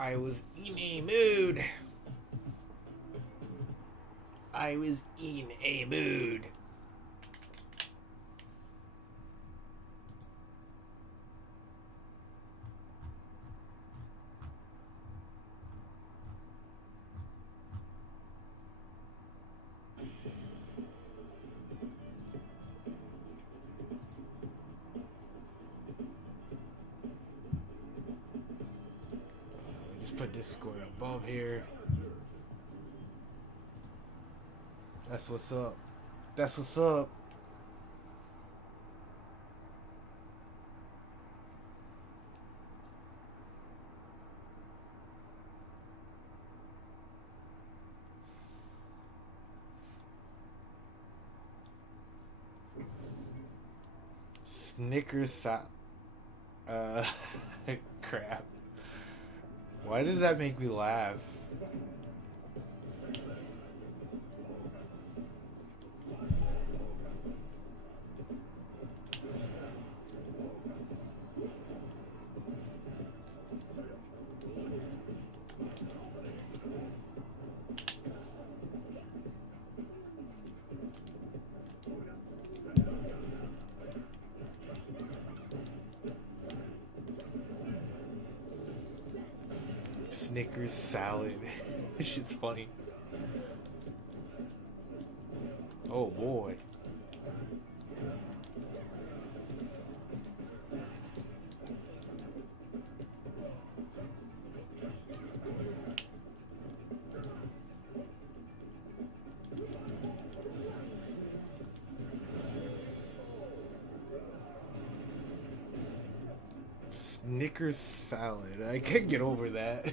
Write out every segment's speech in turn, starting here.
I was in a mood. I was in a mood. Just put Discord above here. That's what's up. That's what's up. Snickers crap. Why did that make me laugh? Snickers salad. This shit's funny. Oh boy. Snickers salad. I can't get over that.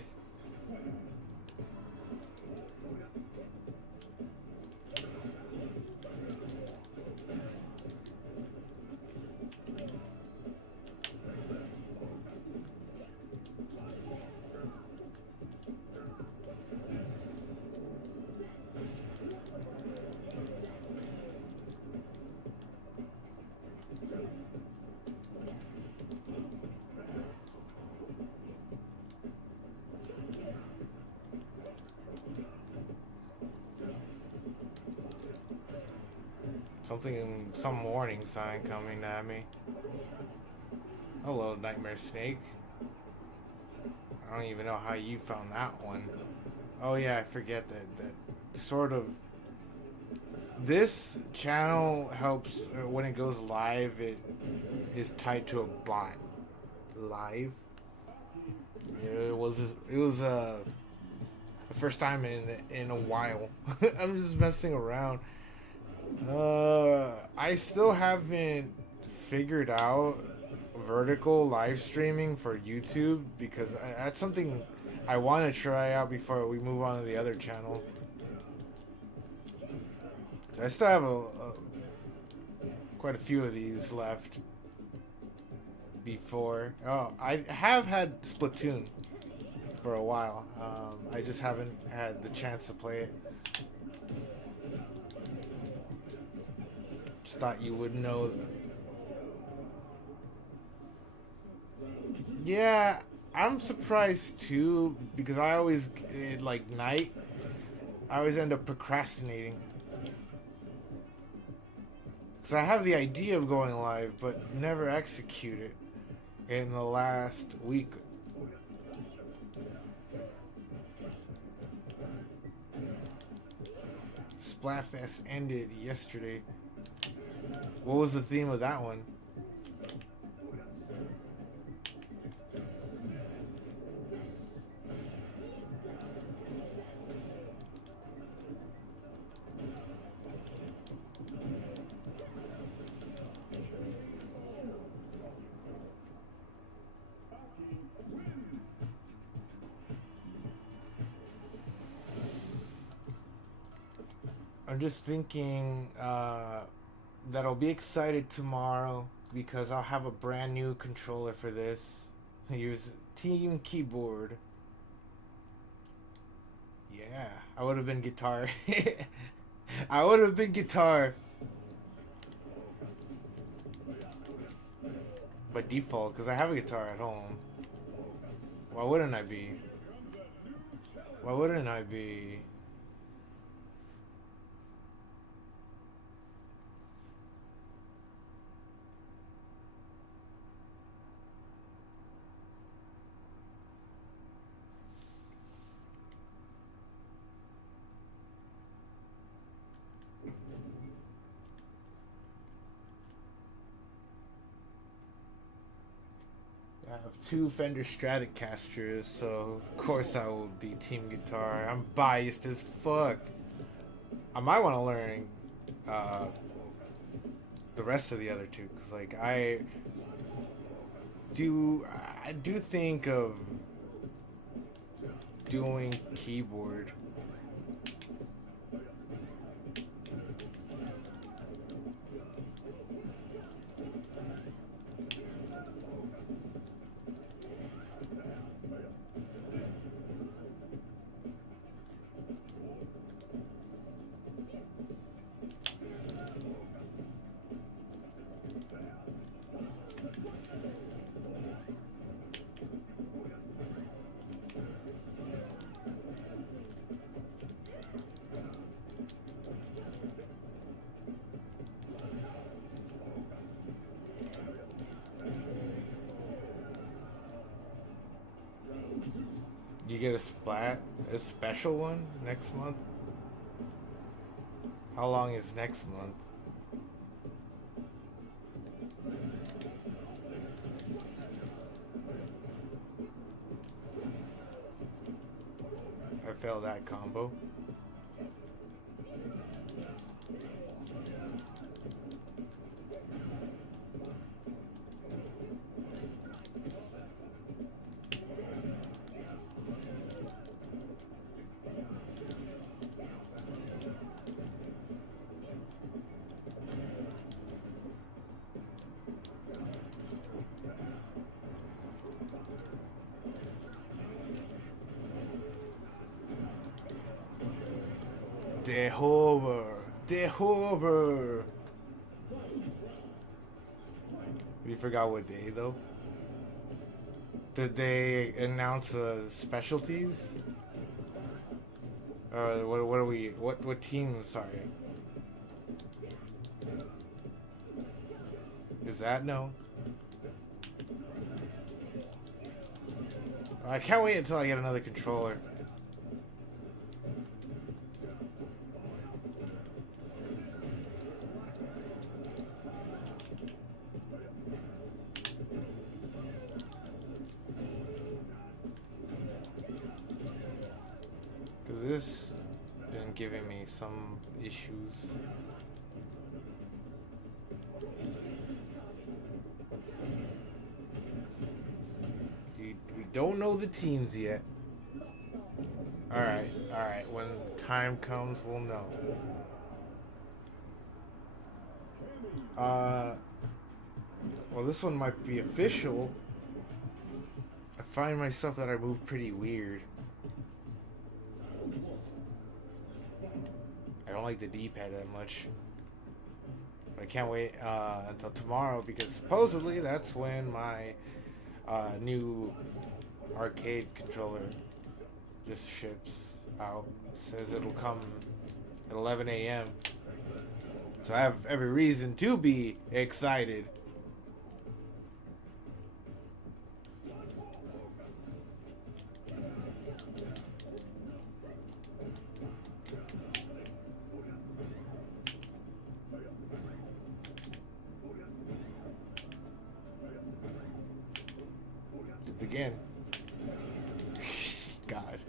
Some warning sign coming at me. Hello, Nightmare Snake. I don't even know how you found that one. Oh yeah, I forget that sort of. This channel helps when it goes live. It is tied to a bot. Live. It was the first time in a while. I'm just messing around. I still haven't figured out vertical live streaming for YouTube because that's something I want to try out before we move on to the other channel. I still have quite a few of these left before. Oh, I have had Splatoon for a while. I just haven't had the chance to play it. Just thought you would know. Yeah, I'm surprised too because I always like night. I always end up procrastinating because I have the idea of going live but never execute it in the last week. Splatfest ended yesterday. What was the theme of that one? I'm just thinking that I'll be excited tomorrow because I'll have a brand new controller for this. I use Team Keyboard. Yeah, I would have been guitar. I would have been guitar. By default, because I have a guitar at home. Why wouldn't I be? Why wouldn't I be? I have two Fender Stratocasters, so of course I will be team guitar. I'm biased as fuck. I might want to learn uh, the rest of the other two, cause like do I do think of doing keyboard. You get a special one next month. How long is next month? I failed that combo. The Hover. We forgot what day though. Did they announce specialties? What are we? What team? Sorry. Is that no? I can't wait until I get another controller. Cause this been giving me some issues. We don't know the teams yet. Alright. When time comes, we'll know. Well, this one might be official. I find myself that I move pretty weird. I don't like the D-pad that much. But I can't wait until tomorrow because supposedly that's when my new arcade controller just ships out. It says it'll come at 11 a.m. So I have every reason to be excited. To begin. God.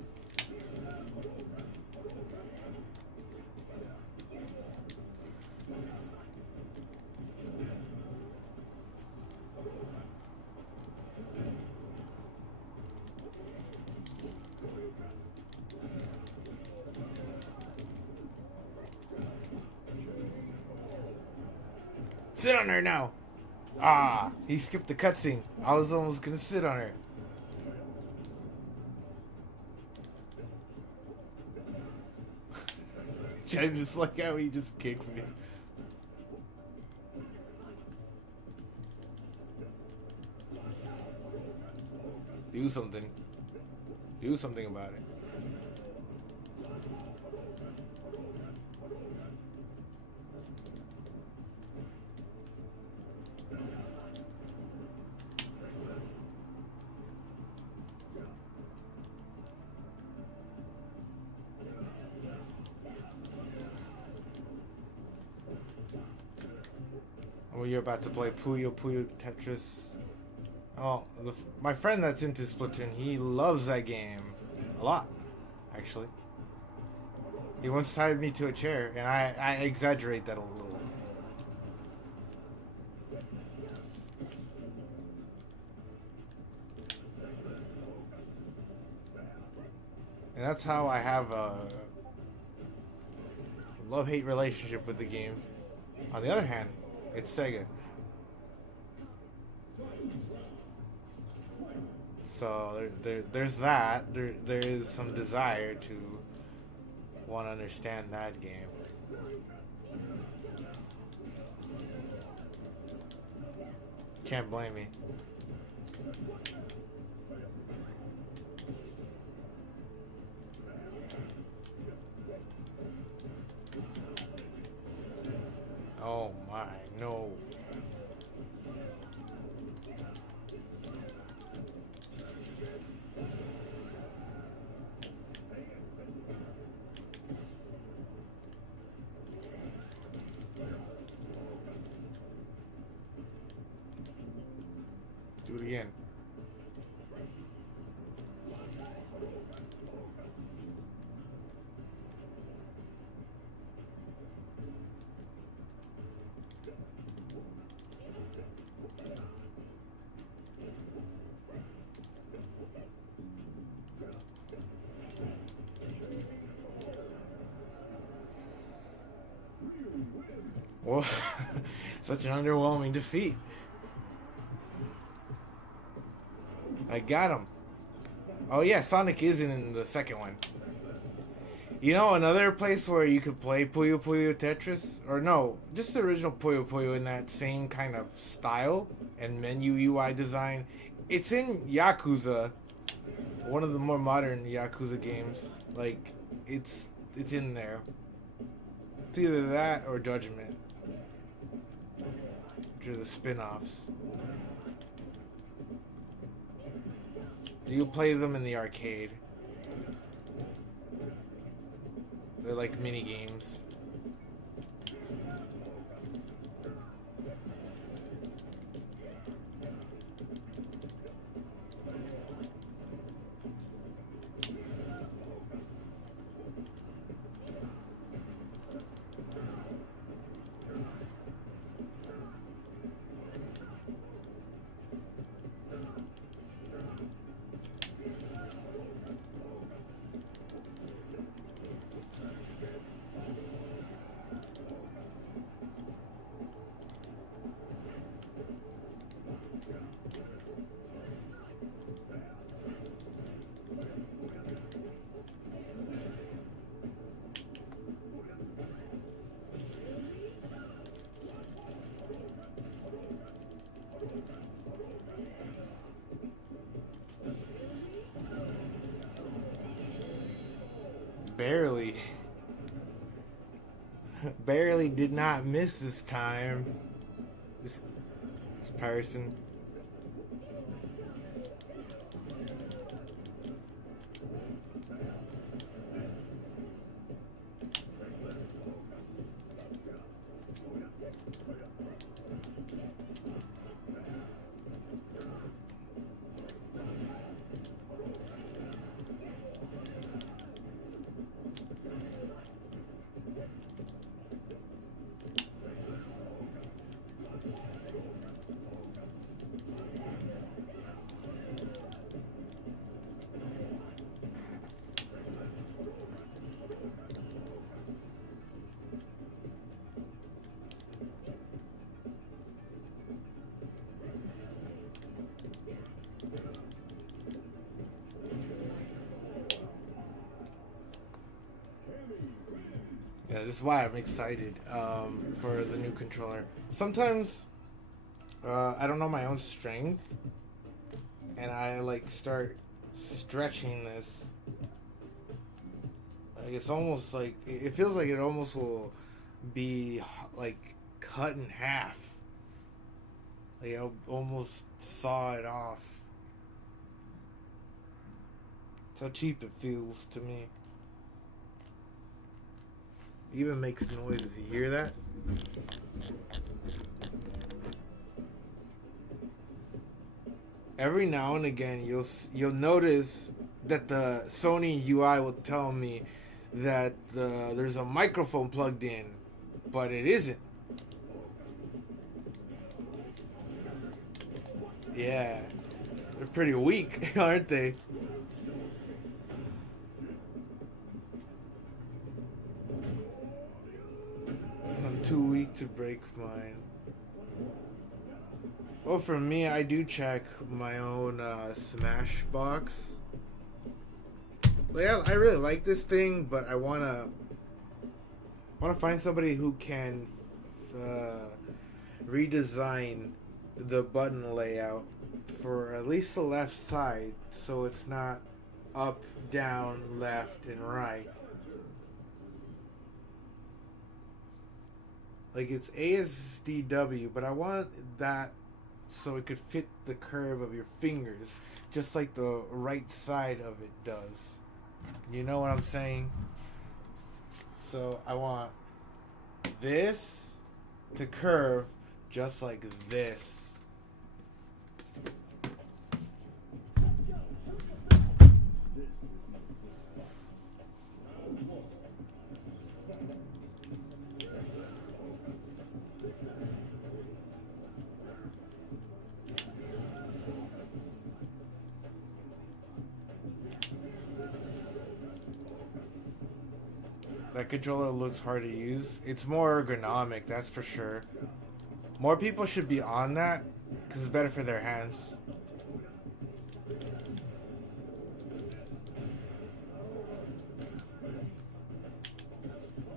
Sit on her now. Ah, he skipped the cutscene. I was almost gonna sit on her. I just like how he just kicks me. Do something. Do something about it. you're about to play Puyo Puyo Tetris. Oh, my friend that's into Splatoon, he loves that game a lot, actually. He once tied me to a chair, and I exaggerate that a little. And that's how I have a love-hate relationship with the game. On the other hand, it's Sega. So there's that. There is some desire to want to understand that game. Can't blame me. Oh my, no. Do it again. Well, such an underwhelming defeat. I got him. Oh yeah, Sonic is in the second one. You know, another place where you could play Puyo Puyo Tetris, or no, just the original Puyo Puyo in that same kind of style and menu UI design. It's in Yakuza, one of the more modern Yakuza games. Like, it's in there. It's either that or Judgment, which are the spin-offs. You play them in the arcade. They're like mini games. Barely. Barely did not miss this time. This person. Yeah, this is why I'm excited for the new controller. Sometimes I don't know my own strength, and I like start stretching this. Like it's almost like it feels like it almost will be like cut in half. Like I'll almost saw it off. That's how cheap it feels to me. It even makes noises. You hear that? every now and again you'll notice that the Sony UI will tell me that there's a microphone plugged in, but it isn't. Yeah, they're pretty weak, aren't they? I'm too weak to break mine. Well, for me, I do check my own Smashbox. Well, yeah, I really like this thing, but I wanna find somebody who can redesign the button layout for at least the left side, so it's not up, down, left, and right. Like it's ASDW, but I want that so it could fit the curve of your fingers, just like the right side of it does. You know what I'm saying? So I want this to curve just like this. That controller looks hard to use. It's more ergonomic, that's for sure. More people should be on that because it's better for their hands.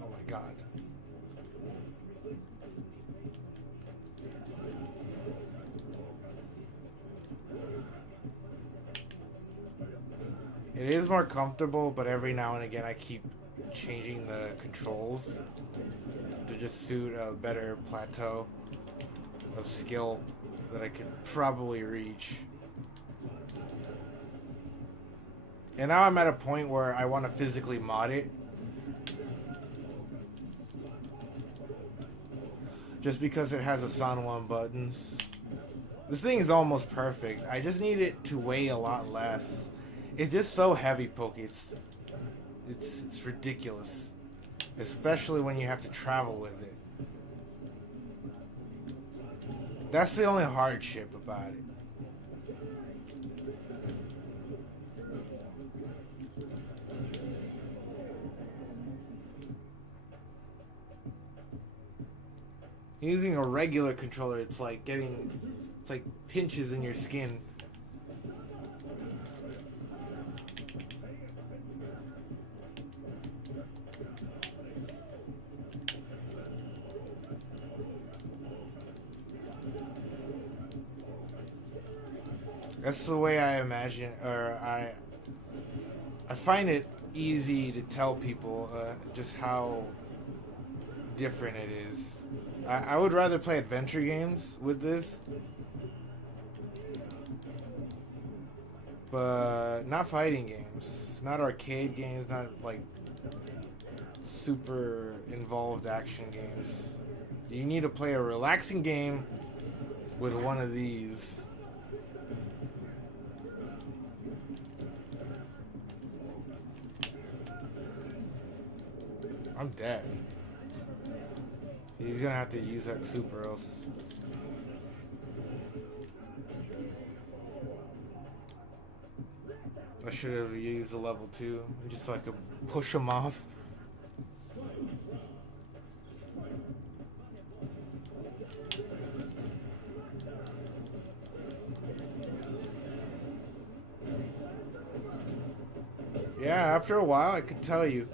Oh my god. It is more comfortable, but every now and again I keep changing the controls to just suit a better plateau of skill that I could probably reach. And now I'm at a point where I want to physically mod it. Just because it has a San Juan buttons. This thing is almost perfect. I just need it to weigh a lot less. It's just so heavy, Pokey. It's ridiculous. Especially when you have to travel with it. That's the only hardship about it. Using a regular controller, it's like pinches in your skin. That's the way I imagine, or I find it easy to tell people just how different it is. I would rather play adventure games with this, but not fighting games, not arcade games, not like super involved action games. You need to play a relaxing game with one of these. I'm dead. He's gonna have to use that soup or else. I should have used a level 2 just so I could push him off. Yeah, after a while I could tell you.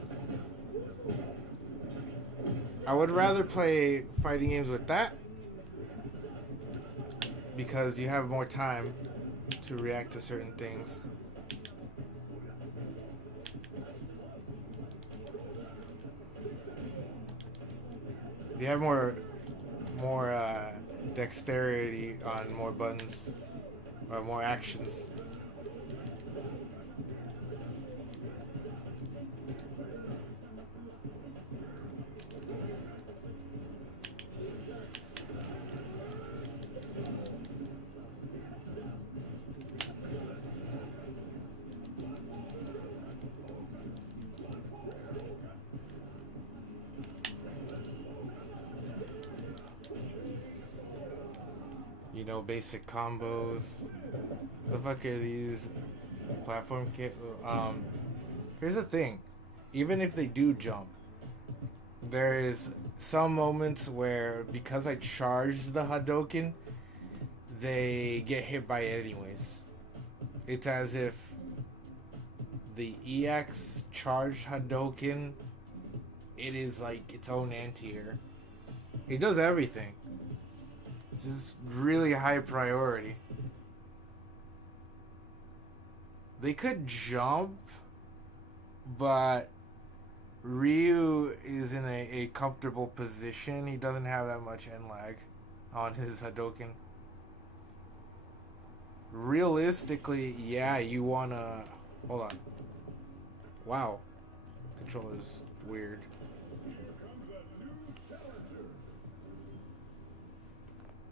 I would rather play fighting games with that because you have more time to react to certain things. You have more dexterity on more buttons or more actions. basic combos. The fuck are these platform kit? Here's the thing. Even if they do jump, there is some moments where, because I charged the Hadoken, they get hit by it anyways. It's as if the EX charged Hadoken, it is like its own anti-air. It does everything. It's just really high priority. They could jump, but Ryu is in a comfortable position. He doesn't have that much end lag on his Hadoken. Realistically, yeah, you wanna... Hold on. Wow. Controller's weird.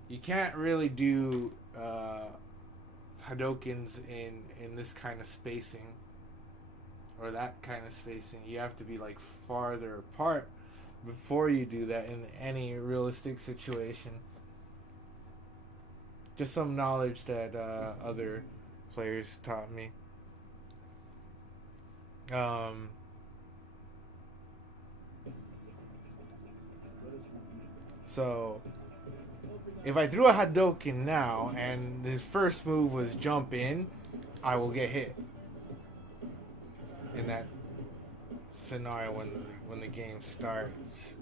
You can't really do Hadokens in this kind of spacing. Or that kind of spacing. You have to be like farther apart before you do that in any realistic situation. Just some knowledge that other players taught me. So if I threw a Hadoken now and his first move was jump in, I will get hit in that scenario when the game starts.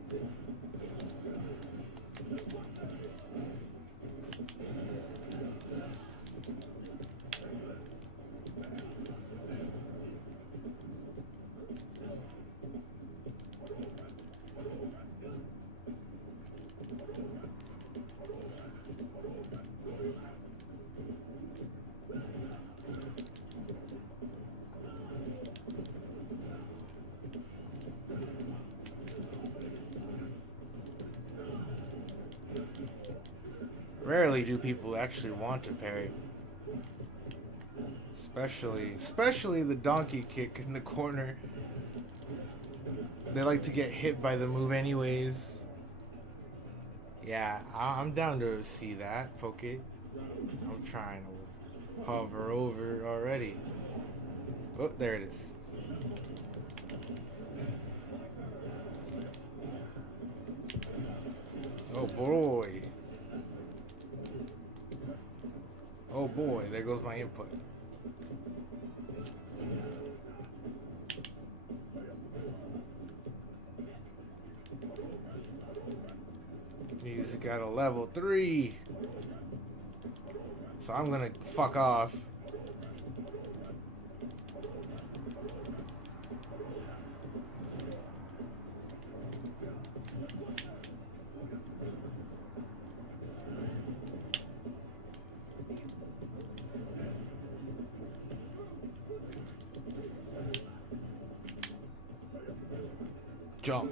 Rarely do people actually want to parry. Especially the donkey kick in the corner. They like to get hit by the move anyways. Yeah, I'm down to see that, Poke. I'm trying to hover over already. Oh, there it is. Oh boy. Oh boy, there goes my input. He's got a level 3. So I'm gonna fuck off. Jump.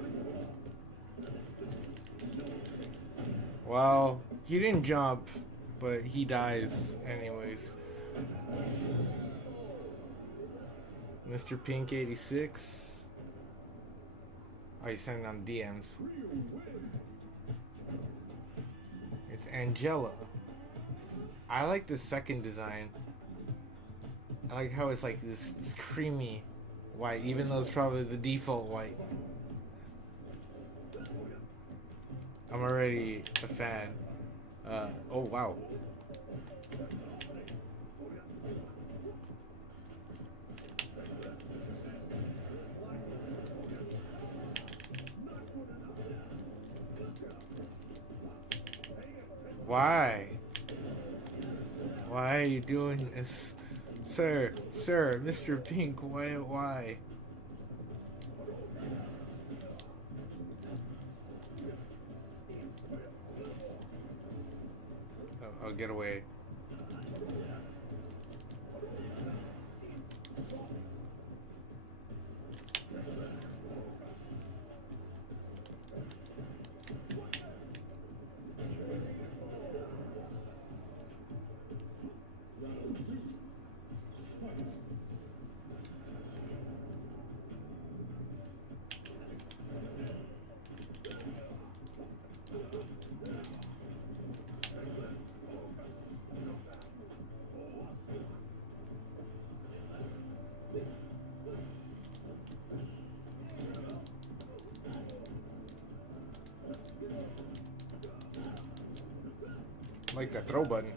Well, he didn't jump, but he dies anyways. Mr. Pink 86. Oh, he's sending on DMs. It's Angela. I like the second design. I like how it's like this creamy white, even though it's probably the default white. I'm already a fan. Oh wow. Why? Why are you doing this? Sir, Mr. Pink, why? I'll get away. like that throw button.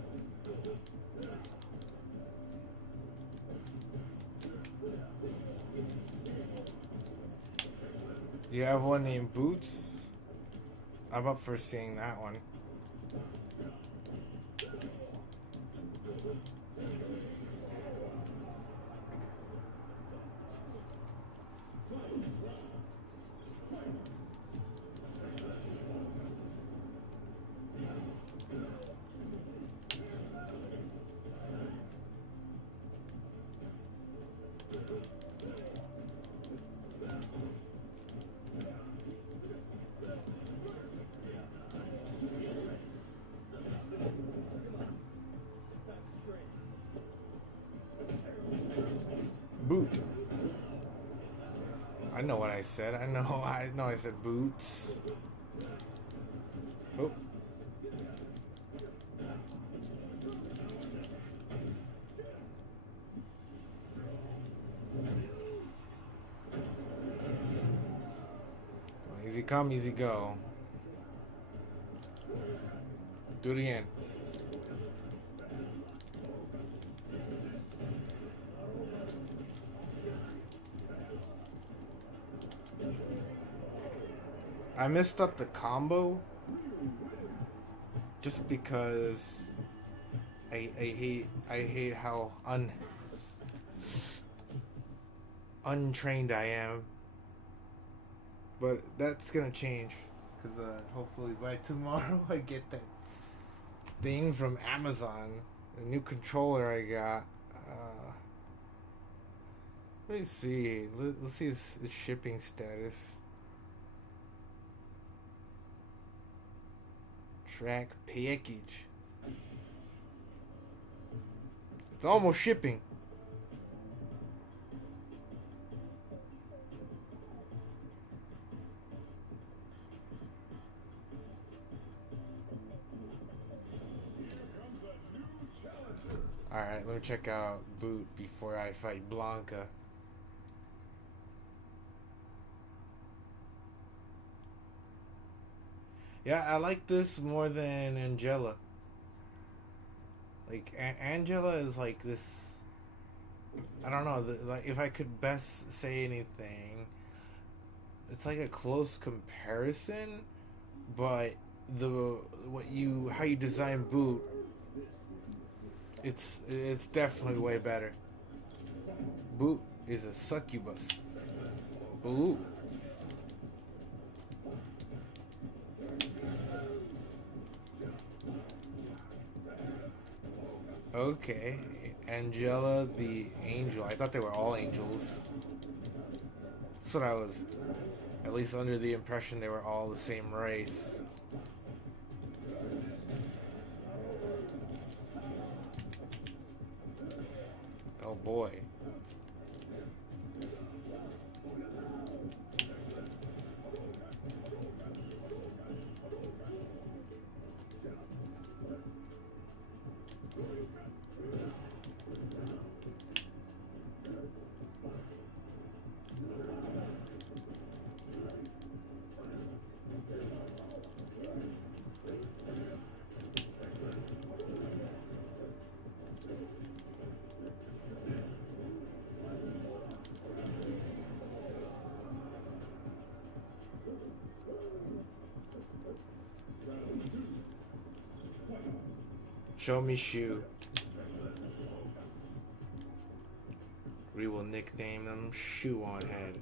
You have one named Boots? I'm up for seeing that one. Boot. I know what I said. I know I said Boots. Oh. Easy come, easy go. Do it again. I messed up the combo just because I hate how untrained I am. But that's gonna change because hopefully by tomorrow I get that thing from Amazon, the new controller I got. Let me see. Let's see his shipping status. Track package. It's almost shipping. Alright, let me check out Boot before I fight Blanca. Yeah, I like this more than Angela. Like, Angela is like this... I don't know, like if I could best say anything, it's like a close comparison, but how you design Boot, it's definitely way better. Boot is a succubus. Ooh. Okay, Angela the angel. I thought they were all angels. That's what I was at least under the impression they were all the same race. Oh boy. Show me Shoe. We will nickname them Shoe on Head.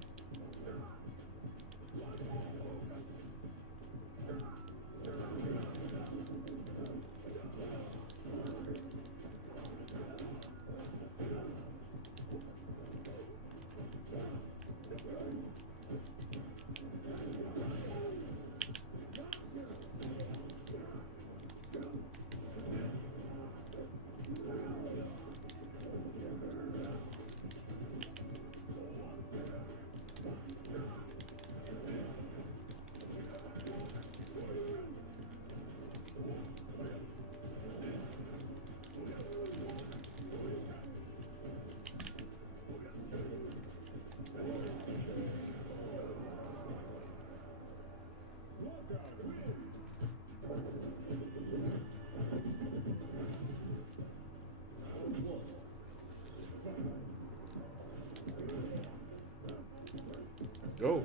Oh.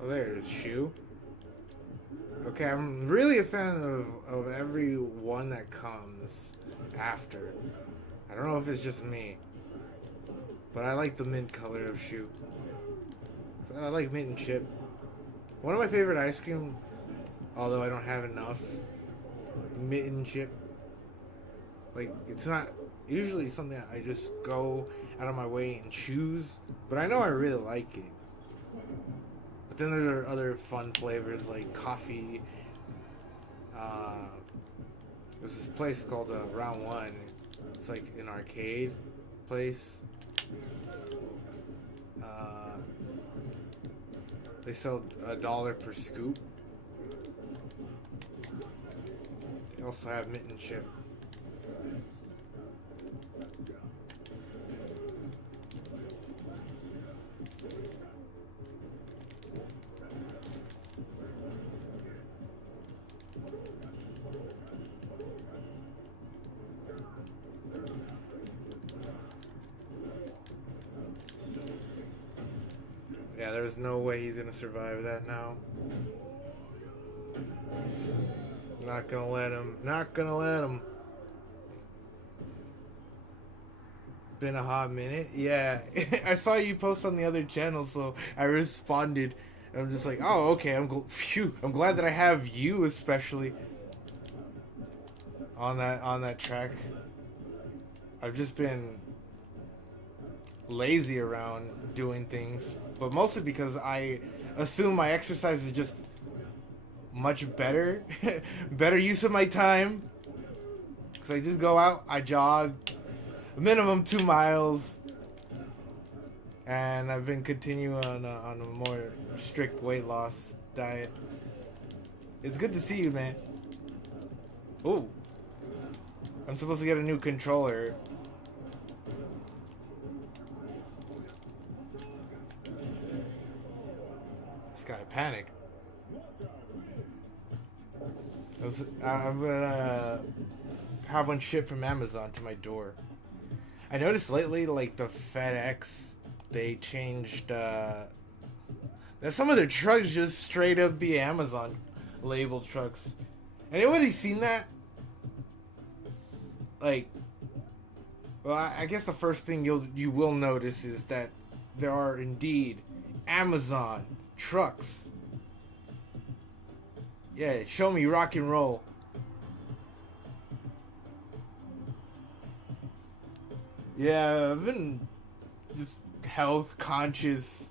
Oh, there it is, Shoe. Okay, I'm really a fan of every one that comes after. I don't know if it's just me, but I like the mint color of Shoe. So I like mint and chip. One of my favorite ice cream, although I don't have enough, mint and chip. Like, it's not usually something I just go out of my way and choose, but I know I really like it. But then there are other fun flavors like coffee. Uh, there's this place called Round One. It's like an arcade place. They sell $1 per scoop. They also have mint and chip. Yeah, there's no way he's gonna survive that now. Not gonna let him. Not gonna let him. Been a hot minute. Yeah, I saw you post on the other channel, so I responded. I'm just like, oh, okay. Phew. I'm glad that I have you, especially on that track. I've just been lazy around doing things, but mostly because I assume my exercise is just much better, better use of my time. Because I just go out, I jog, minimum 2 miles, and I've been continuing on a more strict weight loss diet. It's good to see you, man. Ooh, I'm supposed to get a new controller. This guy panicked. I'm gonna have one shipped from Amazon to my door. I noticed lately, like the FedEx, they changed. That some of their trucks just straight up be Amazon labeled trucks. Anybody seen that? Like, well, I guess the first thing you will notice is that there are indeed Amazon trucks. Yeah, show me rock and roll. Yeah, I've been just health conscious.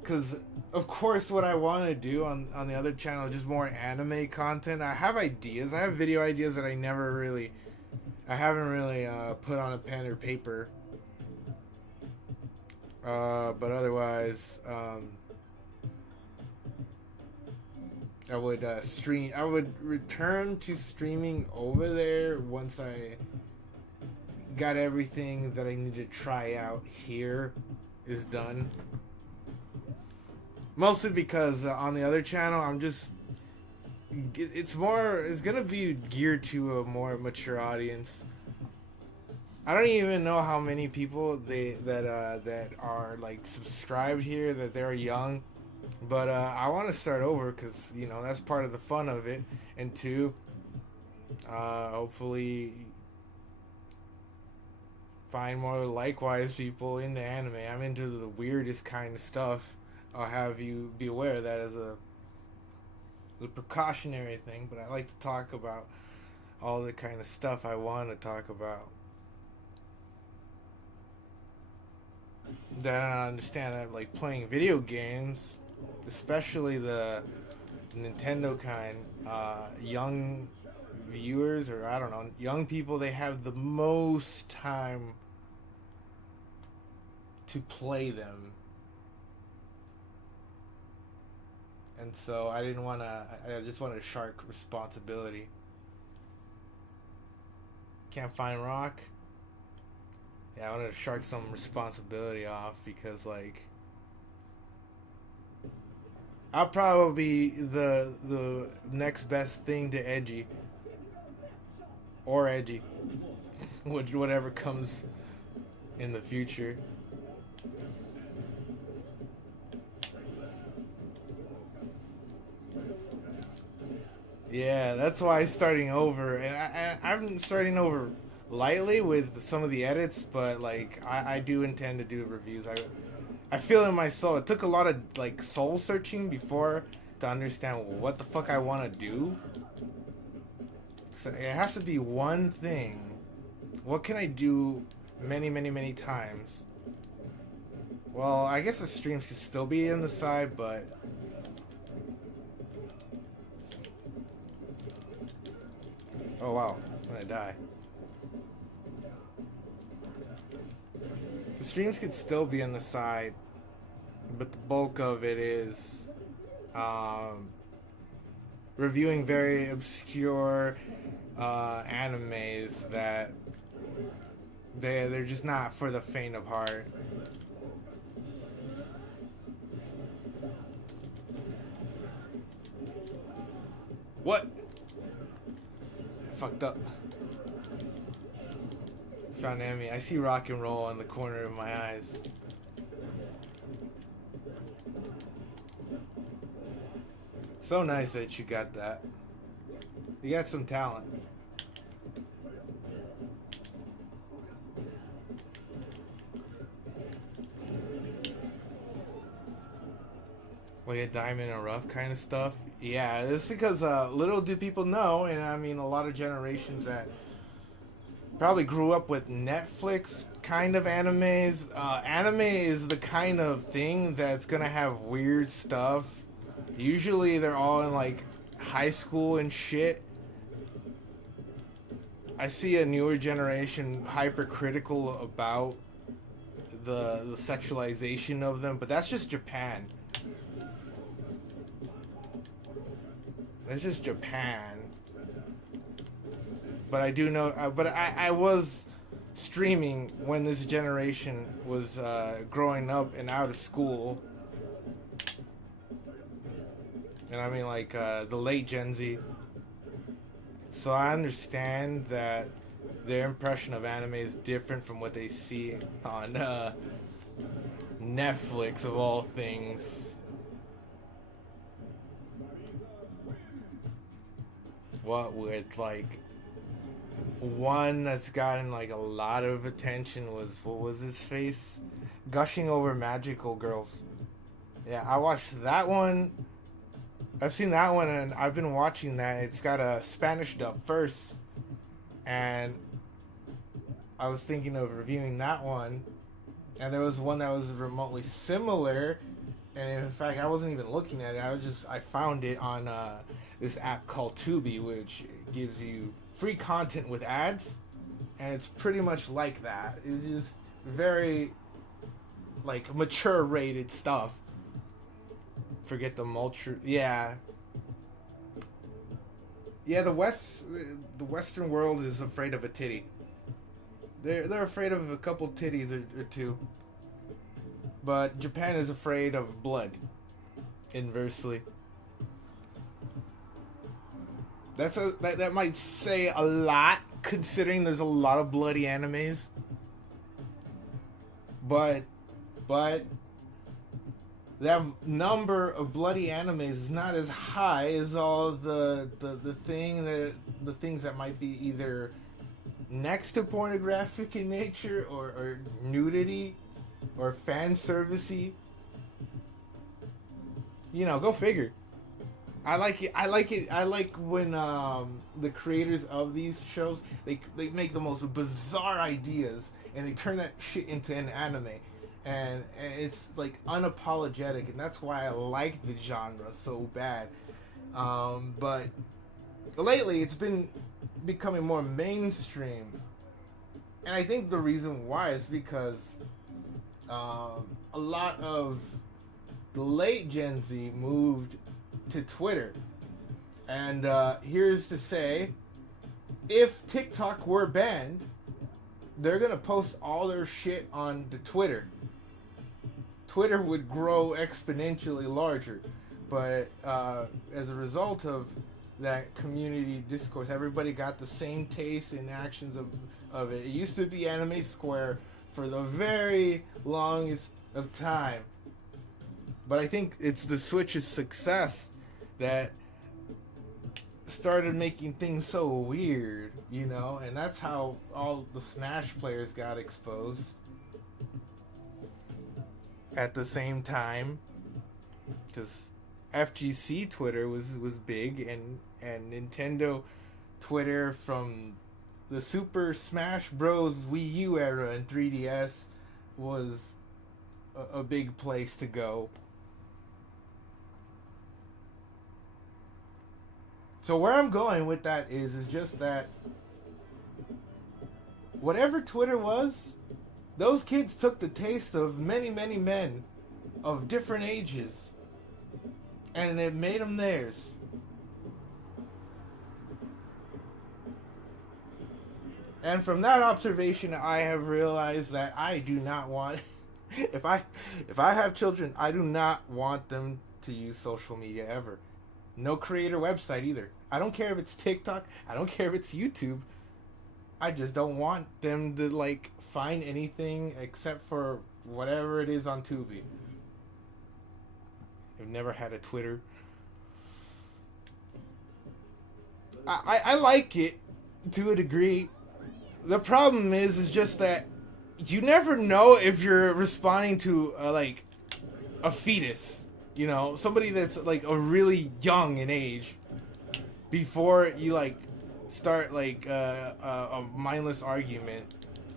Because, of course, what I want to do on the other channel is just more anime content. I have ideas. I have video ideas that I haven't really put on a pen or paper. But otherwise, I would stream. I would return to streaming over there once I got everything that I need to try out here is done. Mostly because on the other channel, it's gonna be geared to a more mature audience. I don't even know how many people that are like subscribed here, that they're young. But I want to start over because, that's part of the fun of it. And two, hopefully find more likewise people into anime. I'm into the weirdest kind of stuff. I'll have you be aware of that as a precautionary thing. But I like to talk about all the kind of stuff I want to talk about. That I understand that, like, playing video games, especially the Nintendo kind, young viewers, or I don't know, young people, they have the most time to play them. And so I just wanted to shark responsibility. Can't find rock. Yeah, I wanted to shark some responsibility off because like I'll probably be the next best thing to edgy or edgy, whatever comes in the future. Yeah, that's why I'm starting over, and I'm starting over lightly with some of the edits, but like I do intend to do reviews. I feel in my soul. It took a lot of like soul searching before to understand what the fuck I want to do. So it has to be one thing. What can I do many, many, many times? Well, I guess the streams could still be in the side, but oh wow, I'm gonna die. The streams could still be on the side, but the bulk of it is reviewing very obscure animes that they're just not for the faint of heart. What? I fucked up. Found enemy. I see rock and roll in the corner of my eyes. So nice that you got that. You got some talent. Like a diamond and rough kind of stuff. Yeah, this is because little do people know, and I mean a lot of generations that probably grew up with Netflix kind of animes. Anime is the kind of thing that's gonna have weird stuff. Usually they're all in like high school and shit. I see a newer generation hypercritical about the sexualization of them, but that's just Japan. That's just Japan. But I do know, but I was streaming when this generation was growing up and out of school. And I mean like the late Gen Z. So I understand that their impression of anime is different from what they see on Netflix of all things. What with like one that's gotten like a lot of attention was, what was his face? Gushing Over Magical Girls. Yeah, I watched that one. I've seen that one and I've been watching that. It's got a Spanish dub first. And I was thinking of reviewing that one. And there was one that was remotely similar. And in fact, I wasn't even looking at it. I found it on this app called Tubi, which gives you free content with ads. And it's pretty much like that. It's just very like mature rated stuff. Forget the multi. Yeah. Yeah, the Western world is afraid of a titty. They're afraid of a couple titties or two. But Japan is afraid of blood. Inversely. That might say a lot, considering there's a lot of bloody animes. But that number of bloody animes is not as high as all the things that might be either next to pornographic in nature or nudity or fan servicey. You know, go figure. I like it. I like when the creators of these shows they make the most bizarre ideas and they turn that shit into an anime. And it's like unapologetic, and that's why I like the genre so bad. But lately, it's been becoming more mainstream, and I think the reason why is because a lot of the late Gen Z moved to Twitter, and here's to say if TikTok were banned, they're gonna post all their shit on the Twitter. Twitter would grow exponentially larger, but as a result of that community discourse, everybody got the same taste and actions of it. It used to be Anime Square for the very longest of time, but I think it's the Switch's success that started making things so weird, you know, and that's how all the Smash players got exposed at the same time, because FGC Twitter was big, and Nintendo Twitter from the Super Smash Bros. Wii U era and 3DS was a big place to go. So where I'm going with that is just that whatever Twitter was, those kids took the taste of many, many men of different ages, and it made them theirs. And from that observation, I have realized that I do not want, if I have children, I do not want them to use social media ever. No creator website either. I don't care if it's TikTok. I don't care if it's YouTube. I just don't want them to like find anything except for whatever it is on Tubi. I've never had a Twitter. I like it to a degree. The problem is just that you never know if you're responding to like a fetus, you know, somebody that's like a really young in age, before you like start like a mindless argument.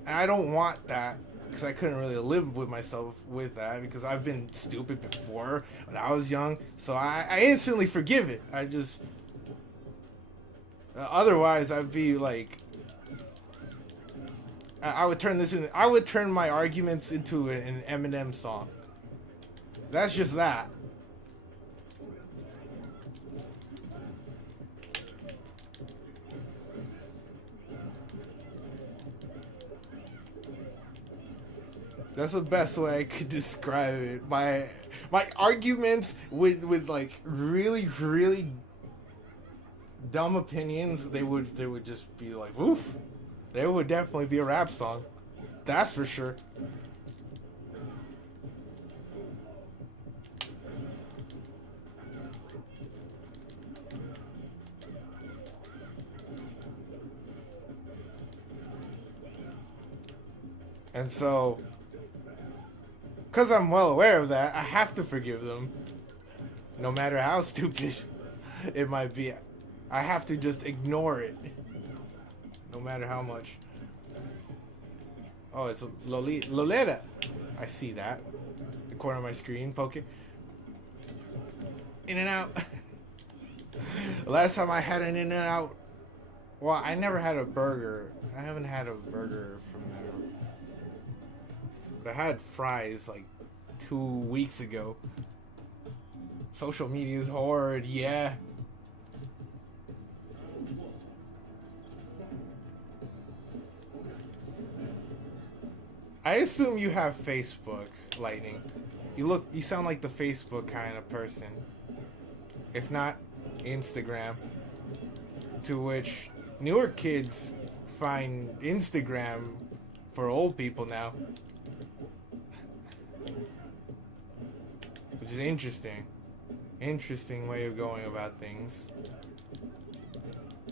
And I don't want that, because I couldn't really live with myself with that, because I've been stupid before when I was young. So I instantly forgive it. I just otherwise I'd be like, I would turn this in. I would turn my arguments into an Eminem song. That's just that. That's the best way I could describe it. My arguments with like really dumb opinions, they would just be like, oof. They would definitely be a rap song. That's for sure. And so, because I'm well aware of that, I have to forgive them. No matter how stupid it might be. I have to just ignore it. No matter how much. Oh, it's Lolita. I see that. The corner of my screen, poking. In and out. Last time I had an In and Out. Well, I never had a burger. I haven't had a burger from there. But I had fries like 2 weeks ago. Social media is hard, yeah. I assume you have Facebook, Lightning. You sound like the Facebook kind of person. If not, Instagram. To which newer kids find Instagram for old people now. Which is interesting. Interesting way of going about things.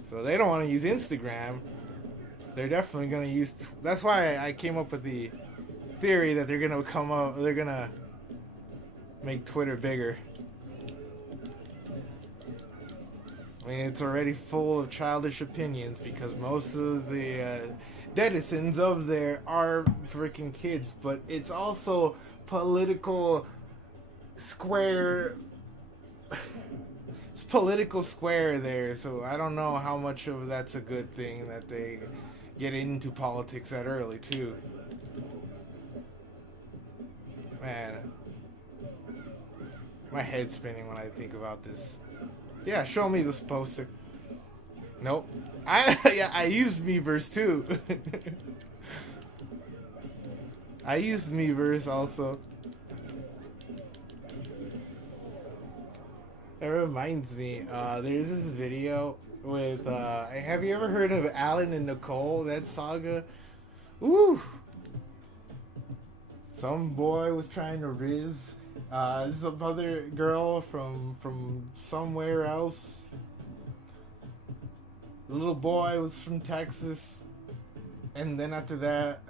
So they don't want to use Instagram. They're definitely going to use... That's why I came up with the theory that they're going to make Twitter bigger. I mean, it's already full of childish opinions because most of the denizens of there are freaking kids. But it's also political square... It's political square there, so I don't know how much of that's a good thing that they get into politics that early too. Man, my head's spinning when I think about this. Yeah, show me this poster. Nope. Yeah, I used Miiverse too. I used Miiverse also. That reminds me, there's this video with, have you ever heard of Alan and Nicole, that saga? Ooh! Some boy was trying to riz, some other girl from somewhere else. The little boy was from Texas. And then after that,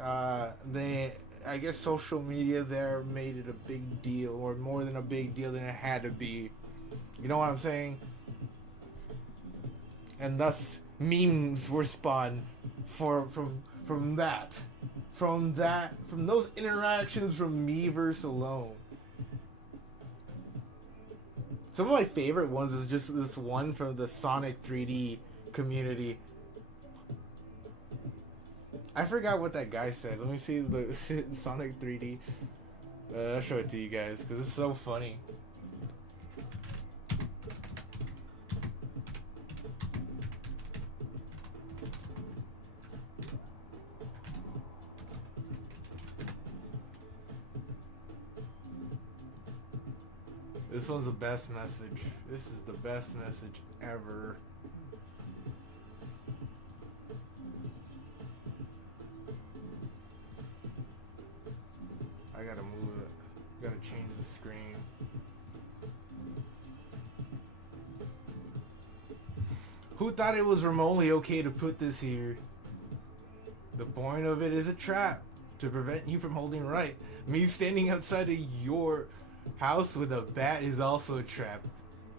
I guess social media there made it a big deal, or more than a big deal than it had to be. You know what I'm saying? And thus memes were spawned from those interactions from Miiverse alone. Some of my favorite ones is just this one from the Sonic 3D community. I forgot what that guy said. Let me see the Sonic 3D. I'll show it to you guys because it's so funny. This one's the best message. This is the best message ever. I gotta move it. Gotta change the screen. Who thought it was remotely okay to put this here? The point of it is a trap to prevent you from holding right. Me standing outside of your house with a bat is also a trap.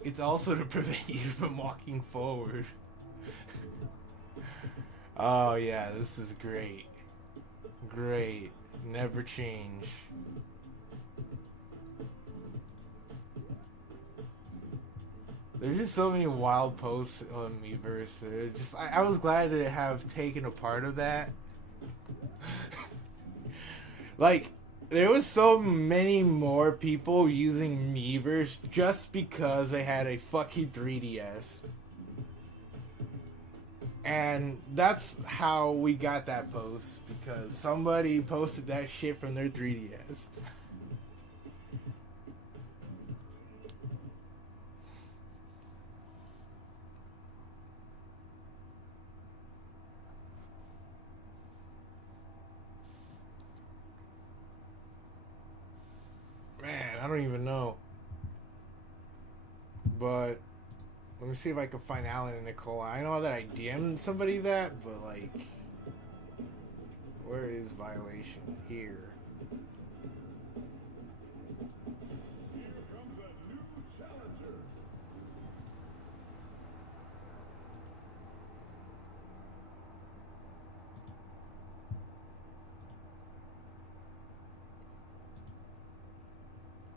It's also to prevent you from walking forward. Oh yeah, this is great. Great. Never change. There's just so many wild posts on Miiverse. Just I was glad to have taken a part of that. Like, there was so many more people using Miiverse just because they had a fucking 3DS. And that's how we got that post, because somebody posted that shit from their 3DS. Man, I don't even know. But let me see if I can find Alan and Nicole. I know that I DM'd somebody that, but like, where is violation? Here.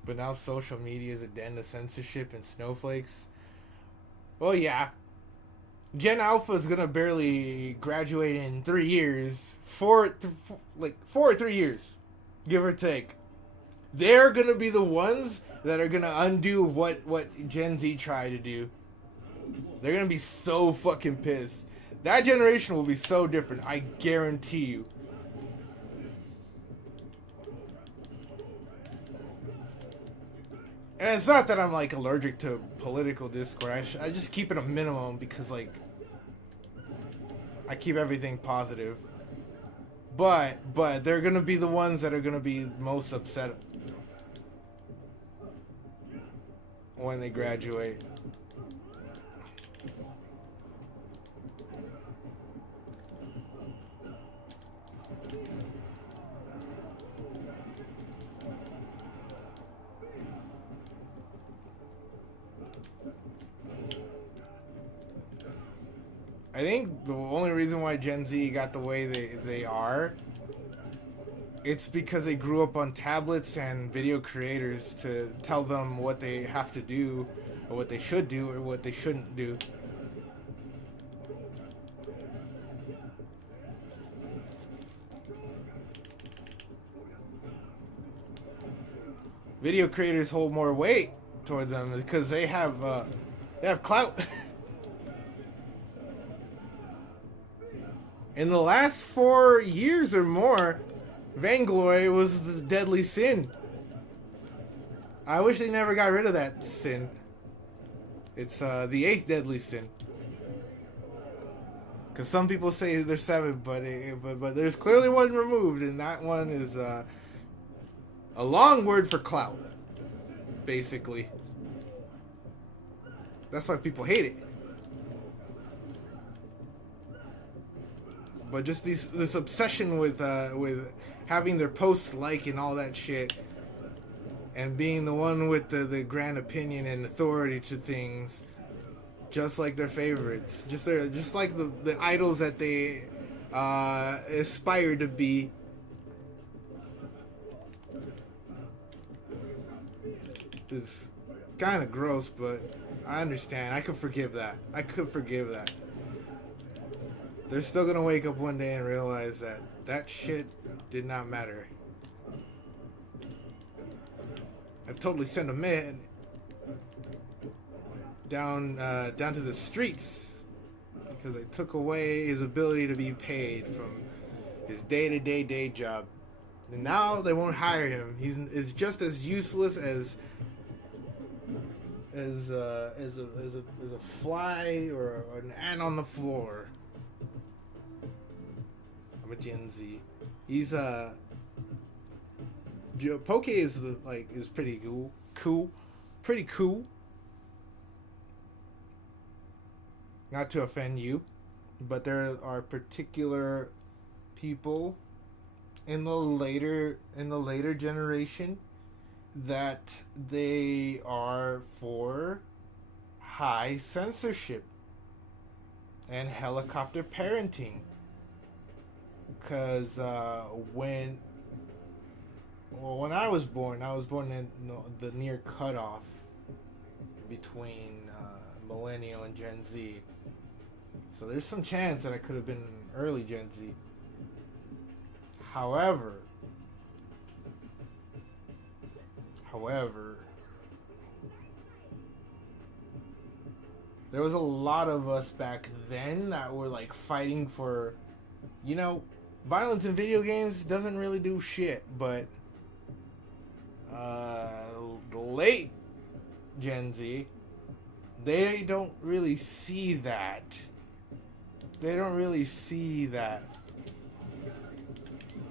But now social media is a den of censorship and snowflakes. Well, yeah. Gen Alpha is gonna barely graduate in 3 years. 4 or 3 years, give or take. They're gonna be the ones that are gonna undo what Gen Z tried to do. They're gonna be so fucking pissed. That generation will be so different, I guarantee you. And it's not that I'm like allergic to political discourse. I just keep it a minimum because like I keep everything positive. But they're gonna be the ones that are gonna be most upset when they graduate. I think the only reason why Gen Z got the way they are, it's because they grew up on tablets and video creators to tell them what they have to do, or what they should do, or what they shouldn't do. Video creators hold more weight toward them because they have clout. In the last 4 years or more, vainglory was the deadly sin. I wish they never got rid of that sin. It's the eighth deadly sin. Because some people say there's seven, but there's clearly one removed, and that one is a long word for clout, basically. That's why people hate it. But just this obsession with having their posts like and all that shit, and being the one with the grand opinion and authority to things, just like their favorites, just like the idols that they aspire to be. It's kind of gross, but I understand. I could forgive that. They're still gonna wake up one day and realize that shit did not matter. I've totally sent a man down to the streets because they took away his ability to be paid from his day-to-day day job, and now they won't hire him. He's just as useless as a fly or an ant on the floor. I'm a Gen Z. He's Poke is pretty cool. Pretty cool. Not to offend you, but there are particular people in the later generation that they are for high censorship and helicopter parenting. Because when I was born in the near cutoff between millennial and Gen Z. So there's some chance that I could have been early Gen Z. However, there was a lot of us back then that were like fighting for, violence in video games doesn't really do shit, but the late Gen Z, they don't really see that.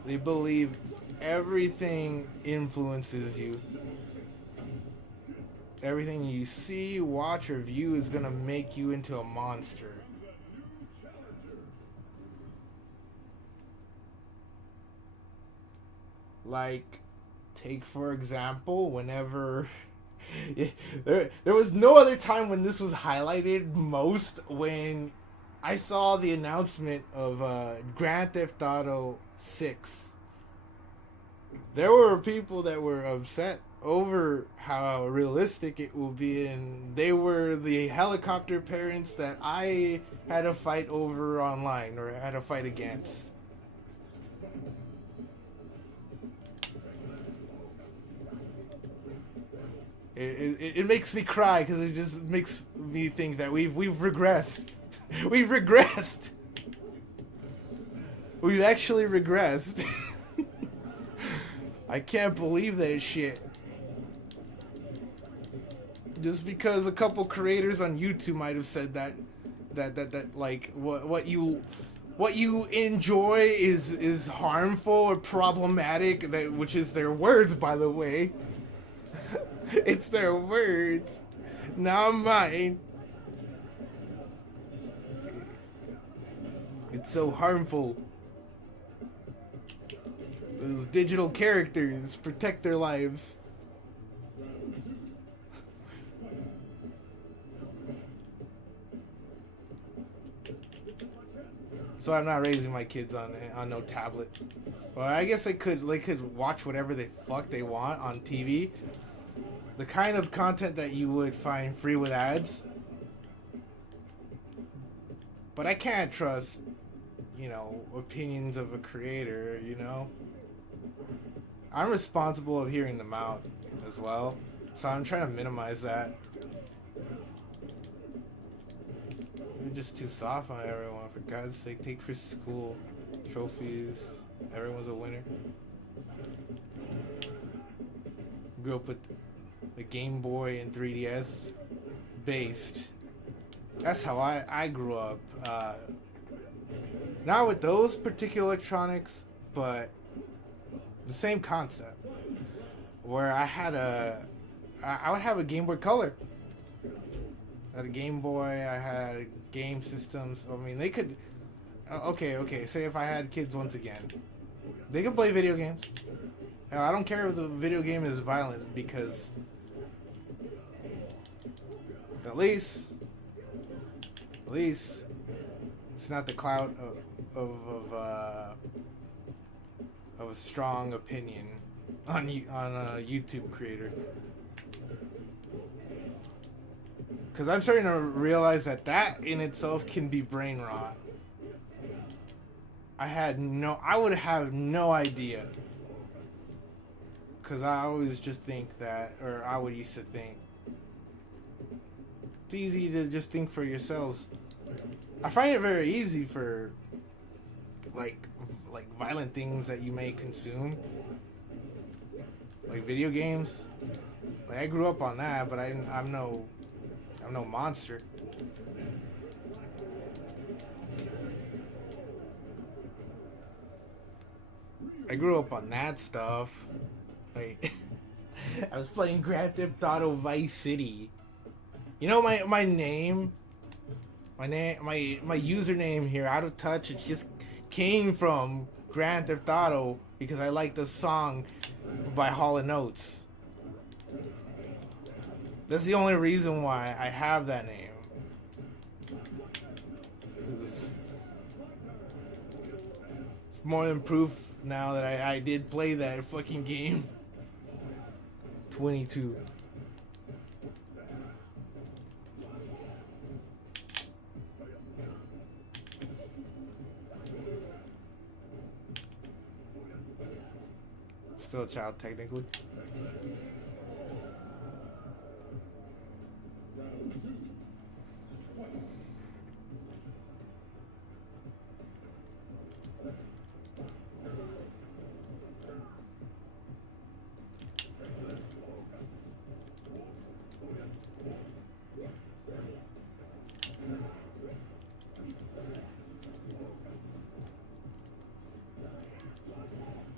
They believe everything influences you. Everything you see, watch, or view is gonna make you into a monster. Like, take for example, whenever there was no other time when this was highlighted most, when I saw the announcement of Grand Theft Auto 6. There were people that were upset over how realistic it will be, and they were the helicopter parents that I had to fight over online, or had to fight against. It makes me cry because it just makes me think that we've regressed. We've regressed. We've actually regressed. I can't believe that shit. Just because a couple creators on YouTube might have said that like what you enjoy is harmful or problematic, which is their words, by the way. It's their words, not mine. It's so harmful. Those digital characters protect their lives. So I'm not raising my kids on no tablet. Well, I guess they could watch whatever the fuck they want on TV. The kind of content that you would find free with ads. But I can't trust, opinions of a creator, I'm responsible of hearing them out as well. So I'm trying to minimize that. You're just too soft on everyone. For God's sake, take Chris to school. Trophies. Everyone's a winner. Grew up with the Game Boy and 3DS based. That's how I grew up. Not with those particular electronics, but the same concept. Where I would have a Game Boy Color. I had a Game Boy. I had game systems. I mean, they could. Okay. Say if I had kids once again, they could play video games. Hell, I don't care if the video game is violent because at least it's not the clout of a strong opinion on a YouTube creator. Because I'm starting to realize that in itself can be brain rot. I would have no idea. Because I always just think that, or I would used to think, it's easy to just think for yourselves. I find it very easy for, like violent things that you may consume. Like video games. Like I grew up on that, but I'm no monster. I grew up on that stuff. Like I was playing Grand Theft Auto Vice City. You know my name, my username here, Out of Touch. It just came from Grand Theft Auto because I liked the song by Hall & Oates. That's the only reason why I have that name. It's more than proof now that I did play that fucking game. 22. Still a child, technically.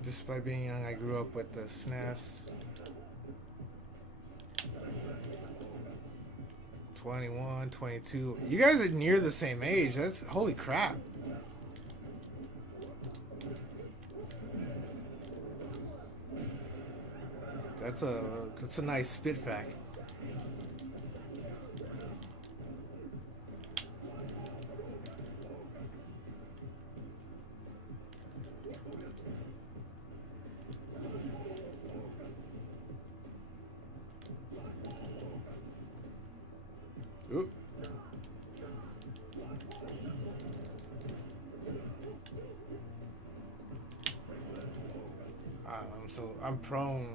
Despite being young, I grew up with the SNES. 21, 22. You guys are near the same age. That's holy crap. That's a nice spit fact. Ooh. I'm prone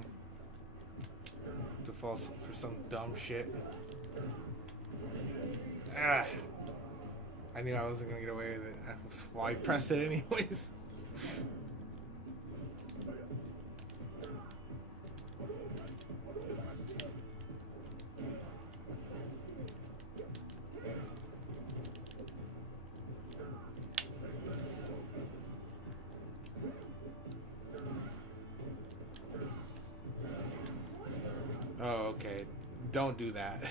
to fall for some dumb shit. Ah, I knew I wasn't gonna get away with it. That's why I pressed it anyways. Oh, okay. Don't do that.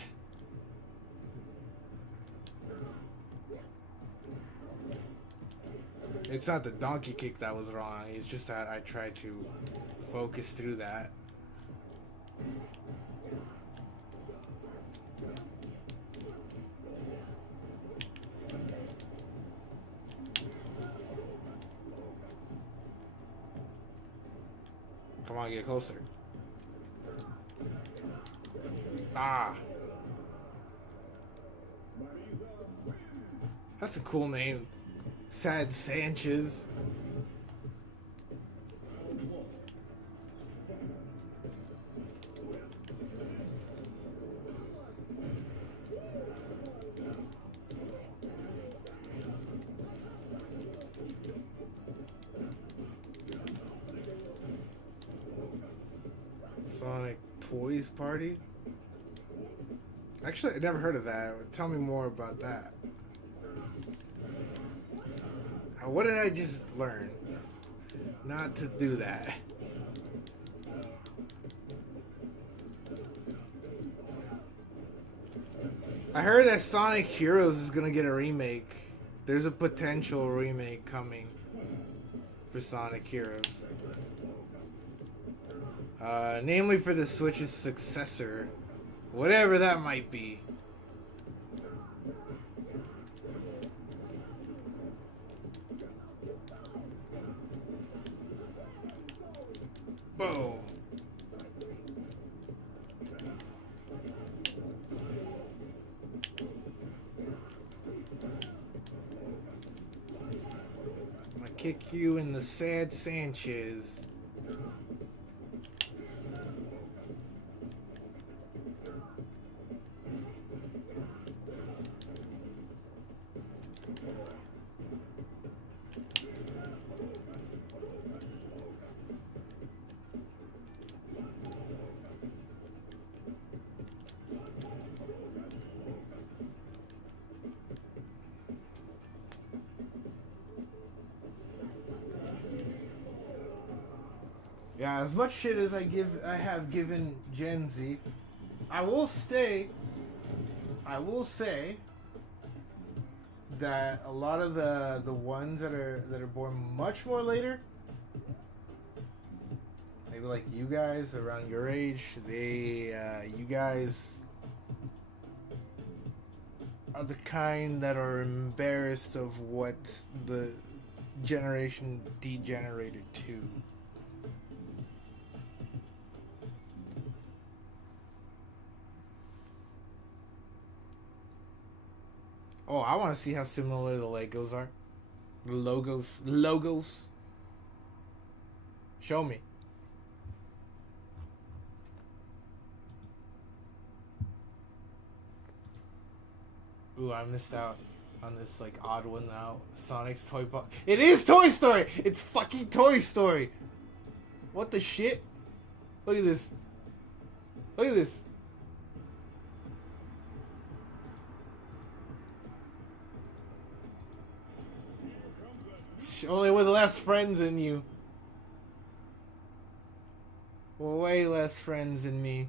It's not the donkey kick that was wrong. It's just that I tried to focus through that. Come on, get closer. Ah. That's a cool name. Sad Sanchez. Sonic Toys Party? Actually, I never heard of that. Tell me more about that. What did I just learn? Not to do that. I heard that Sonic Heroes is gonna get a remake. There's a potential remake coming for Sonic Heroes. Namely for the Switch's successor. Whatever that might be. Boom. I'm gonna kick you in the sad Sanchez. Yeah, as much shit as I have given Gen Z, I will say that a lot of the ones that are born much more later, maybe like you guys around your age, you guys are the kind that are embarrassed of what the generation degenerated to. Oh, I want to see how similar the Legos are. The logos. Show me. Ooh, I missed out on this like odd one now. Sonic's Toy Box. It is Toy Story. It's fucking Toy Story. What the shit? Look at this. Look at this. Only with less friends than you. Way less friends than me.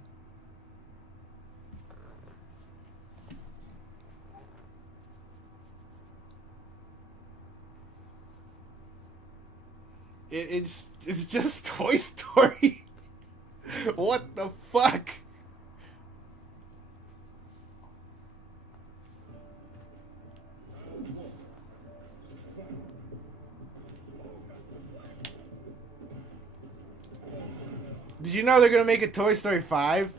It's just Toy Story. What the fuck? Did you know they're gonna make a Toy Story 5?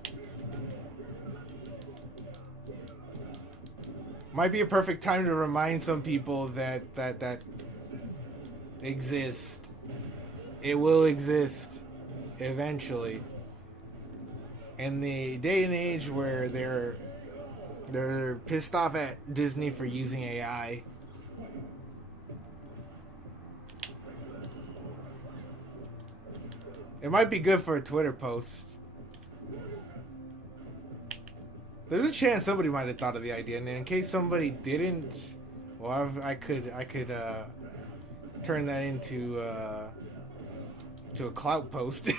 Might be a perfect time to remind some people that exists. It will exist eventually. In the day and age where they're pissed off at Disney for using AI. It might be good for a Twitter post. There's a chance somebody might have thought of the idea, and in case somebody didn't, well, I could turn that into to a clout post.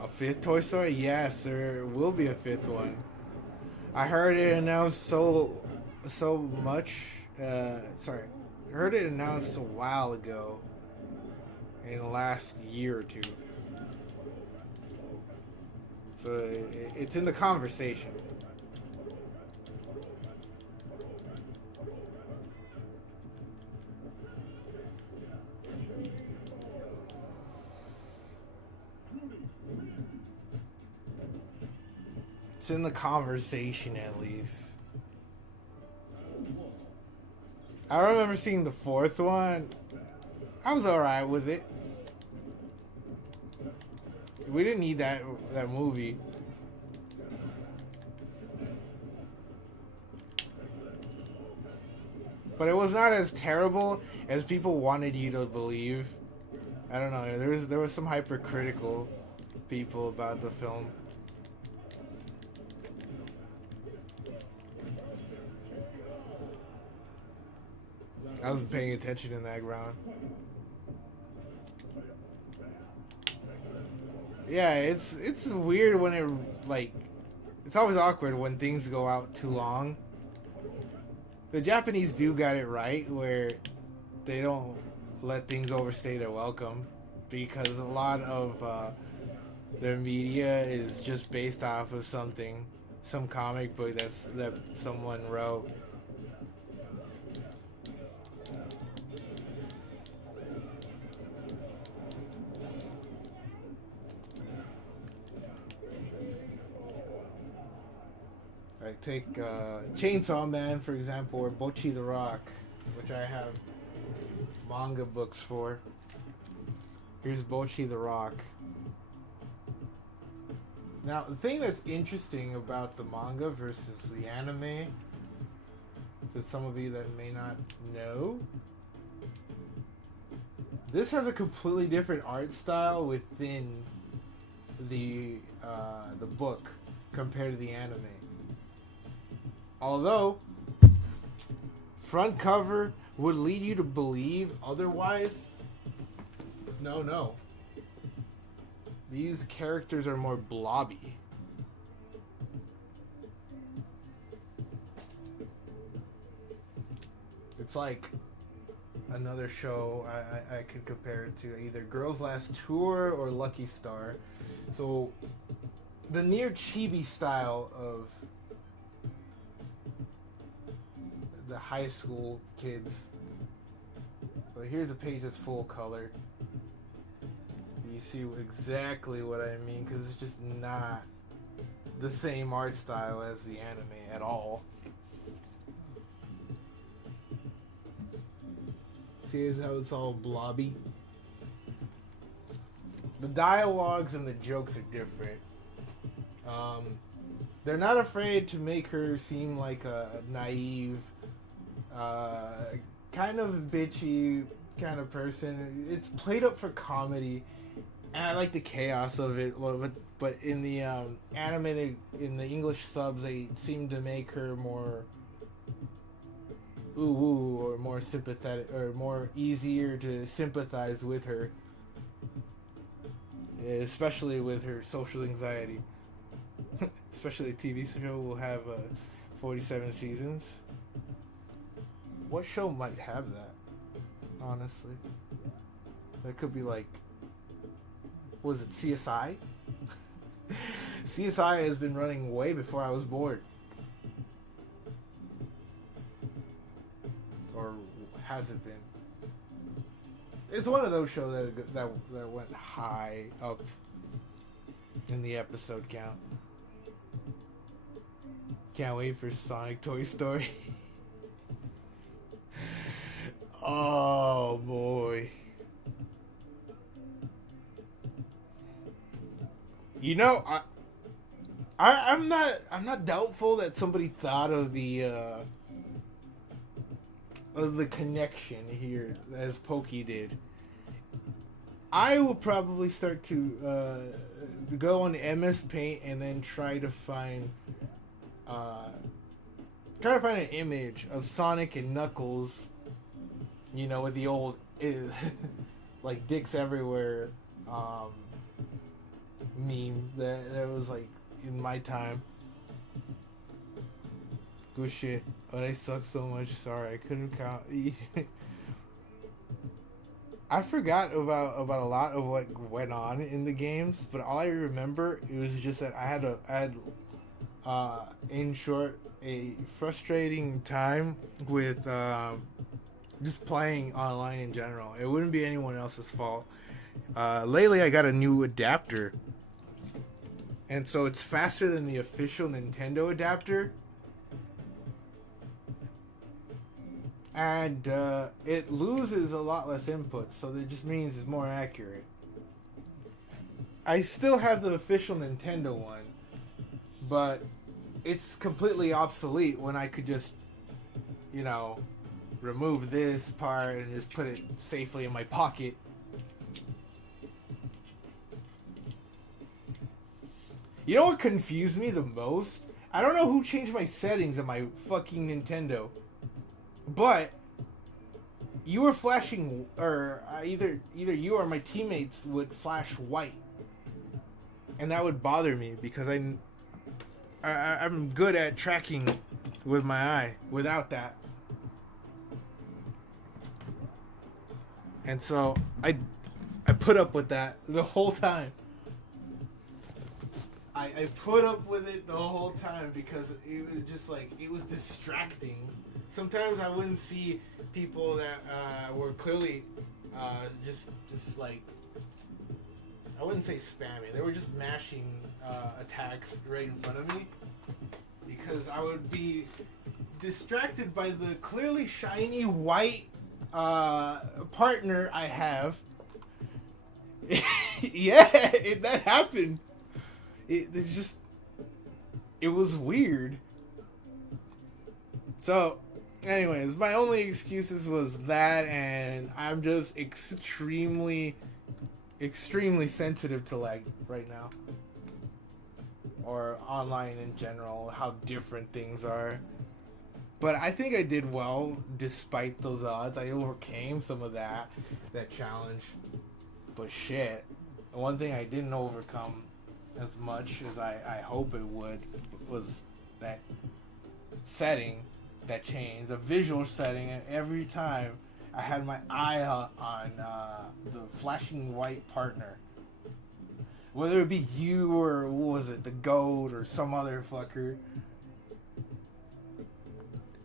A fifth Toy Story? Yes, there will be a fifth one. I heard it announced so much. Sorry. I heard it announced a while ago, in the last year or two. So it's in the conversation. It's in the conversation, at least. I remember seeing the fourth one. I was alright with it. We didn't need that movie. but it was not as terrible as people wanted you to believe. I don't know. There was some hypercritical people about the film. I wasn't paying attention in that round. Yeah, it's weird when it like it's always awkward when things go out too long. The Japanese do got it right where they don't let things overstay their welcome because a lot of their media is just based off of some comic book that someone wrote. Like take Chainsaw Man for example, or Bocchi the Rock, which I have manga books for. Here's Bocchi the Rock. Now, the thing that's interesting about the manga versus the anime, to some of you that may not know, this has a completely different art style within the book compared to the anime. Although, front cover would lead you to believe otherwise. No. These characters are more blobby. It's like another show I could compare it to, either Girls Last Tour or Lucky Star. So, the near chibi style of the high school kids. But here's a page that's full color. You see exactly what I mean, because it's just not the same art style as the anime at all. See how it's all blobby? The dialogues and the jokes are different. They're not afraid to make her seem like a naive, kind of bitchy kind of person. It's played up for comedy, and I like the chaos of it. But in the anime, in the English subs, they seem to make her more ooh, or more sympathetic, or more easier to sympathize with her, especially with her social anxiety. Especially the TV show will have 47 seasons. What show might have that? Honestly, that could be like, was it CSI? CSI has been running way before I was born, or has it been? It's one of those shows that went high up in the episode count. Can't wait for Sonic Toy Story. Oh boy. You know, I'm not doubtful that somebody thought of the connection here as Pokey did. I will probably start to go on MS Paint and then try to find an image of Sonic and Knuckles, you know, with the old like dicks everywhere meme that was like in my time. Good shit. Oh, they suck so much. Sorry, I couldn't count. I forgot about a lot of what went on in the games, but all I remember, it was just that I had in short, a frustrating time with just playing online in general. It wouldn't be anyone else's fault. Lately, I got a new adapter, and so it's faster than the official Nintendo adapter. And it loses a lot less input, so that just means it's more accurate. I still have the official Nintendo one, but it's completely obsolete when I could just, you know, remove this part and just put it safely in my pocket. You know what confused me the most? I don't know who changed my settings on my fucking Nintendo, but you were flashing, or either you or my teammates would flash white, and that would bother me because I'm good at tracking with my eye without that, and so I put up with that the whole time. I put up with it the whole time because it was just like, it was distracting. Sometimes I wouldn't see people that were clearly just like, I wouldn't say spamming. They were just mashing attacks right in front of me because I would be distracted by the clearly shiny white partner I have. Yeah, that happened. It was weird. So, anyways, my only excuses was that, and I'm just extremely sensitive to lag right now. Or online in general, how different things are. But I think I did well despite those odds. I overcame some of that challenge. But shit, one thing I didn't overcome as much as I hope it would was that setting that changed, the visual setting, and every time I had my eye on the flashing white partner, whether it be you or what was it, the goat or some other fucker,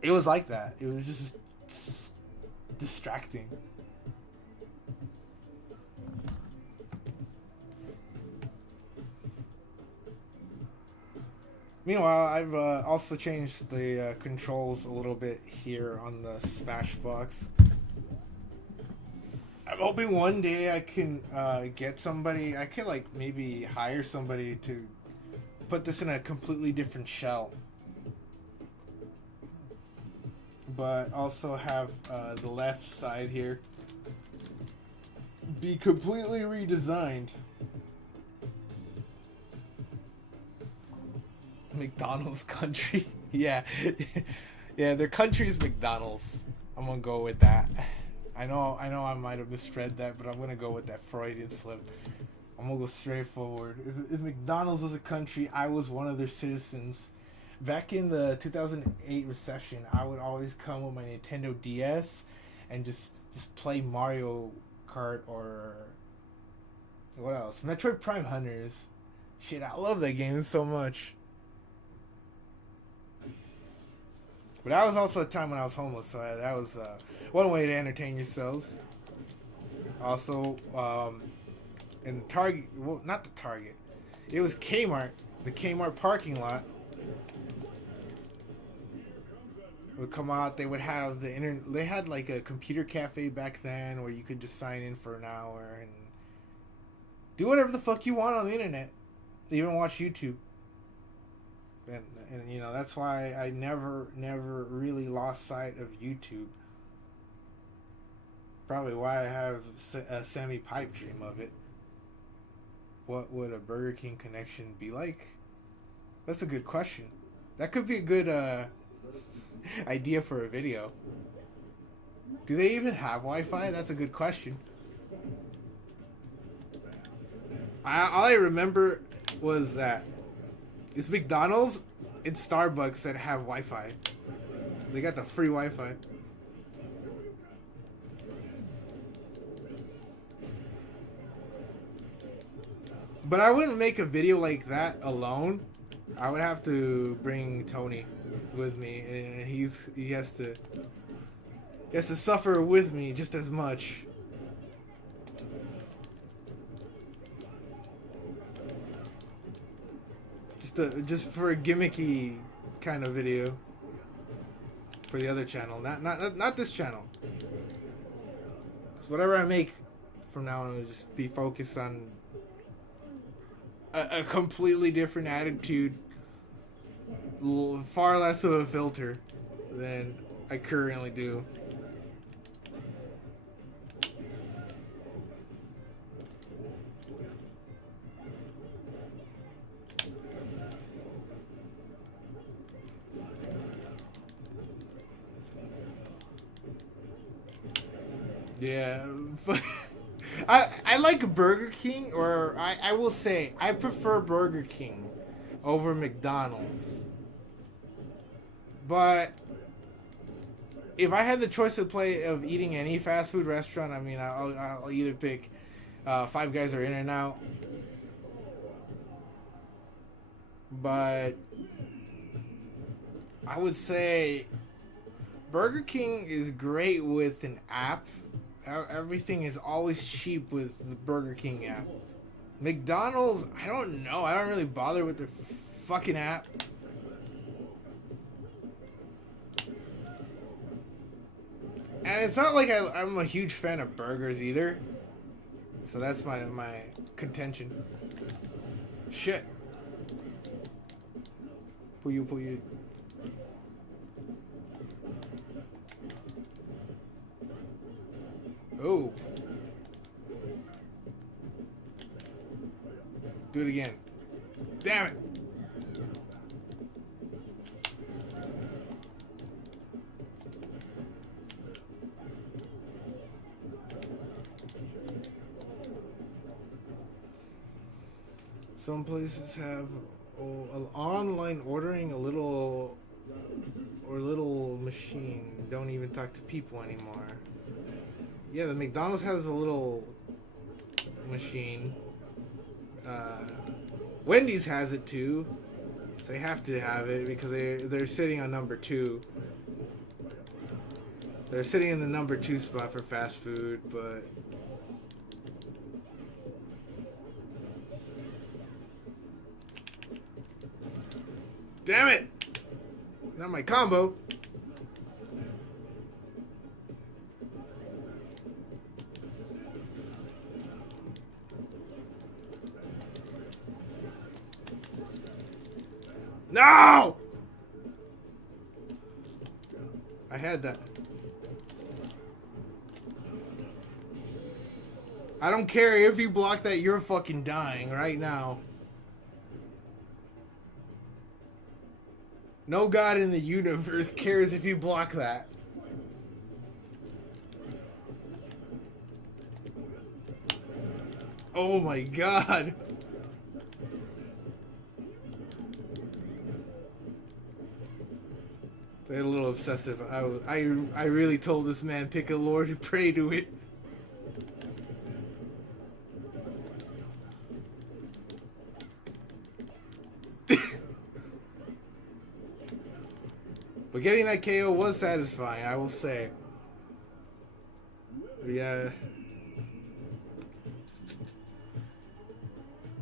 it was like that. It was just distracting. Meanwhile, I've also changed the controls a little bit here on the Smashbox. I'm hoping one day I can get somebody, I can like maybe hire somebody to put this in a completely different shell. But also have the left side here be completely redesigned. McDonald's country. Yeah. Yeah, their country is McDonald's. I'm gonna go with that. I know I might have misread that, but I'm gonna go with that Freudian slip. I'm gonna go straight forward. If McDonald's was a country, I was one of their citizens. Back in the 2008 recession, I would always come with my Nintendo DS and just play Mario Kart or what else? Metroid Prime Hunters. Shit, I love that game so much. But that was also a time when I was homeless, so that was one way to entertain yourselves. Also, in Target, well, not the Target, it was Kmart, the Kmart parking lot. Would come out, they would have the internet, they had like a computer cafe back then where you could just sign in for an hour and do whatever the fuck you want on the internet, even watch YouTube. And you know, that's why I never really lost sight of YouTube. Probably why I have a semi-pipe dream of it. What would a Burger King connection be like? That's a good question. That could be a good idea for a video. Do they even have Wi-Fi? That's a good question. All I remember was that it's McDonald's and Starbucks that have Wi-Fi. They got the free Wi-Fi. But I wouldn't make a video like that alone. I would have to bring Tony with me, and he has to suffer with me just as much. Just for a gimmicky kind of video for the other channel, not this channel. So whatever I make from now on will just be focused on a completely different attitude, far less of a filter than I currently do. Yeah, but I like Burger King, or I will say I prefer Burger King over McDonald's. But if I had the choice to play of eating any fast food restaurant, I mean, I'll either pick Five Guys or In-N-Out. But I would say Burger King is great with an app. Everything is always cheap with the Burger King app. McDonald's, I don't know. I don't really bother with their fucking app. And it's not like I'm a huge fan of burgers either. So that's my contention. Shit. Puyo. Oh. Do it again. Damn it. Some places have online ordering a little machine. Don't even talk to people anymore. Yeah, the McDonald's has a little machine. Wendy's has it too. So they have to have it because they're sitting on number 2. They're sitting in the number 2 spot for fast food, but damn it! Not my combo. No! I had that. I don't care if you block that, you're fucking dying right now. No God in the universe cares if you block that. Oh my God. They're a little obsessive. I really told this man pick a Lord and pray to it. But getting that KO was satisfying, I will say. Yeah.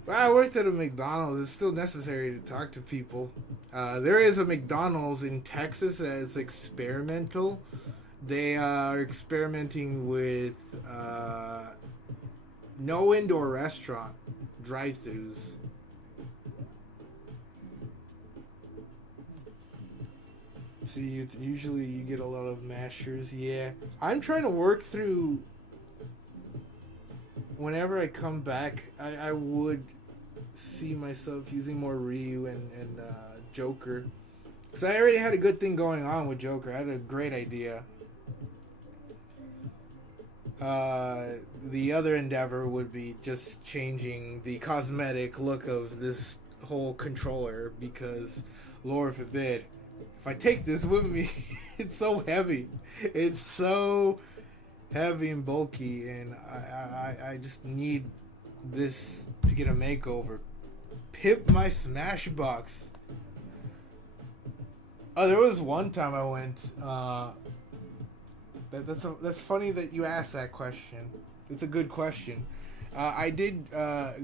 Well, I worked at a McDonald's. It's still necessary to talk to people. There is a McDonald's in Texas that is experimental. They are experimenting with no indoor restaurant drive-thrus. So usually you get a lot of mashers. Yeah, I'm trying to work through. Whenever I come back, I would see myself using more Ryu and Joker. Because I already had a good thing going on with Joker. I had a great idea. The other endeavor would be just changing the cosmetic look of this whole controller. Because, Lord forbid, if I take this with me, it's so heavy. It's so heavy and bulky, and I just need this to get a makeover. Pip my Smashbox. Oh, there was one time I went. That's funny that you asked that question. It's a good question. I did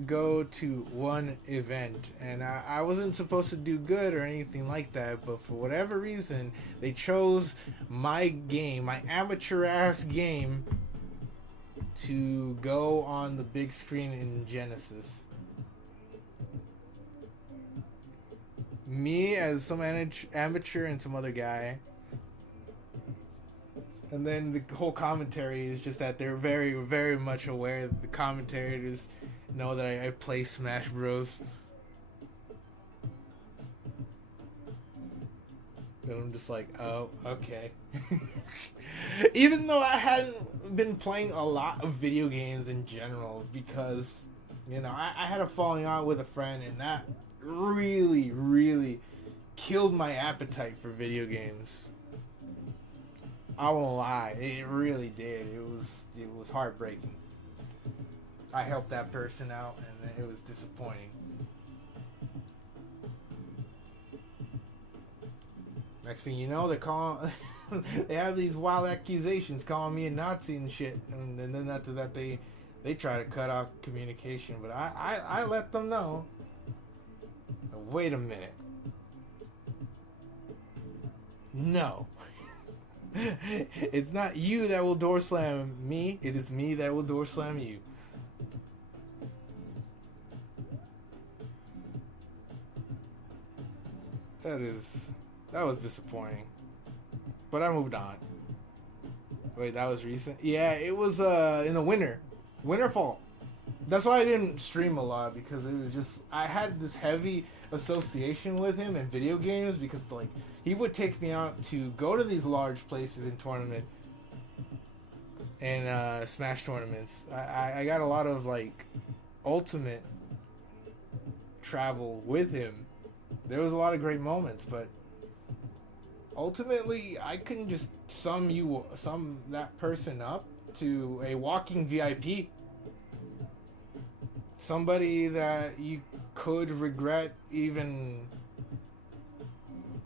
go to one event, and I wasn't supposed to do good or anything like that, but for whatever reason, they chose my game, my amateur-ass game, to go on the big screen in Genesis. Me as some amateur and some other guy. And then the whole commentary is just that they're very, very much aware that the commentators know that I play Smash Bros. And I'm just like, oh, okay. Even though I hadn't been playing a lot of video games in general, because, I had a falling out with a friend, and that really, really killed my appetite for video games. I won't lie, it really did. It was heartbreaking. I helped that person out, and it was disappointing. Next thing you know, they're calling. They have these wild accusations calling me a Nazi and shit, and then after that they try to cut off communication. But I let them know. Wait a minute. No. It's not you that will door slam me. It is me that will door slam you. That was disappointing. But I moved on. Wait, that was recent? Yeah, it was in the winter fall. That's why I didn't stream a lot, because it was just, I had this heavy association with him in video games, because like he would take me out to go to these large places in tournament and Smash tournaments. I got a lot of like ultimate travel with him. There was a lot of great moments, but ultimately I couldn't just sum that person up to a walking VIP. Somebody that you could regret even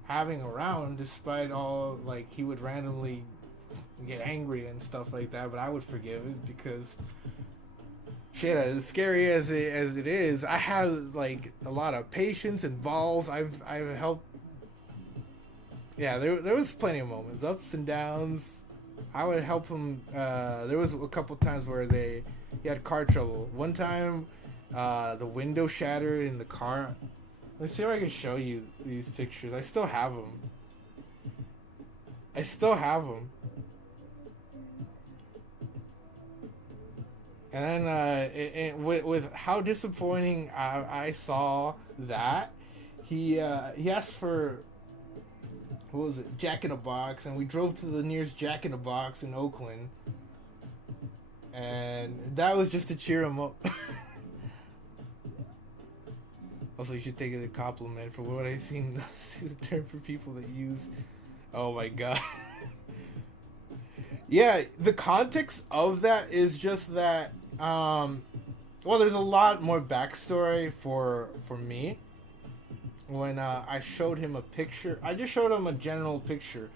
having around, despite all, like, he would randomly get angry and stuff like that, but I would forgive it, because shit, as scary as it is, I have like a lot of patience and balls. I've helped. Yeah, there was plenty of moments, ups and downs. I would help him. There was a couple times where he had car trouble. One time, the window shattered in the car. Let's see if I can show you these pictures. I still have them. And then with how disappointing I saw that, he asked for, what was it, Jack in a Box, and we drove to the nearest Jack in a Box in Oakland, and that was just to cheer him up. Also, you should take it a compliment for what I've seen. The term for people that use. Oh my god. Yeah, the context of that is just that. Well, there's a lot more backstory for me. When I showed him a picture, I just showed him a general picture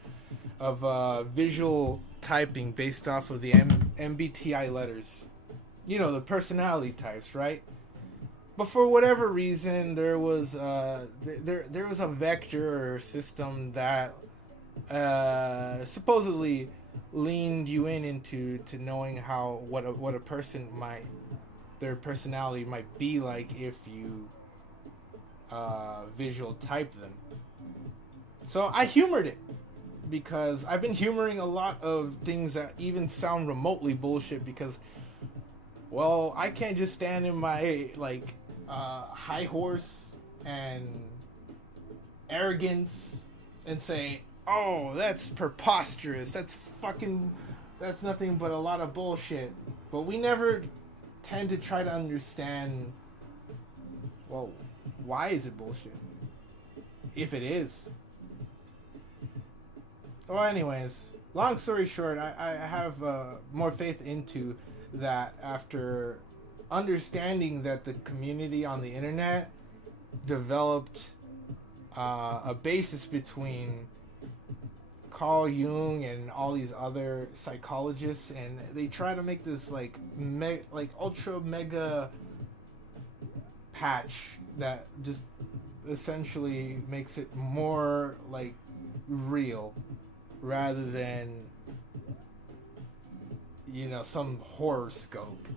of visual typing based off of the MBTI letters. You know, the personality types, right? But for whatever reason, there was there was a vector or system that supposedly leaned you into knowing how what a person might, their personality might be like if you visual type them. So I humored it, because I've been humoring a lot of things that even sound remotely bullshit, because, well, I can't just stand in my like high horse and arrogance and say, oh, that's preposterous, that's nothing but a lot of bullshit. But we never tend to try to understand, well, why is it bullshit? If it is. Well, anyways, long story short, I have more faith into that after understanding that the community on the internet developed a basis between Carl Jung and all these other psychologists, and they try to make this like ultra mega patch that just essentially makes it more like real, rather than, you know, some horoscope.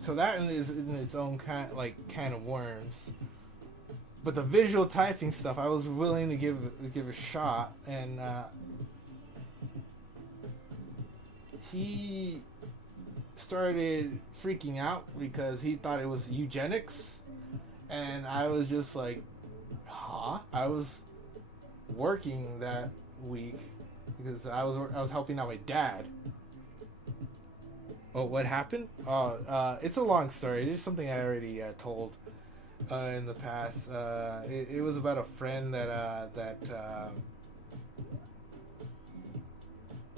So that is in its own can of worms. But the visual typing stuff, I was willing to give a shot, and he started freaking out because he thought it was eugenics, and I was just like, huh? I was working that week because I was helping out my dad. Oh, what happened? Oh, it's a long story. It's something I already told in the past. It was about a friend that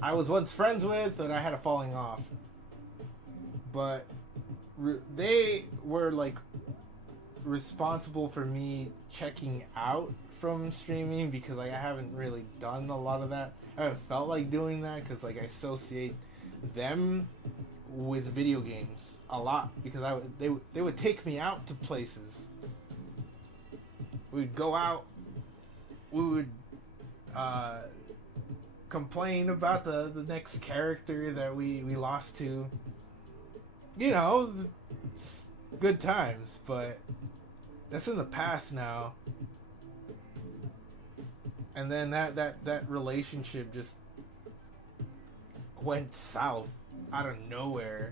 I was once friends with, and I had a falling off. But they were like responsible for me checking out from streaming because like I haven't really done a lot of that. I haven't felt like doing that because like I associate them with video games a lot because they would take me out to places. We'd go out. We would complain about the next character that we lost to. You know, good times, but that's in the past now. And then that relationship just went south out of nowhere.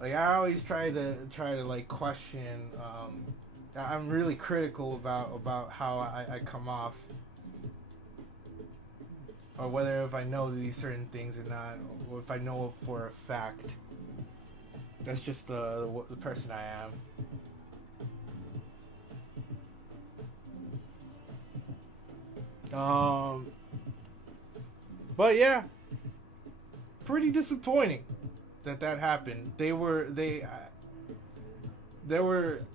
Like I always try to like question. I'm really critical about how I come off, or whether if I know these certain things or not, or if I know for a fact. That's just the person I am. But yeah, pretty disappointing that happened. They were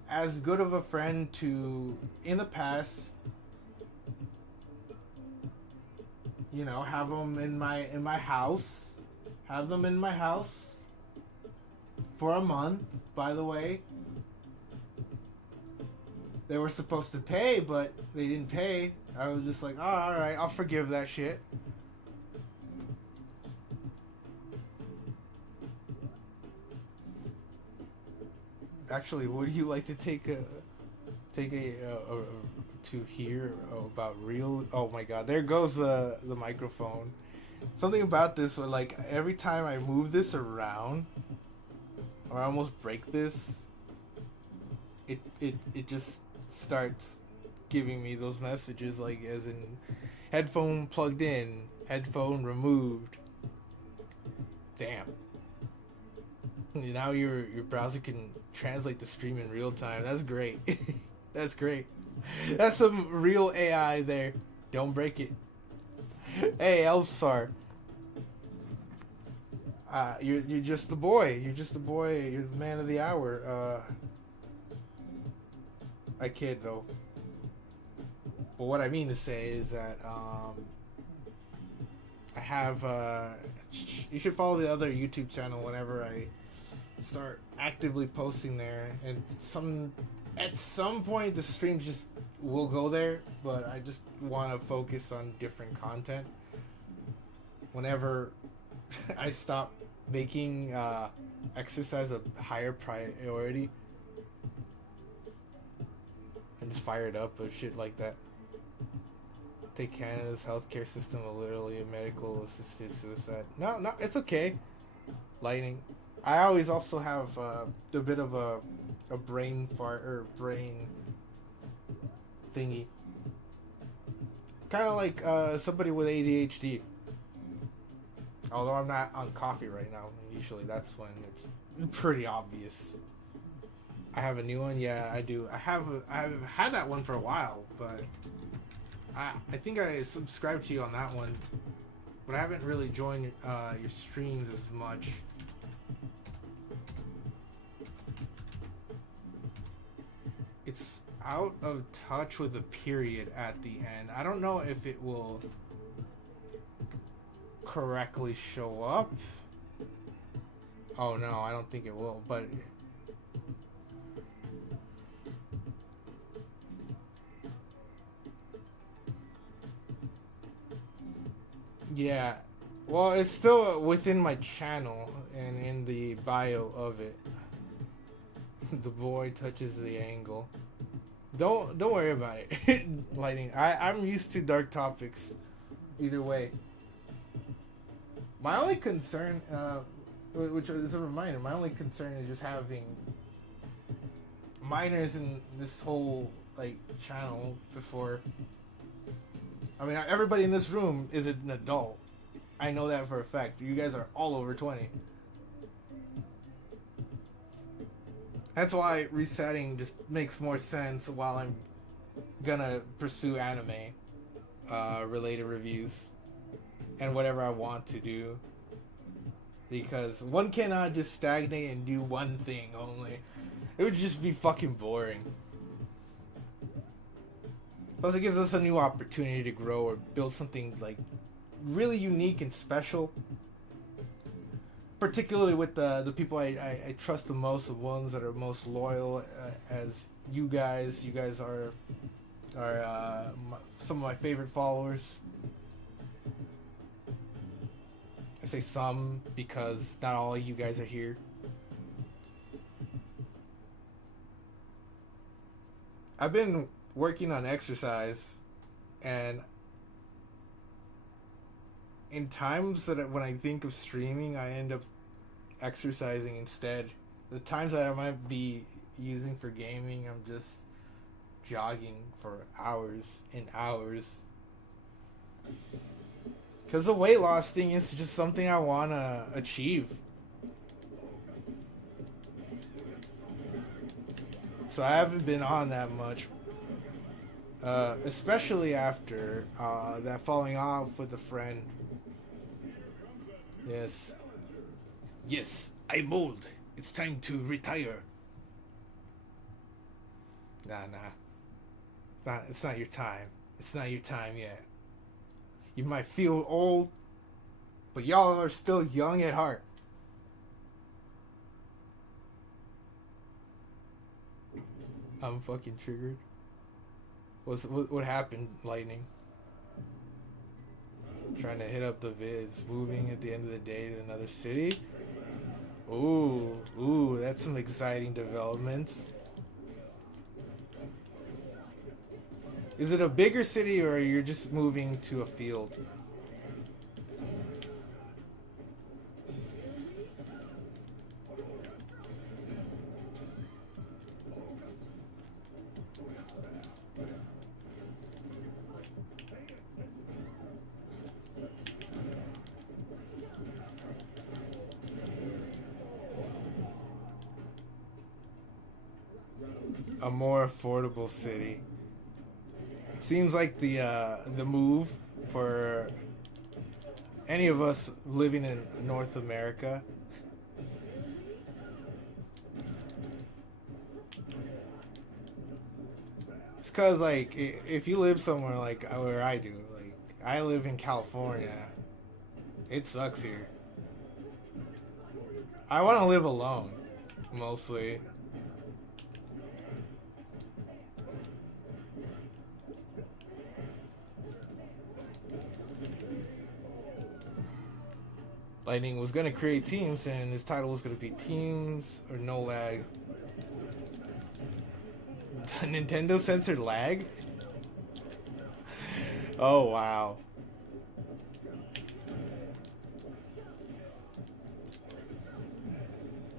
as good of a friend to in the past. You know, have them in my house. Have them in my house for a month. By the way, they were supposed to pay, but they didn't pay. I was just like, oh, all right, I'll forgive that shit. Actually, would you like to take a to hear about real? Oh my God, there goes the microphone. Something about this where like every time I move this around, or I almost break this, it just starts giving me those messages like as in headphone plugged in, headphone removed. Damn. Now your browser can translate the stream in real time. That's great. That's great. That's some real AI there. Don't break it. Hey, Elfsar. You're just the boy. You're just the boy. You're the man of the hour. I kid though. But what I mean to say is that I have you should follow the other YouTube channel whenever I start actively posting there, and at some point the streams just will go there, but I just want to focus on different content. Whenever I stop making exercise a higher priority and just fire it up or shit like that. Take Canada's healthcare system literally a medical assisted suicide. No, it's okay. Lightning. I always also have a bit of a brain fart or brain thingy. Kind of like somebody with ADHD. Although I'm not on coffee right now. Usually that's when it's pretty obvious. I have a new one. Yeah, I do. I've had that one for a while, but I think I subscribed to you on that one, but I haven't really joined your streams as much. It's out of touch with the period at the end. I don't know if it will correctly show up. Oh no, I don't think it will, but yeah. Well, it's still within my channel and in the bio of it. The boy touches the angle. Don't worry about it. Lighting. I'm used to dark topics. Either way. My only concern, which is a reminder, my only concern is just having minors in this whole like channel before. I mean, everybody in this room is an adult. I know that for a fact. You guys are all over 20. That's why resetting just makes more sense while I'm gonna pursue anime related reviews and whatever I want to do. Because one cannot just stagnate and do one thing only. It would just be fucking boring. Plus it gives us a new opportunity to grow or build something like really unique and special. Particularly with the people I trust the most, the ones that are most loyal, as you guys. You guys are some of my favorite followers. I say some because not all of you guys are here. I've been working on exercise, and in times that when I think of streaming, I end up exercising instead. The times that I might be using for gaming, I'm just jogging for hours and hours. Because the weight loss thing is just something I want to achieve. So I haven't been on that much. Especially after that falling off with a friend. Yes. Yes, I'm old. It's time to retire. Nah. It's not your time. It's not your time yet. You might feel old, but y'all are still young at heart. I'm fucking triggered. What happened, Lightning? Trying to hit up the vids. Moving at the end of the day to another city? Ooh, that's some exciting developments. Is it a bigger city or you're just moving to a field? A more affordable city. Seems like the move for any of us living in North America. It's cause like if you live somewhere like where I do, like I live in California, it sucks here. I want to live alone, mostly. Lightning was gonna create teams, and his title was gonna be Teams or No Lag. Nintendo censored lag? Oh wow.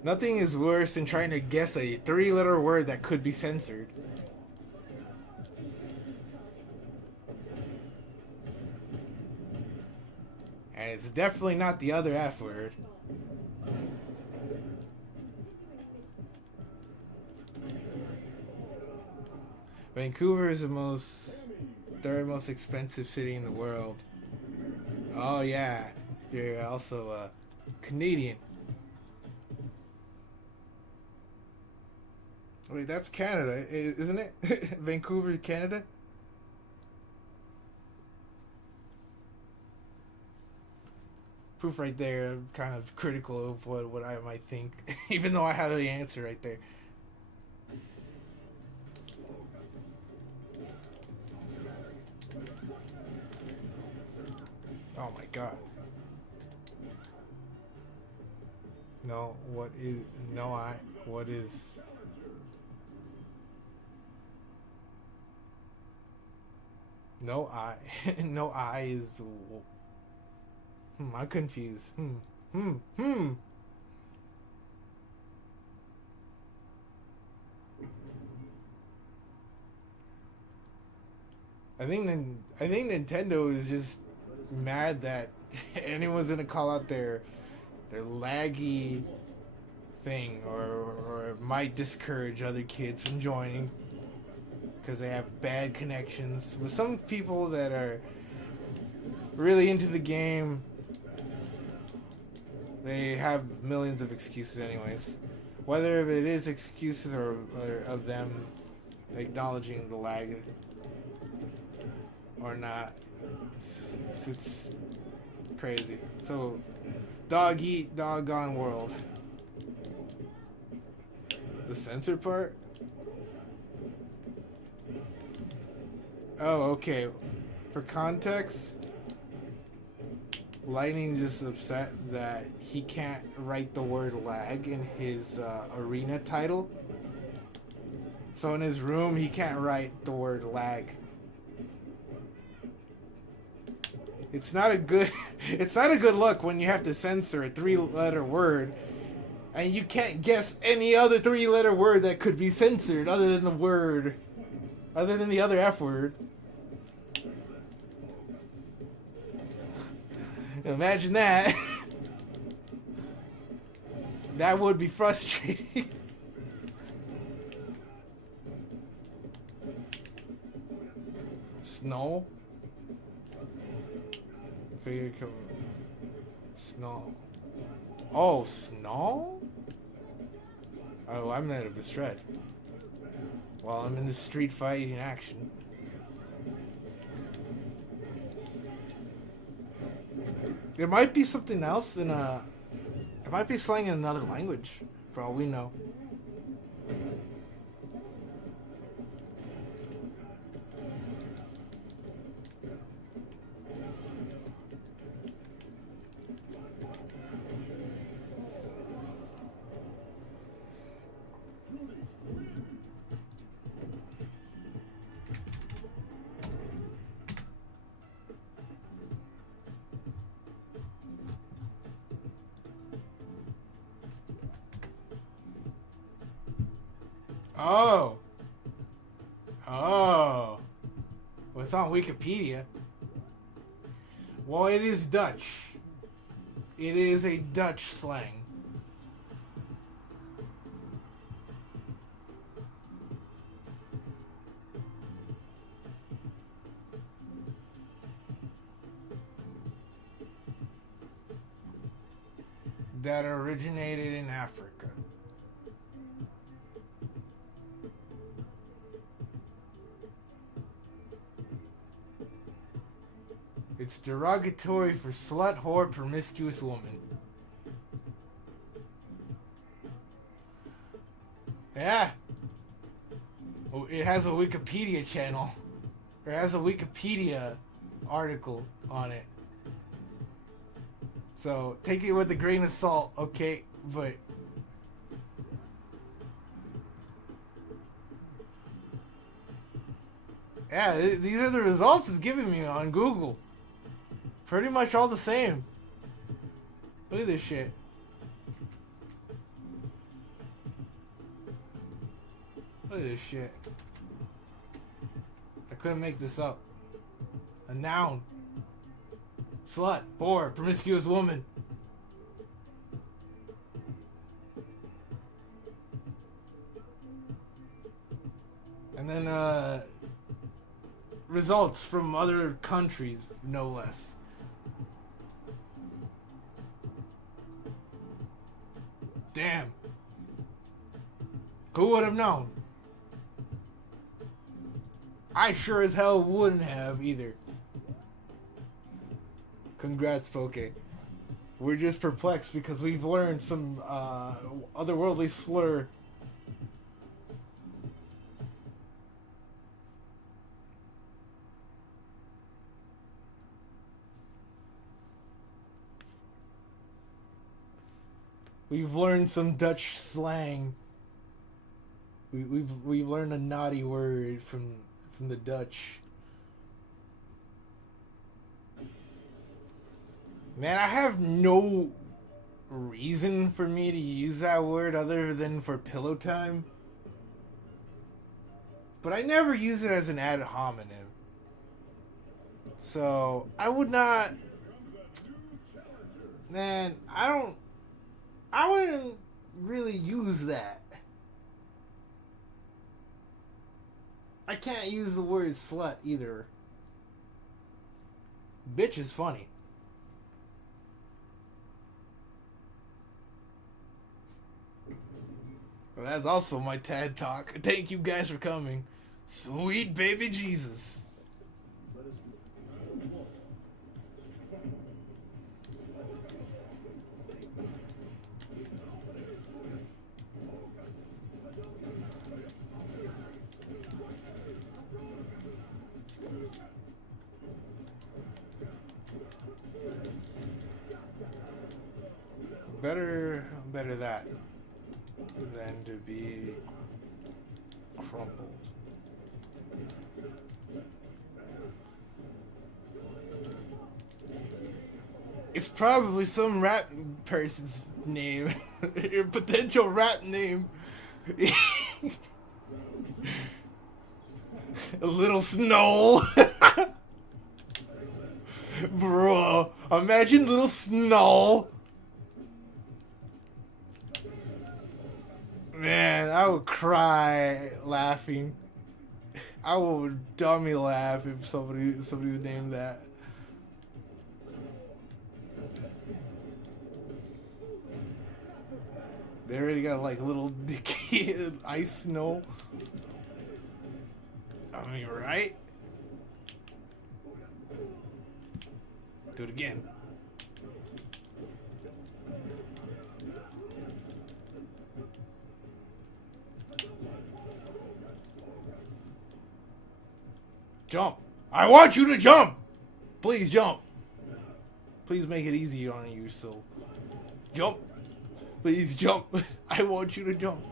Nothing is worse than trying to guess a 3-letter word that could be censored. And it's definitely not the other F word. Vancouver is the third most expensive city in the world. Oh yeah, you're also a Canadian. Wait, that's Canada, isn't it? Vancouver, Canada? Proof right there. I'm kind of critical of what I might think, even though I have the answer right there. Oh my god. No, what is... No, what is... No, no, is... I'm confused. I think Nintendo is just mad that anyone's gonna call out their laggy thing, or might discourage other kids from joining because they have bad connections. With some people that are really into the game, they have millions of excuses anyways. Whether it is excuses or of them acknowledging the lag or not, it's crazy. So, dog eat doggone world. The censor part? Oh, okay. For context, Lightning's just upset that he can't write the word lag in his arena title. So in his room, he can't write the word lag. It's not a good it's not a good look when you have to censor a 3-letter word and you can't guess any other 3-letter word that could be censored other than the other F word. Imagine that. That would be frustrating. Snow? Snow. Oh, snow? Oh, I'm out of the thread. While I'm in the street fighting action. There might be something else in a... It might be slang in another language, for all we know. Oh. Oh. Well, it's on Wikipedia. Well, it is Dutch. It is a Dutch slang. That originated in Africa. It's derogatory for slut, whore, promiscuous woman. Yeah. Oh, it has a Wikipedia channel. It has a Wikipedia article on it. So, take it with a grain of salt, okay? But... yeah, these are the results it's giving me on Google. Pretty much all the same. Look at this shit. Look at this shit. I couldn't make this up. A noun. Slut, whore, promiscuous woman. And then, results from other countries, no less. Damn. Who would have known? I sure as hell wouldn't have either. Congrats, Poke. We're just perplexed because we've learned some otherworldly slur. We've learned some Dutch slang. We've learned a naughty word from the Dutch. Man, I have no reason for me to use that word other than for pillow time. But I never use it as an ad hominem. So I would not. Man, I don't. I wouldn't really use that. I can't use the word slut either. Bitch is funny. Well, that's also my TED talk. Thank you guys for coming. Sweet baby Jesus. Better that than to be crumpled. It's probably some rap person's name. Your potential rap name. A little snow. Bro, imagine little snow. Man, I would cry laughing. I would dummy laugh if somebody's named that. They already got like little dicky ice snow. I mean, right? Do it again. Jump. I want you to jump. Please jump. Please make it easy on yourself. Jump. Please jump. I want you to jump.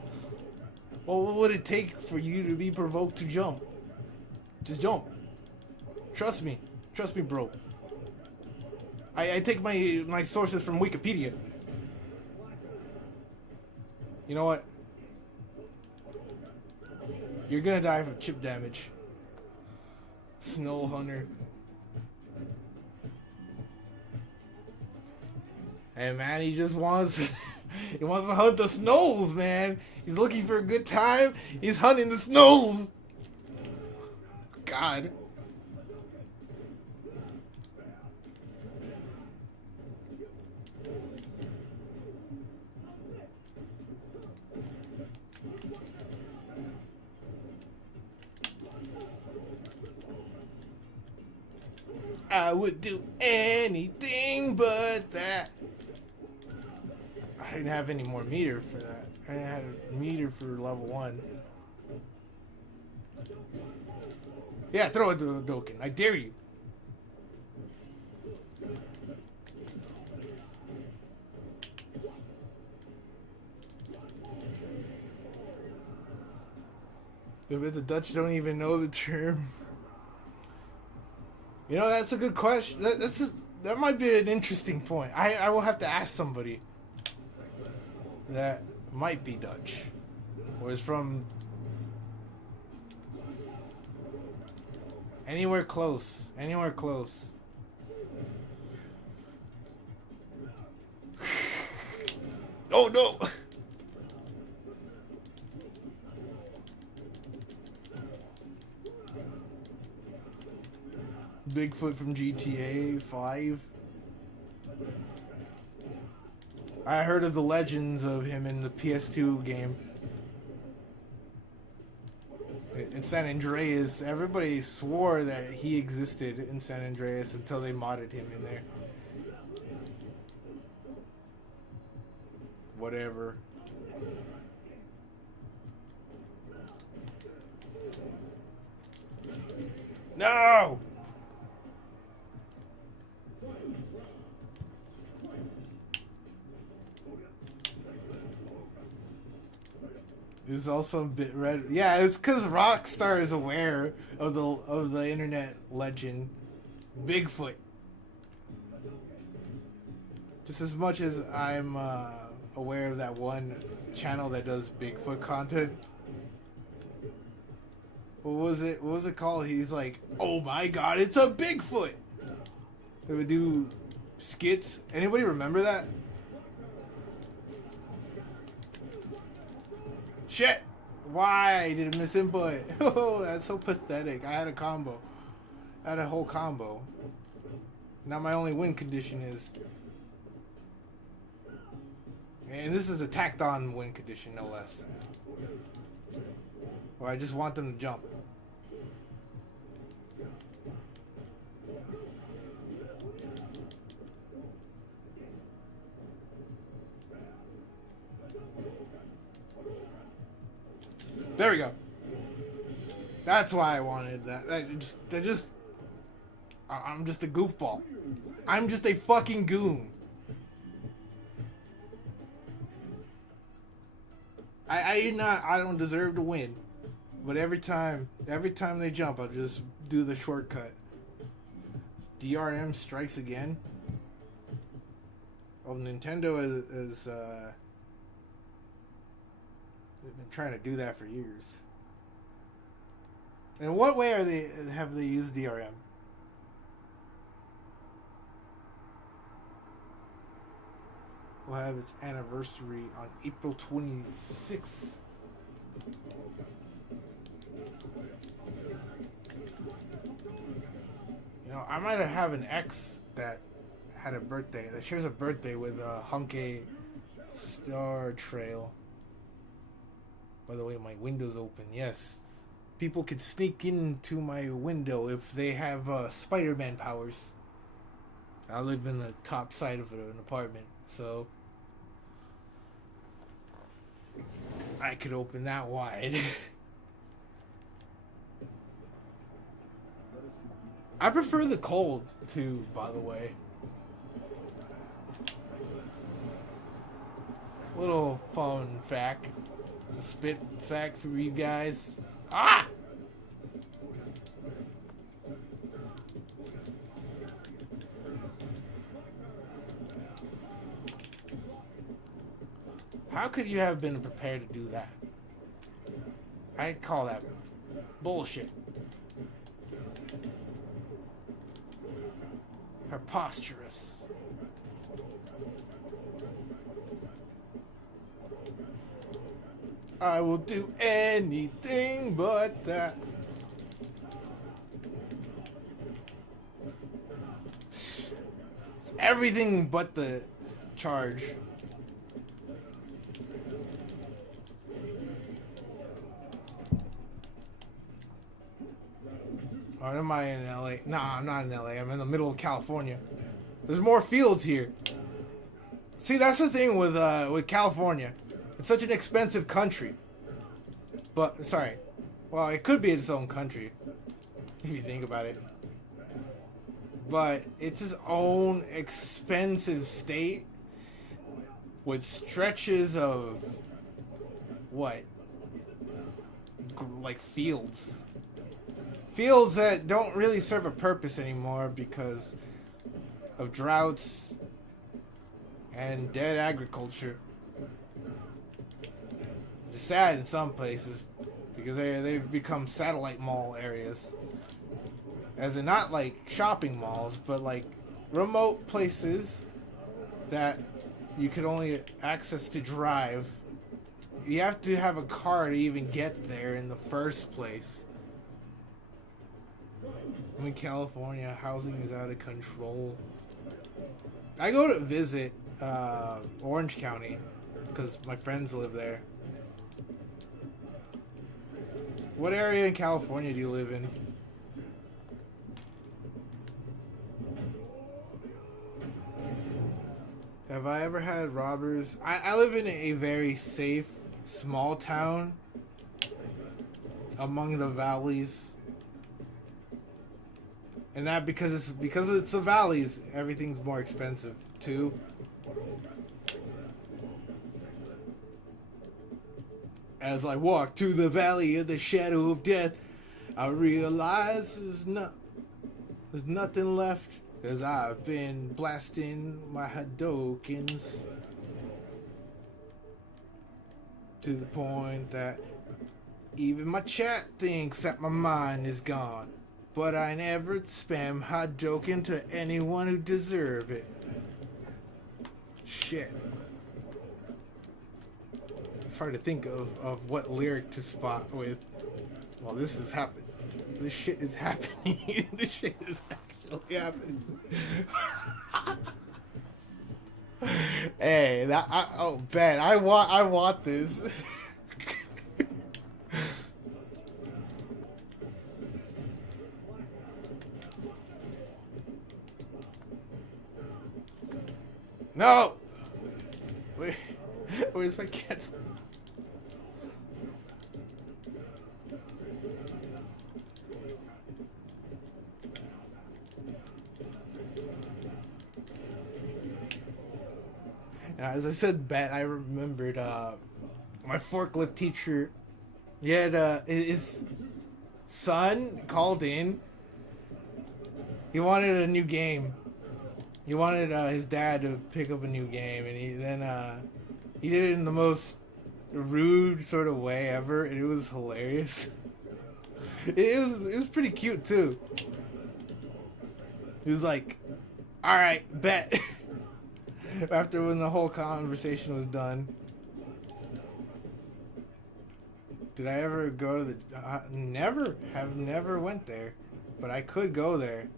Well, what would it take for you to be provoked to jump? Just jump. Trust me. Trust me, bro. I take my sources from Wikipedia. You know what? You're gonna die from chip damage. Snow Hunter. Hey man, he just wants he wants to hunt the snows, man. He's looking for a good time. He's hunting the snows. God. I would do anything but that. I didn't have any more meter for that. I didn't have a meter for level 1. Yeah, throw it to Dokkan. I dare you. But the Dutch don't even know the term. You know, that's a good question. That might be an interesting point. I will have to ask somebody that might be Dutch or is from anywhere close. Anywhere close. Oh no! Bigfoot from GTA 5. I heard of the legends of him in the PS2 game. In San Andreas, everybody swore that he existed in San Andreas until they modded him in there. Whatever. No! It's also a bit red. Yeah, it's because Rockstar is aware of the internet legend, Bigfoot. Just as much as I'm aware of that one channel that does Bigfoot content. What was it called? He's like, oh my god, it's a Bigfoot. They would do skits. Anybody remember that? Shit! Why did it miss input? Oh, that's so pathetic. I had a combo. I had a whole combo. Now my only win condition is... And this is a tacked on win condition, no less. Or I just want them to jump. There we go. That's why I wanted that. I'm just a goofball. I'm just a fucking goon. I don't deserve to win. But every time they jump, I'll just do the shortcut. DRM strikes again. Oh, Nintendo is they've been trying to do that for years. In what way have they used DRM? Will have its anniversary on April 26th. You know, I might have an ex that had a birthday, that shares a birthday with Hunke Star Trail. By the way, my window's open. Yes. People could sneak into my window if they have Spider-Man powers. I live in the top side of an apartment, so I could open that wide. I prefer the cold, too, by the way. Little fun fact. A spit fact for you guys. Ah! How could you have been prepared to do that? I call that bullshit. Preposterous. I will do anything but that. It's everything but the charge. Or am I in LA? Nah, I'm not in LA. I'm in the middle of California. There's more fields here. See, that's the thing with California. It's such an expensive country. But, sorry. Well, it could be its own country. If you think about it. But it's its own expensive state. With stretches of... what? Like fields. Fields that don't really serve a purpose anymore because of droughts and dead agriculture. It's sad in some places because they've become satellite mall areas. As in not like shopping malls, but like remote places that you could only access to drive. You have to have a car to even get there in the first place. I mean, California, housing is out of control. I go to visit Orange County because my friends live there. What area in California do you live in? Have I ever had robbers? I live in a very safe, small town among the valleys. And that because it's the valleys, everything's more expensive too. As I walk to the valley of the shadow of death, I realize there's nothing left, 'cause I've been blasting my Hadokens to the point that Even my chat thinks that my mind is gone. But I never spam hot joking to anyone who deserve it. Shit. It's hard to think of what lyric to spot with. Well, this is happening. This shit is happening. This shit is actually happening. Hey, oh Ben, I want this. No. Wait, where's my cats? As I said, Ben, I remembered my forklift teacher. He had his son called in. He wanted a new game. He wanted his dad to pick up a new game, and he did it in the most rude sort of way ever, and it was hilarious. It was pretty cute too. He was like, "All right, bet." After when the whole conversation was done. Did I ever go to the? Never went there, but I could go there.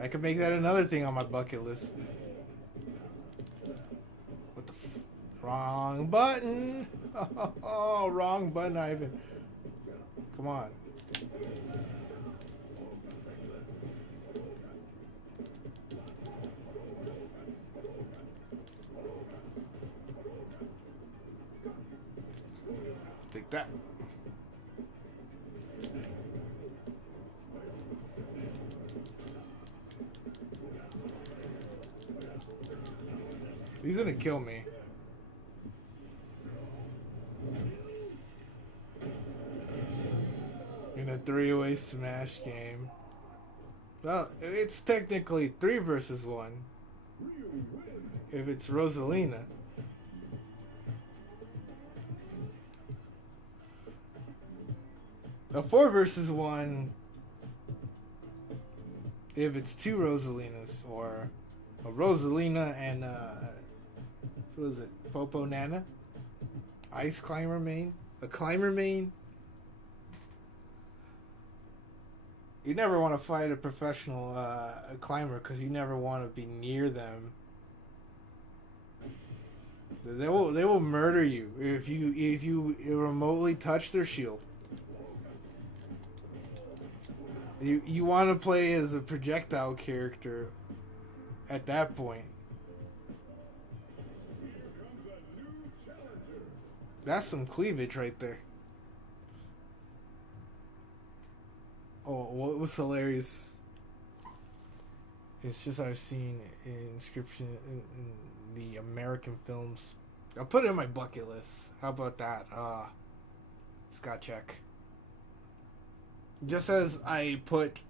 I could make that another thing on my bucket list. What the? Wrong button. Oh, wrong button, Ivan. Come on. Take that. He's gonna kill me. In a three-way Smash game. Well, it's technically 3 versus 1. If it's Rosalina. A 4 versus 1 if it's 2 Rosalinas, or a Rosalina and what was it? Popo Nana? Ice Climber main? A Climber main? You never want to fight a professional climber because you never want to be near them. They will murder you if you remotely touch their shield. You want to play as a projectile character at that point. That's some cleavage right there. Oh, what was hilarious? It's just I've seen inscription in the American films. I'll put it in my bucket list. How about that? Scott check. Just as I put,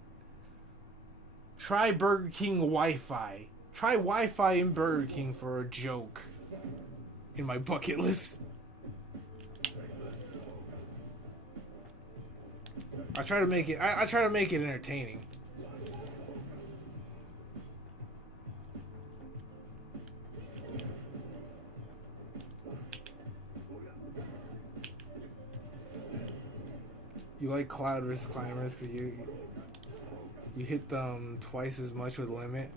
try Burger King Wi-Fi. Try Wi-Fi in Burger King for a joke in my bucket list. I try to make it. I try to make it entertaining. You like Cloud vs. Climbers because you hit them twice as much with limit.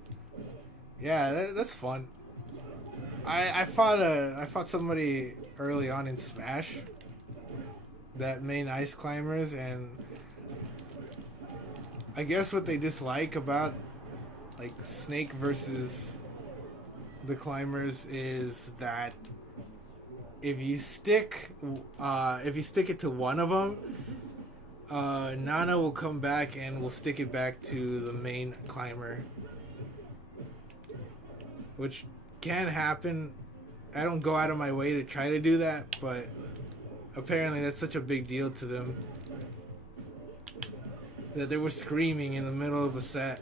Yeah, that's fun. I fought somebody early on in Smash that made Ice Climbers, and I guess what they dislike about like Snake versus the Climbers is that if you stick it to one of them, Nana will come back and will stick it back to the main climber, which can happen. I don't go out of my way to try to do that, but apparently that's such a big deal to them that they were screaming in the middle of a set.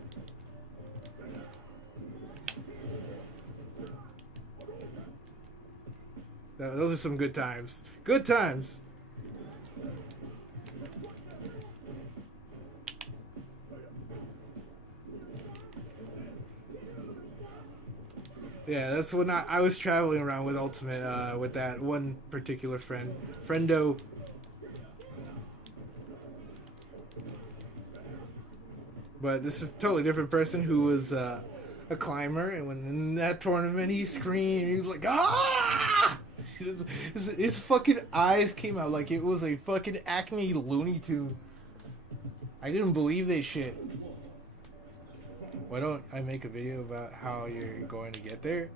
Those are some good times. Good times. Yeah, that's when I was traveling around with Ultimate with that one particular friend, Friendo. But this is a totally different person who was a climber, and when in that tournament he screamed, he was like, "Ah!" His fucking eyes came out like it was a fucking Acme Looney Tune. I didn't believe they shit. Why don't I make a video about how you're going to get there?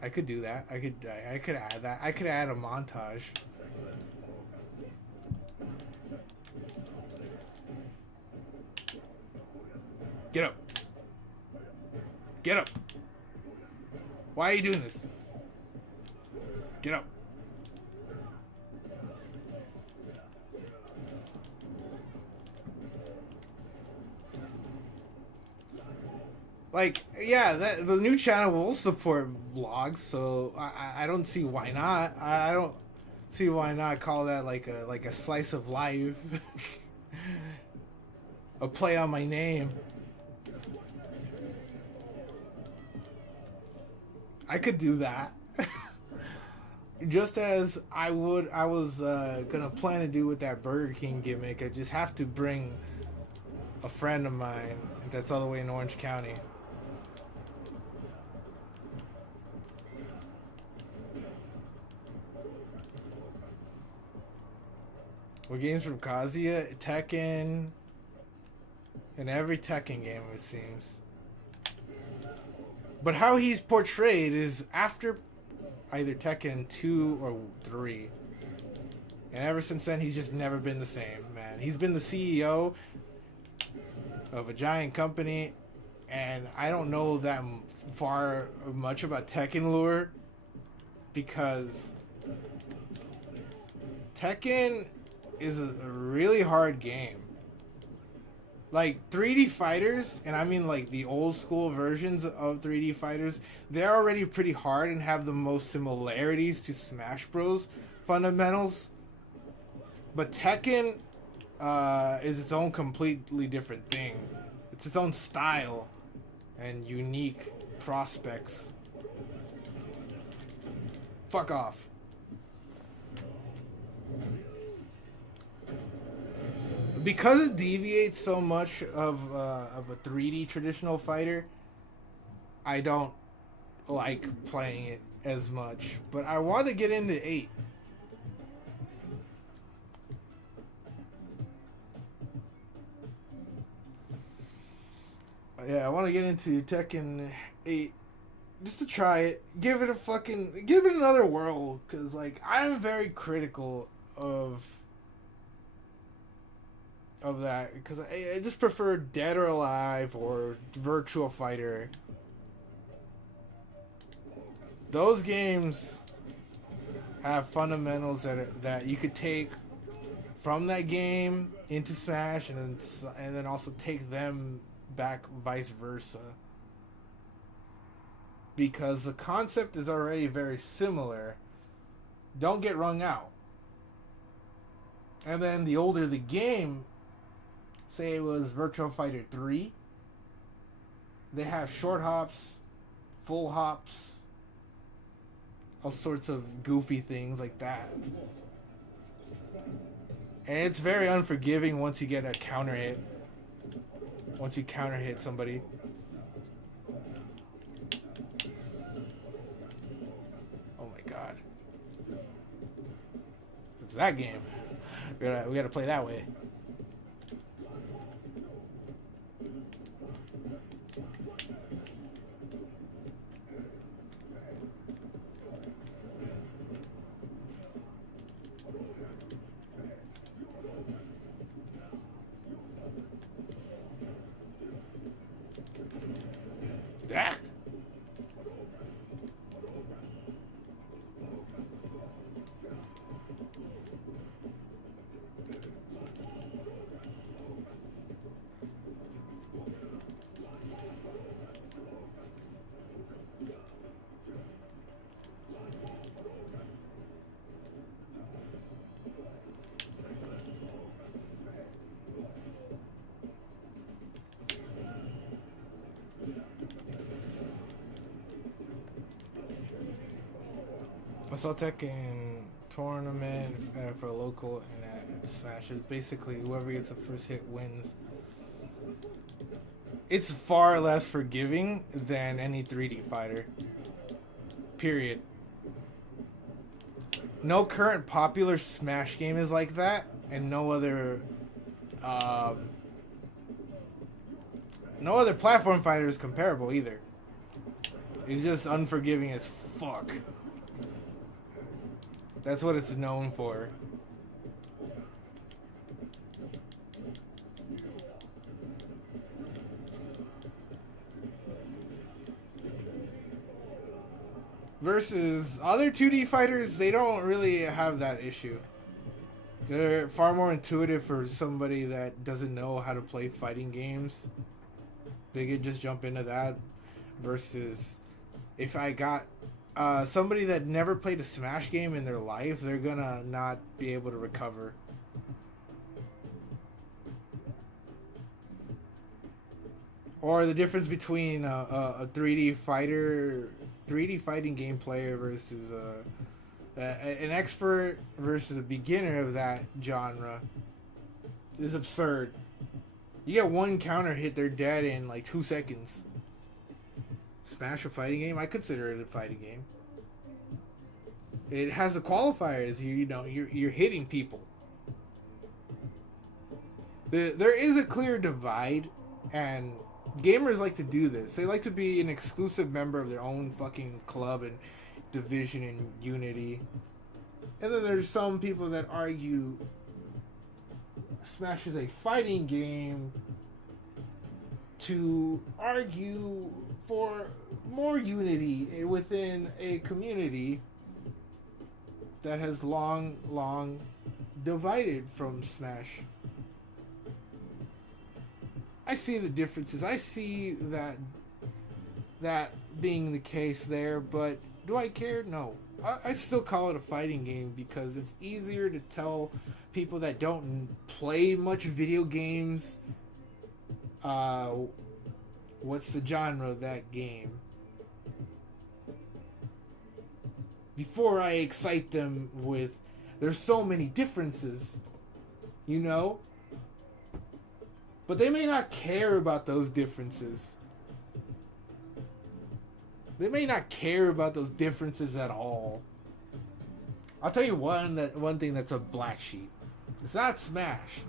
I could do that. I could add that. I could add a montage. Get up. Get up. Why are you doing this? Get up. Like, yeah, the new channel will support vlogs, so I don't see why not. I don't see why not call that like a slice of life, a play on my name. I could do that. Just as I was gonna plan to do with that Burger King gimmick. I just have to bring a friend of mine that's all the way in Orange County. What games from Kazuya? Tekken. In every Tekken game, it seems. But how he's portrayed is after either Tekken 2 or 3. And ever since then, he's just never been the same, man. He's been the CEO of a giant company, and I don't know that far much about Tekken lore, because Tekken is a really hard game. Like 3D fighters, and I mean like the old school versions of 3D fighters, they're already pretty hard and have the most similarities to Smash Bros. Fundamentals. But Tekken is its own completely different thing. It's its own style and unique prospects. Fuck off. Because it deviates so much of a 3D traditional fighter, I don't like playing it as much. But I want to get into 8. Yeah, I want to get into Tekken 8 just to try it. Give it another whirl, cuz like I'm very critical of that, because I just prefer Dead or Alive or Virtua Fighter. Those games have fundamentals that you could take from that game into Smash, and then also take them back, vice versa, because the concept is already very similar. Don't get wrung out. And then the older the game, say it was Virtua Fighter 3, they have short hops, full hops, all sorts of goofy things like that. And it's very unforgiving once you get a counter hit. Once you counter hit somebody. Oh my god. It's that game. We gotta play that way. Ah. Assault Tekken tournament for local and at Smash is basically whoever gets the first hit wins. It's far less forgiving than any 3D fighter. Period. No current popular Smash game is like that, and no other platform fighter is comparable either. It's just unforgiving as fuck. That's what it's known for. Versus other 2D fighters, they don't really have that issue. They're far more intuitive for somebody that doesn't know how to play fighting games. They could just jump into that. Versus if I got somebody that never played a Smash game in their life, they're gonna not be able to recover. Or the difference between a 3D fighting game player versus an expert versus a beginner of that genre is absurd. You get one counter hit, they're dead in like 2 seconds. Smash a fighting game? I consider it a fighting game. It has the qualifiers. You're hitting people. There is a clear divide, and gamers like to do this. They like to be an exclusive member of their own fucking club and division and unity. And then there's some people that argue Smash is a fighting game to argue for more unity within a community that has long divided from Smash. I see the differences. I see that being the case there, but do I care? No. I still call it a fighting game because it's easier to tell people that don't play much video games what's the genre of that game before I excite them with there's so many differences, you know? But they may not care about those differences. They may not care about those differences at all. I'll tell you one thing that's a black sheep. It's not Smash.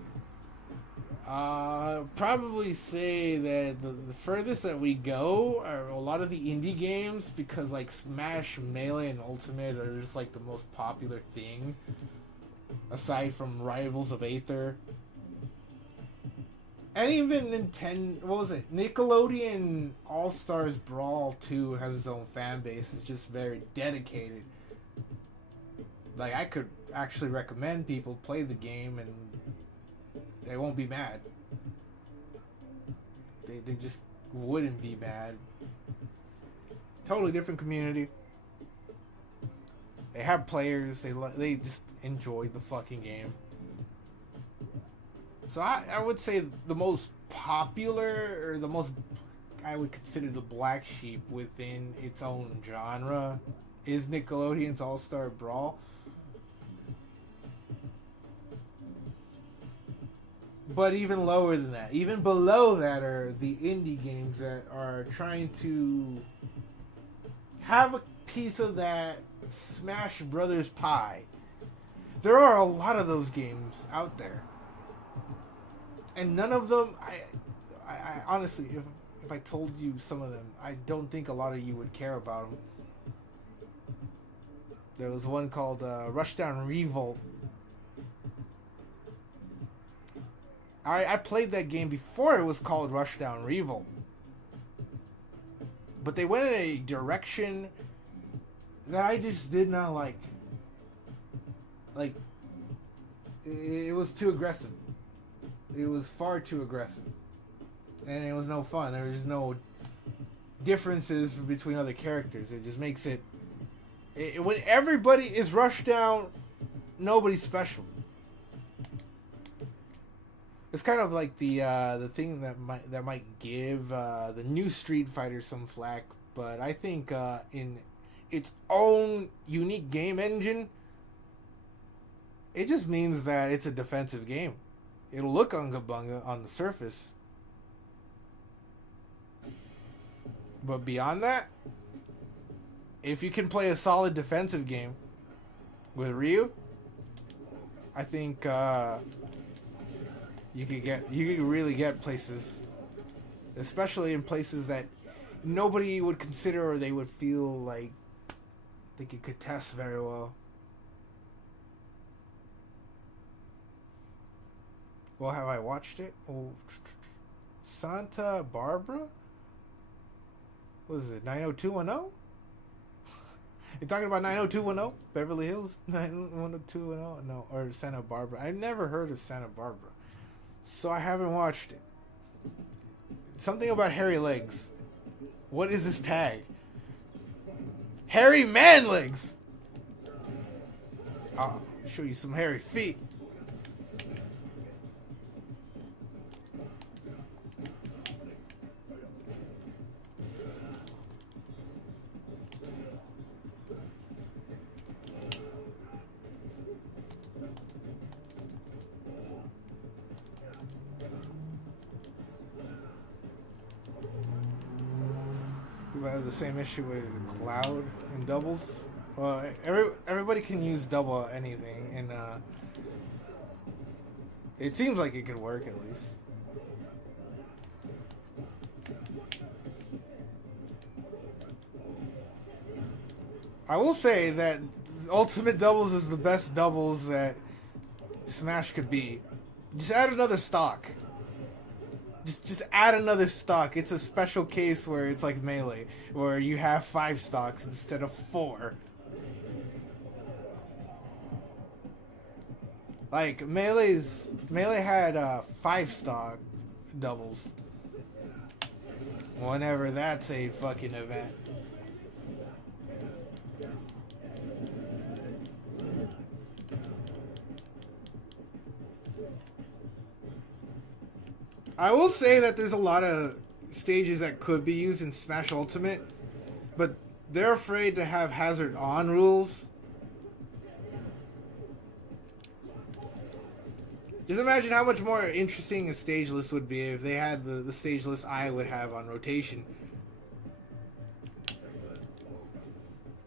Probably say that the furthest that we go are a lot of the indie games because like Smash, Melee, and Ultimate are just like the most popular thing aside from Rivals of Aether. And even Nintendo, what was it? Nickelodeon All-Stars Brawl 2 has its own fan base. It's just very dedicated. Like, I could actually recommend people play the game and they won't be mad. They just wouldn't be mad. Totally different community. They have players. They just enjoy the fucking game. So I would say the most popular, or the most, I would consider the black sheep within its own genre, is Nickelodeon's All-Star Brawl. But even lower than that, even below that, are the indie games that are trying to have a piece of that Smash Brothers pie. There are a lot of those games out there. And none of them, I honestly, if I told you some of them, I don't think a lot of you would care about them. There was one called Rushdown Revolt. I played that game before it was called Rushdown Revolt. But they went in a direction that I just did not like. Like, it was too aggressive. It was far too aggressive. And it was no fun. There was no differences between other characters. It just makes it when everybody is rushed down, nobody's special. It's kind of like the thing that might give the new Street Fighter some flack, but I think in its own unique game engine, it just means that it's a defensive game. It'll look unga bunga on the surface, but beyond that, if you can play a solid defensive game with Ryu, I think you could really get places, especially in places that nobody would consider or they would feel like they could contest very well. Well, have I watched it? Oh, Santa Barbara? What is it? 90210? You're talking about 90210? Beverly Hills? 90210? No, or Santa Barbara. I've never heard of Santa Barbara, so I haven't watched it. Something about hairy legs. What is this tag? Hairy man legs! I'll show you some hairy feet. We have the same issue with Cloud and doubles. Well, everybody can use double anything, and it seems like it could work at least. I will say that Ultimate Doubles is the best doubles that Smash could be. Just add another stock. Just add another stock. It's a special case where it's like Melee, where you have 5 stocks instead of 4. Like Melee had 5 stock doubles. Whenever that's a fucking event. I will say that there's a lot of stages that could be used in Smash Ultimate, but they're afraid to have hazard on rules. Just imagine how much more interesting a stage list would be if they had the stage list I would have on rotation.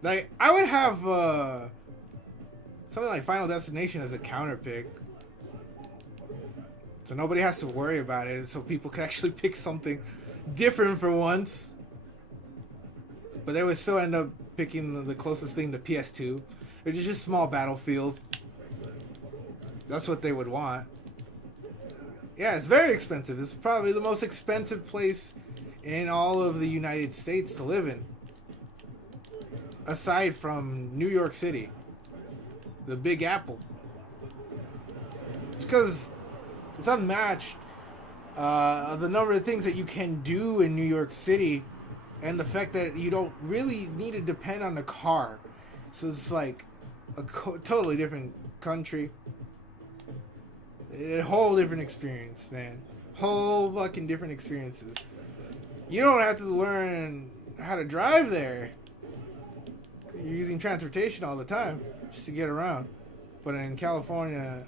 Like, I would have something like Final Destination as a counter pick. So nobody has to worry about it, so people can actually pick something different for once. But they would still end up picking the closest thing to PS2, which is just small Battlefield. That's what they would want. Yeah, it's very expensive. It's probably the most expensive place in all of the United States to live in. Aside from New York City. The Big Apple. It's because it's unmatched. The number of things that you can do in New York City, and the fact that you don't really need to depend on the car. So it's like a totally different country. A whole different experience, man. Whole fucking different experiences. You don't have to learn how to drive there. You're using transportation all the time just to get around. But in California,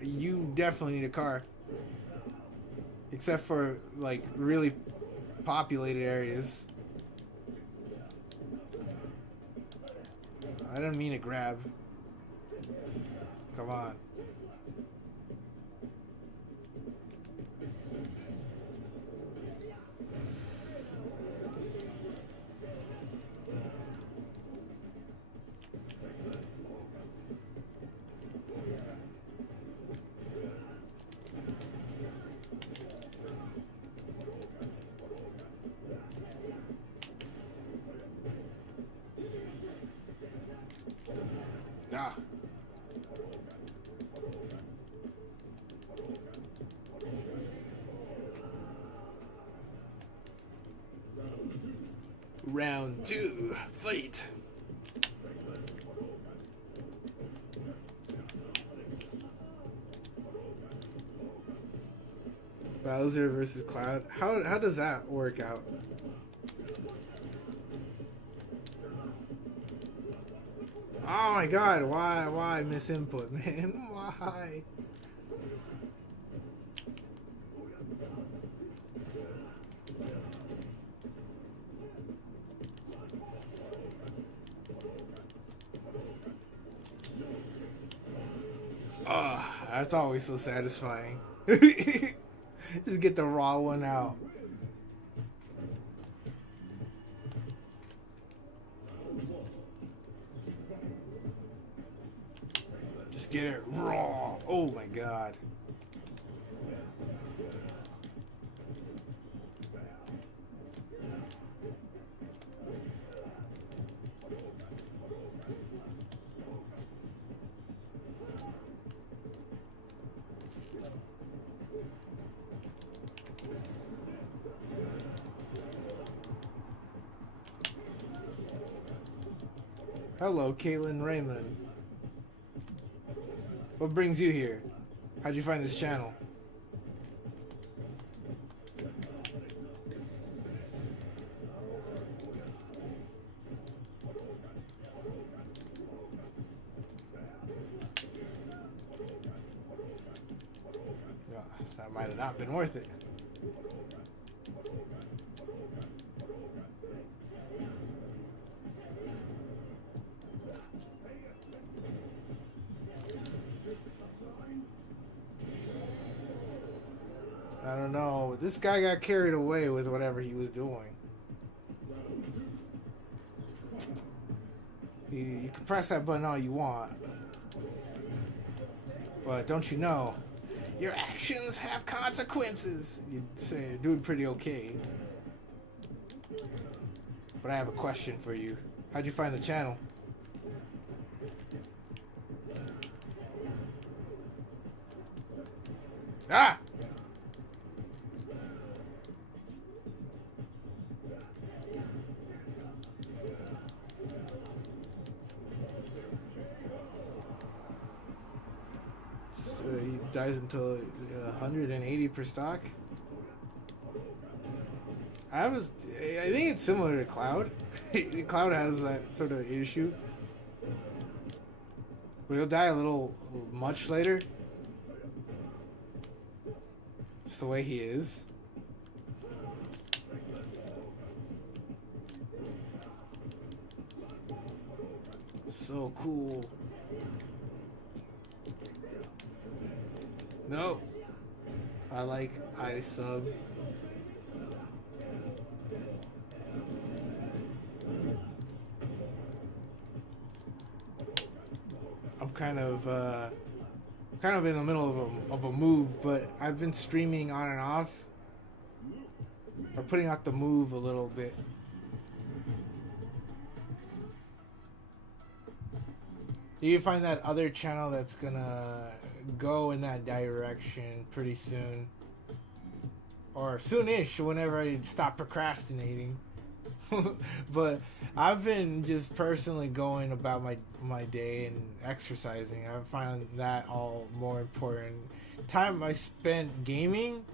you definitely need a car. Except for, like, really populated areas. I didn't mean to grab. Come on. Ah. Round 2, fight. Bowser versus Cloud. How does that work out? Oh my god, why misinput, man? Why? Oh, that's always so satisfying. Just get the raw one out. Just get it raw. Oh my god. Hello, Caitlin Raymond. What brings you here? How'd you find this channel? That might have not been worth it. I don't know. This guy got carried away with whatever he was doing. You can press that button all you want. But don't you know, your actions have consequences. You'd say you're doing pretty okay. But I have a question for you. How'd you find the channel? Ah! He dies until 180 per stock. I think it's similar to Cloud. Cloud has that sort of issue. But he'll die a little much later. Just the way he is. So cool. No. I like iSub. I'm kind of in the middle of a move, but I've been streaming on and off. Or putting out the move a little bit. You can find that other channel that's gonna go in that direction pretty soon. Or soonish, whenever I stop procrastinating. But I've been just personally going about my day and exercising. I find that all more important. Time I spent gaming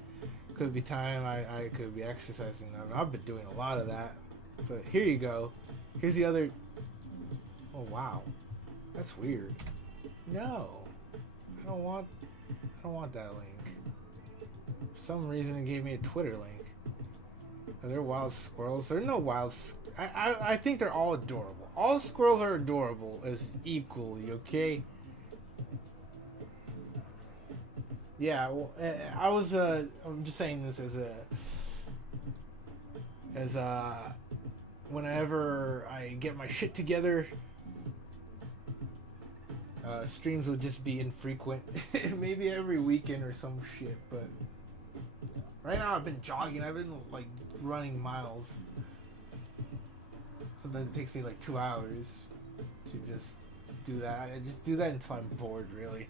could be time I could be exercising. I've been doing a lot of that. But here you go. Here's the other. Oh wow, that's weird. No, I don't want that link. For some reason, it gave me a Twitter link. Are there wild squirrels? There are no wild. I think they're all adorable. All squirrels are adorable as equally. Okay. Yeah. Well, I'm just saying this as whenever I get my shit together. Streams will just be infrequent. Maybe every weekend or some shit, but right now I've been jogging. I've been like running miles. Sometimes it takes me like 2 hours to just do that. I just do that until I'm bored, really.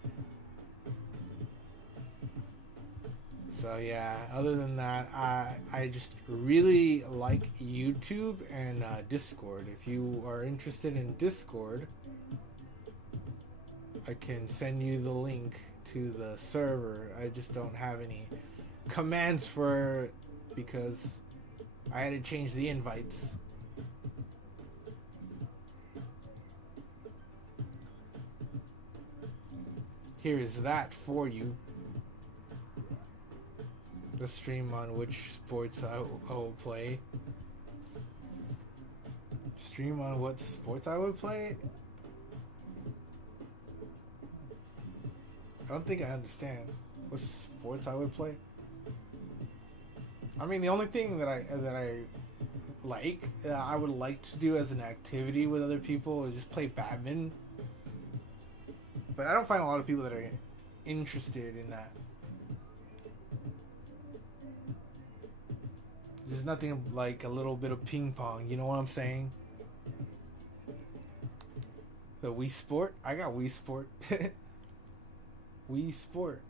So yeah, other than that, I just really like YouTube and Discord. If you are interested in Discord, I can send you the link to the server. I just don't have any commands for it because I had to change the invites. here is that for you. The stream on which sports I will play. Stream on what sports I would play? I don't think I understand. What sports I would play? I mean, the only thing that I like, I would like to do as an activity with other people is just play badminton. But I don't find a lot of people that are interested in that. There's nothing like a little bit of ping pong, you know what I'm saying? The Wii Sport? I got Wii Sport. Wii Sport.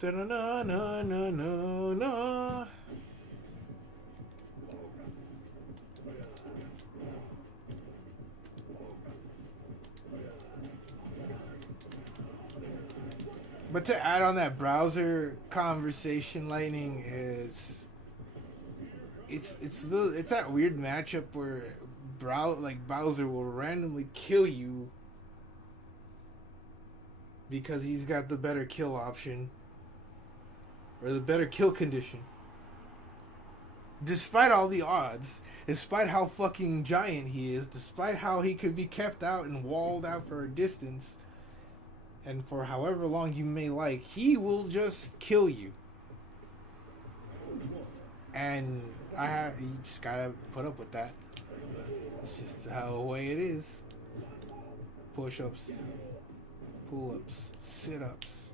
Da-na-na-na-na-na-na. But to add on that browser conversation, Lightning, is it's that weird matchup where Bowser will randomly kill you because he's got the better kill option or the better kill condition. Despite all the odds, despite how fucking giant he is, despite how he could be kept out and walled out for a distance, and for however long you may like, he will just kill you. And you just gotta put up with that. It's just how the way it is. Push-ups, pull-ups, sit-ups.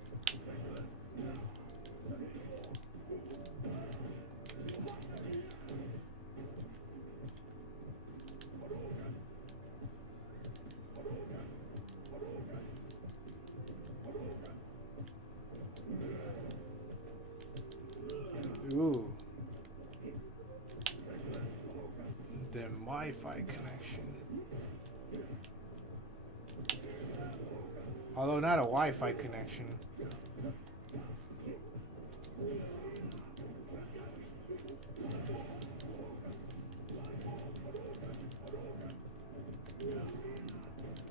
Ooh. The Wi-Fi connection. Although not a Wi-Fi connection.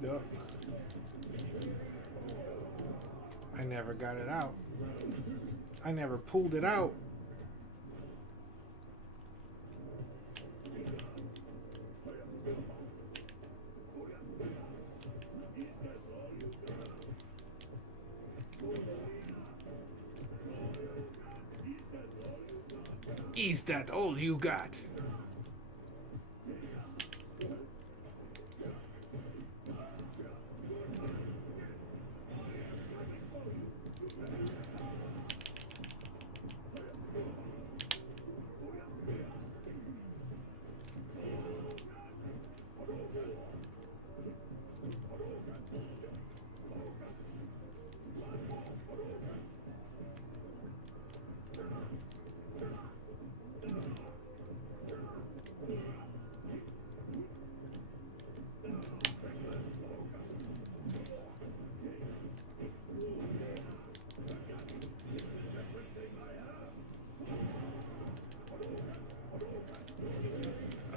Yuck. I never got it out. I never pulled it out. Is that all you got?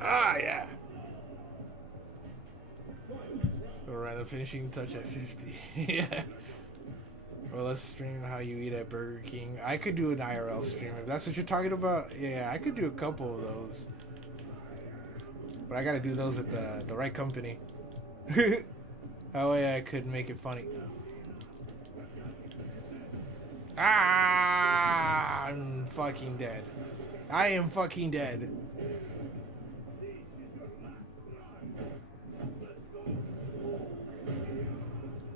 Ah, yeah. Around the finishing touch at 50. Yeah. Or let's stream how you eat at Burger King. I could do an IRL stream if that's what you're talking about. Yeah, I could do a couple of those. But I gotta do those at the right company. That way I could make it funny. Ah, I'm fucking dead. I am fucking dead.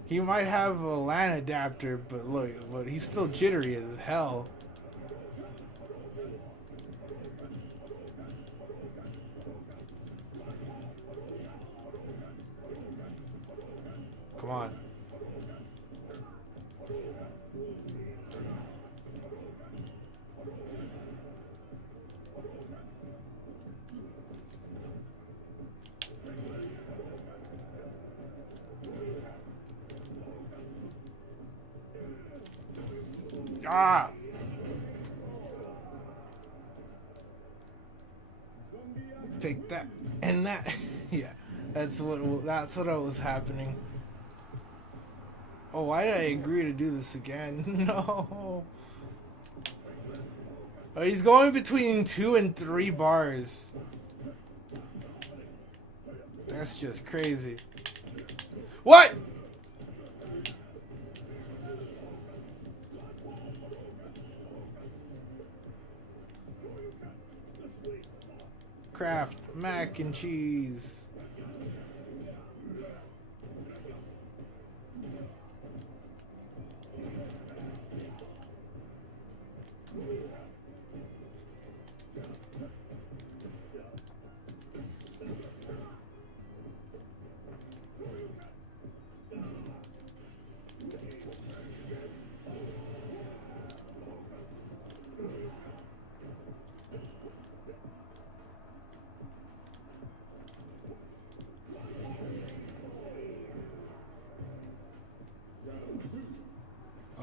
He might have a LAN adapter, but look, he's still jittery as hell. Come on. Ah! Take that and that. Yeah, that's what was happening. Oh, why did I agree to do this again? No. Oh, he's going between 2 and 3 bars. That's just crazy. What? Kraft mac and cheese.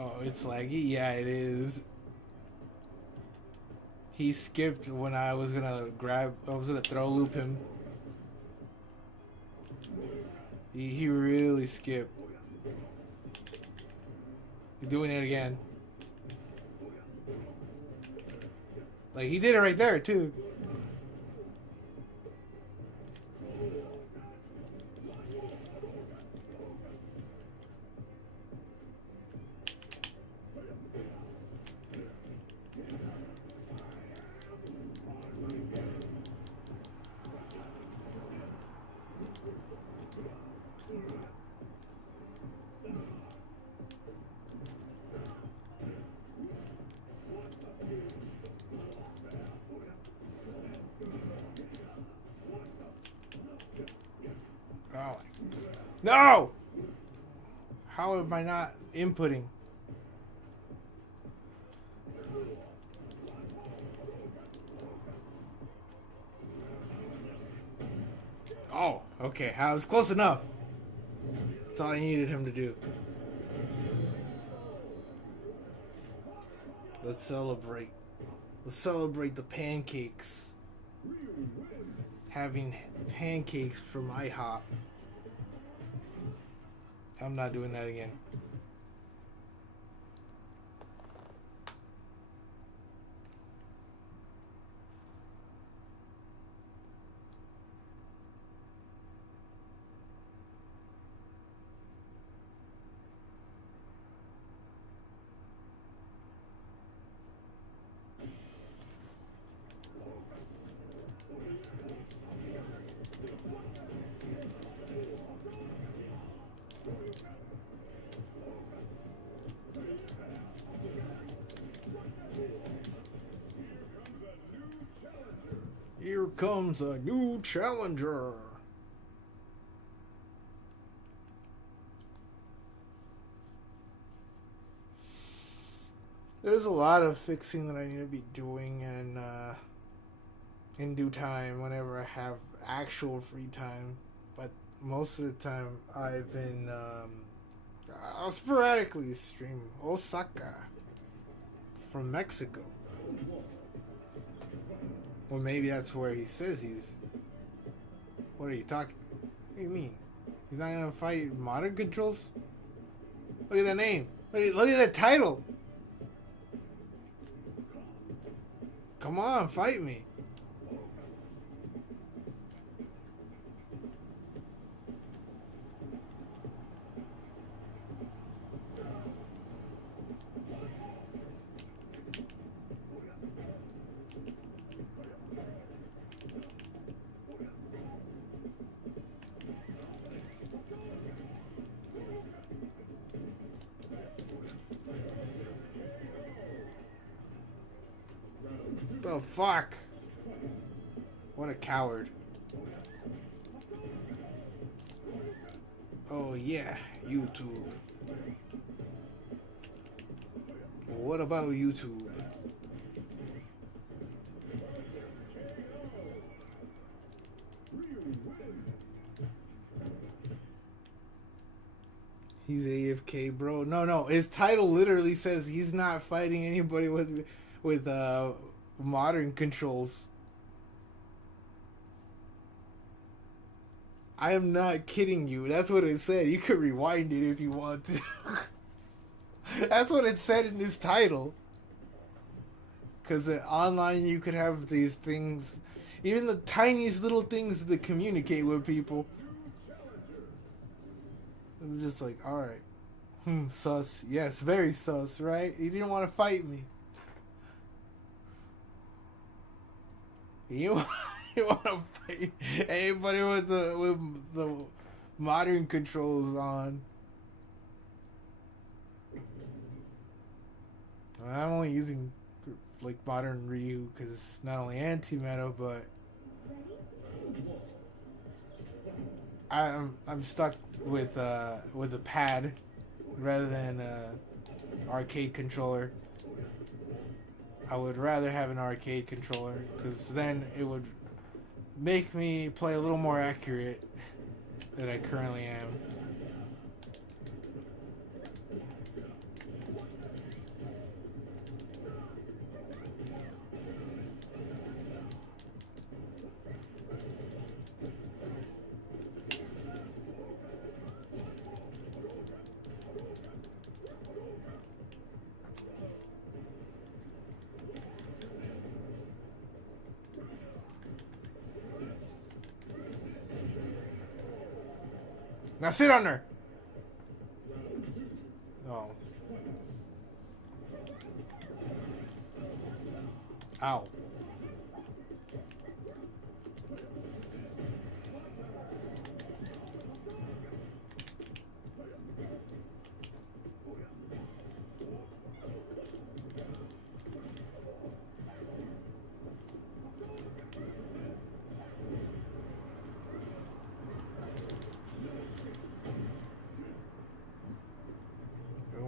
Oh, it's laggy? Yeah, it is. He skipped when I was gonna throw loop him. He really skipped. He's doing it again. Like, he did it right there, too. Oh. No! How am I not inputting? Oh, okay. I was close enough. That's all I needed him to do. Let's celebrate. Let's celebrate the pancakes. Having pancakes from IHOP. I'm not doing that again. Here comes a new challenger. There's a lot of fixing that I need to be doing, and in due time, whenever I have actual free time. But most of the time, I've been I'll sporadically stream Osaka from Mexico. Well, maybe that's where he says he's. What are you talking? What do you mean? He's not gonna fight modern controls? Look at the name. Look at the title. Come on, fight me. The fuck? What a coward. Oh yeah, YouTube. What about YouTube? He's AFK, bro. No. His title literally says he's not fighting anybody with modern controls. I am not kidding you. That's what it said. You could rewind it if you want to. That's what it said in this title. Because online you could have these things, even the tiniest little things to communicate with people. I'm just like, alright. Sus. Yes, very sus, right? You didn't want to fight me. You, you want to fight anybody with the modern controls on. I'm only using like modern Ryu because it's not only anti-meta, but I'm stuck with a pad rather than arcade controller. I would rather have an arcade controller because then it would make me play a little more accurate than I currently am. Now sit on her! Oh. Ow.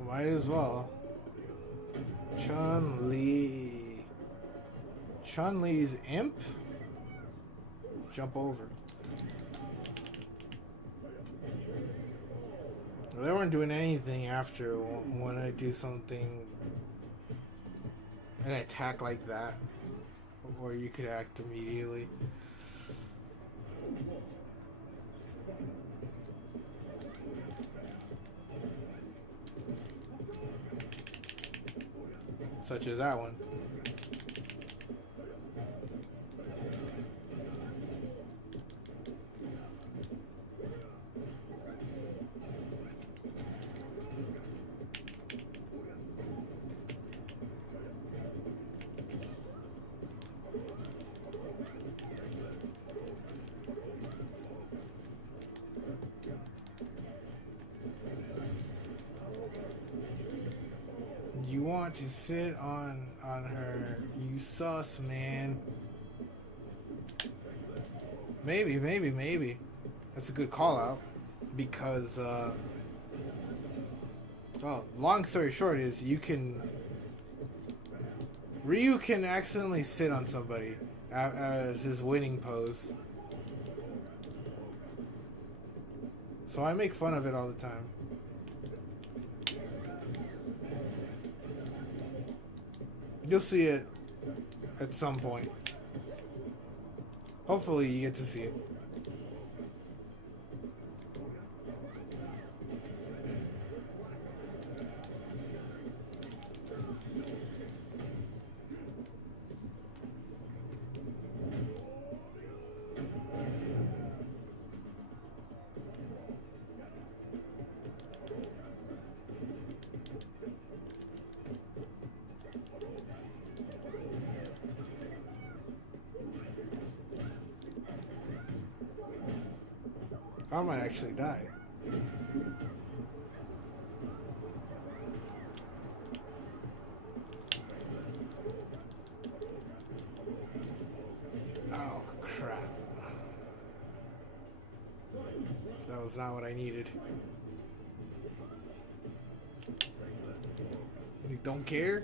Might as well. Chun-Li. Chun-Li's imp? Jump over. Well, they weren't doing anything after when I do something, an attack like that, where you could act immediately. Such as that one. You want to sit on her, you sus, man. Maybe. That's a good call out. Because, well, long story short is Ryu can accidentally sit on somebody as his winning pose. So I make fun of it all the time. You'll see it at some point. Hopefully you get to see it. I might actually die. Oh, crap. That was not what I needed. You don't care?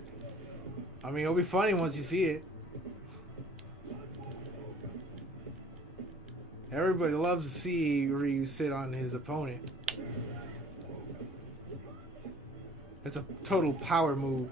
I mean, it'll be funny once you see it. Everybody loves to see Ryu sit on his opponent. It's a total power move.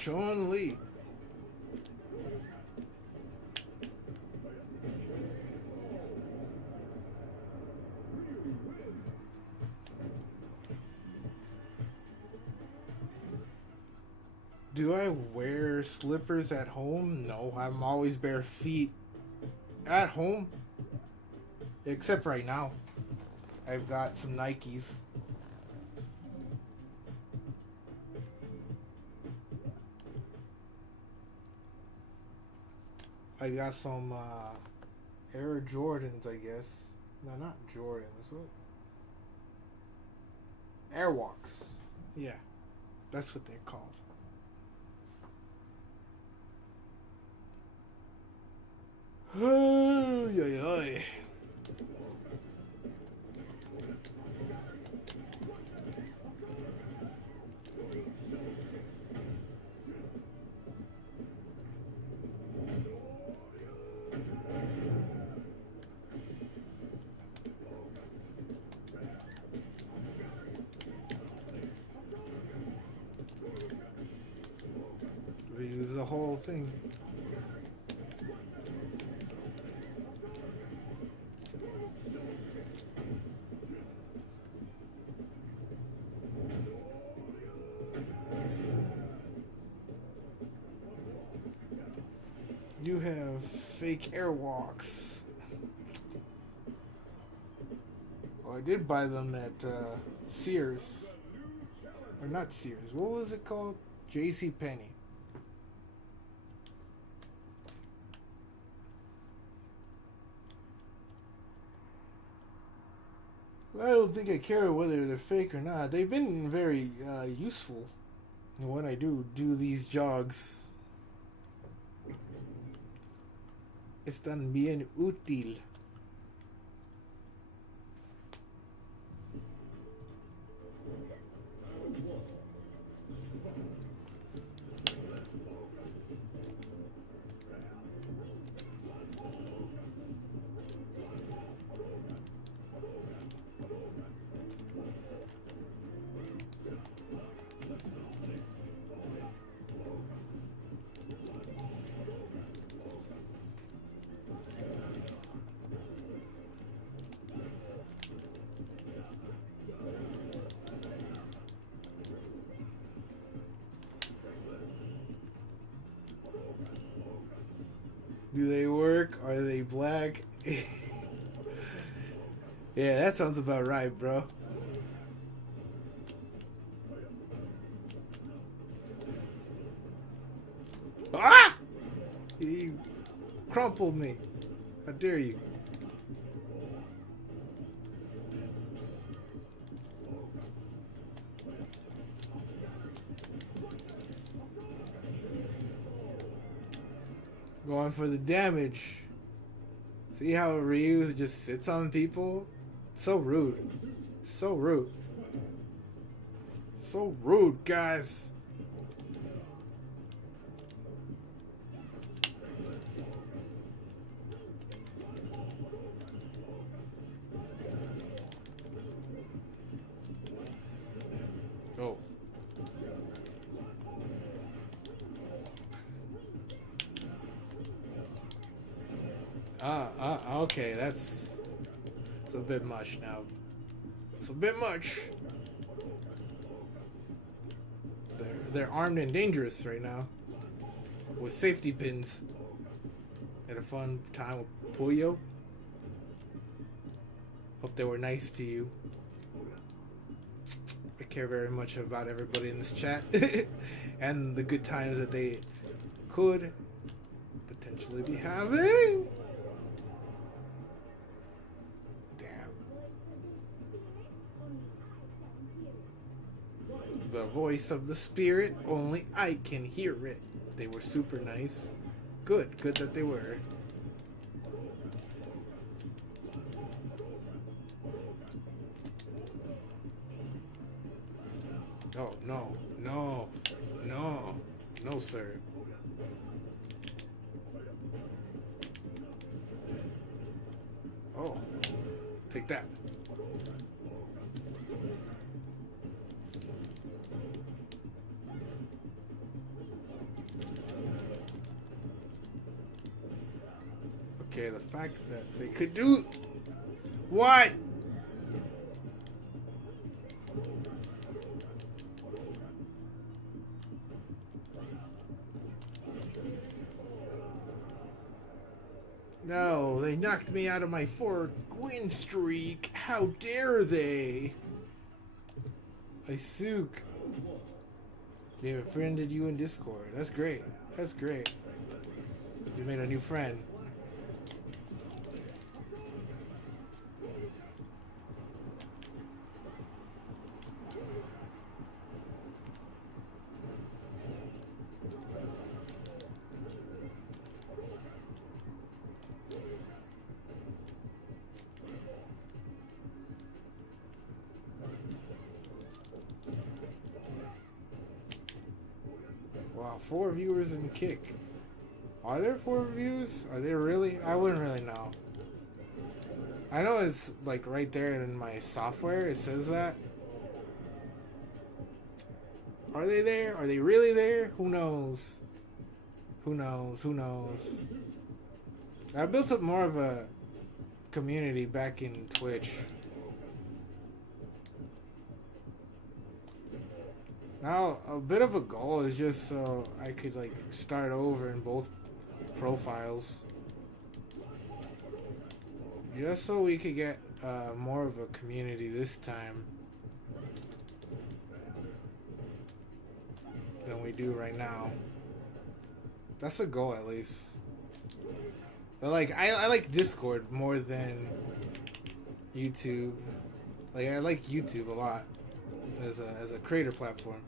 Chun-Li. Do I wear slippers at home? No, I'm always bare feet at home. Except right now. I've got some Nikes. I got some Air Jordans, I guess. No, not Jordans. What? Airwalks. Yeah, that's what they're called. Ay, ay, ay. We use the whole thing. You have fake airwalks. Oh, I did buy them at Sears. Or not Sears. What was it called? J.C. Penney. I don't think I care whether they're fake or not. They've been very useful when I do these jogs. Están bien útil. Do they work? Are they black? Yeah, that sounds about right, bro. Ah! He crumpled me. How dare you? Going for the damage. See how Ryu just sits on people? So rude. So rude. So rude, guys. Oh. Okay, it's a bit much now. It's a bit much. They're armed and dangerous right now, with safety pins. Had a fun time with Puyo. Hope they were nice to you. I care very much about everybody in this chat and the good times that they could potentially be having. The voice of the spirit, only I can hear it. They were super nice. Good that they were. Oh, no, sir. Oh, take that. Okay, the fact that they could do... What? No, they knocked me out of my 4-win streak. How dare they? Isuk. They befriended you in Discord. That's great. That's great. You made a new friend. Wow, 4 viewers in Kick. Are there 4 reviews? Are there really? I wouldn't really know. I know it's like right there in my software. It says that. Are they there? Are they really there? Who knows? Who knows? Who knows? I built up more of a community back in Twitch. Now, a bit of a goal is just so I could like start over in both profiles. Just so we could get more of a community this time than we do right now. That's the goal, at least. But like, I like Discord more than YouTube. Like, I like YouTube a lot as a creator platform.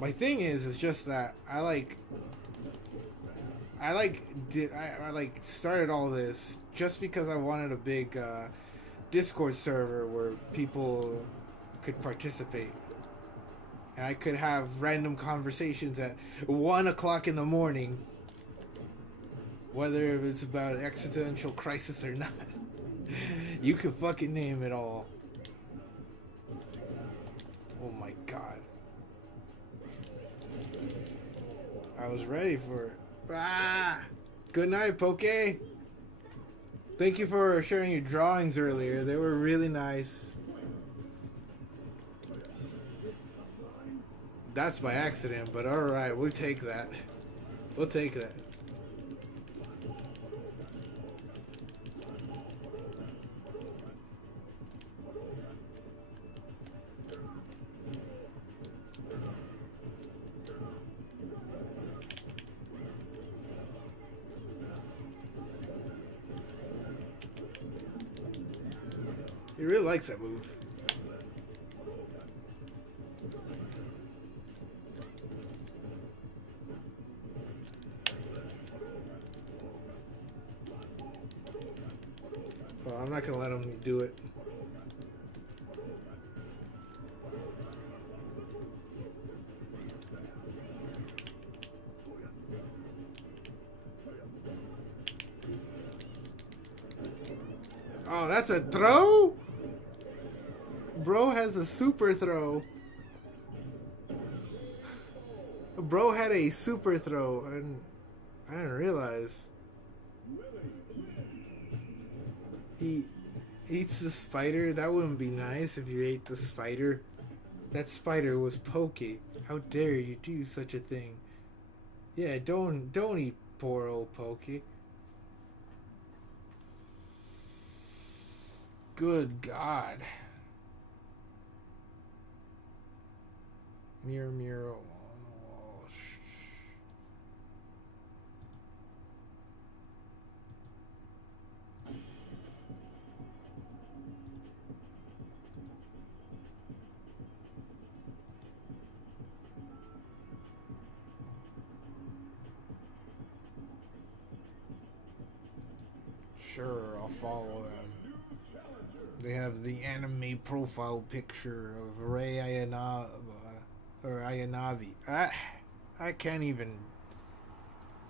My thing is just that I started all this just because I wanted a big Discord server where people could participate. And I could have random conversations at 1 o'clock in the morning, whether it's about existential crisis or not. You could fucking name it all. Oh my god. I was ready for it. Ah! Good night, Poke. Thank you for sharing your drawings earlier. They were really nice. That's by accident, but alright, we'll take that. We'll take that. He really likes that move. Well, I'm not gonna let him do it. Oh, that's a throw? Bro has a super throw. Bro had a super throw, and I didn't realize. He eats the spider. That wouldn't be nice if you ate the spider. That spider was Pokey. How dare you do such a thing? Yeah, don't eat poor old Pokey. Good God. Mirror, mirror on the wall. Sure, I'll follow them. They have the anime profile picture of Rei Ayanaba, or Ayanabi. I can't even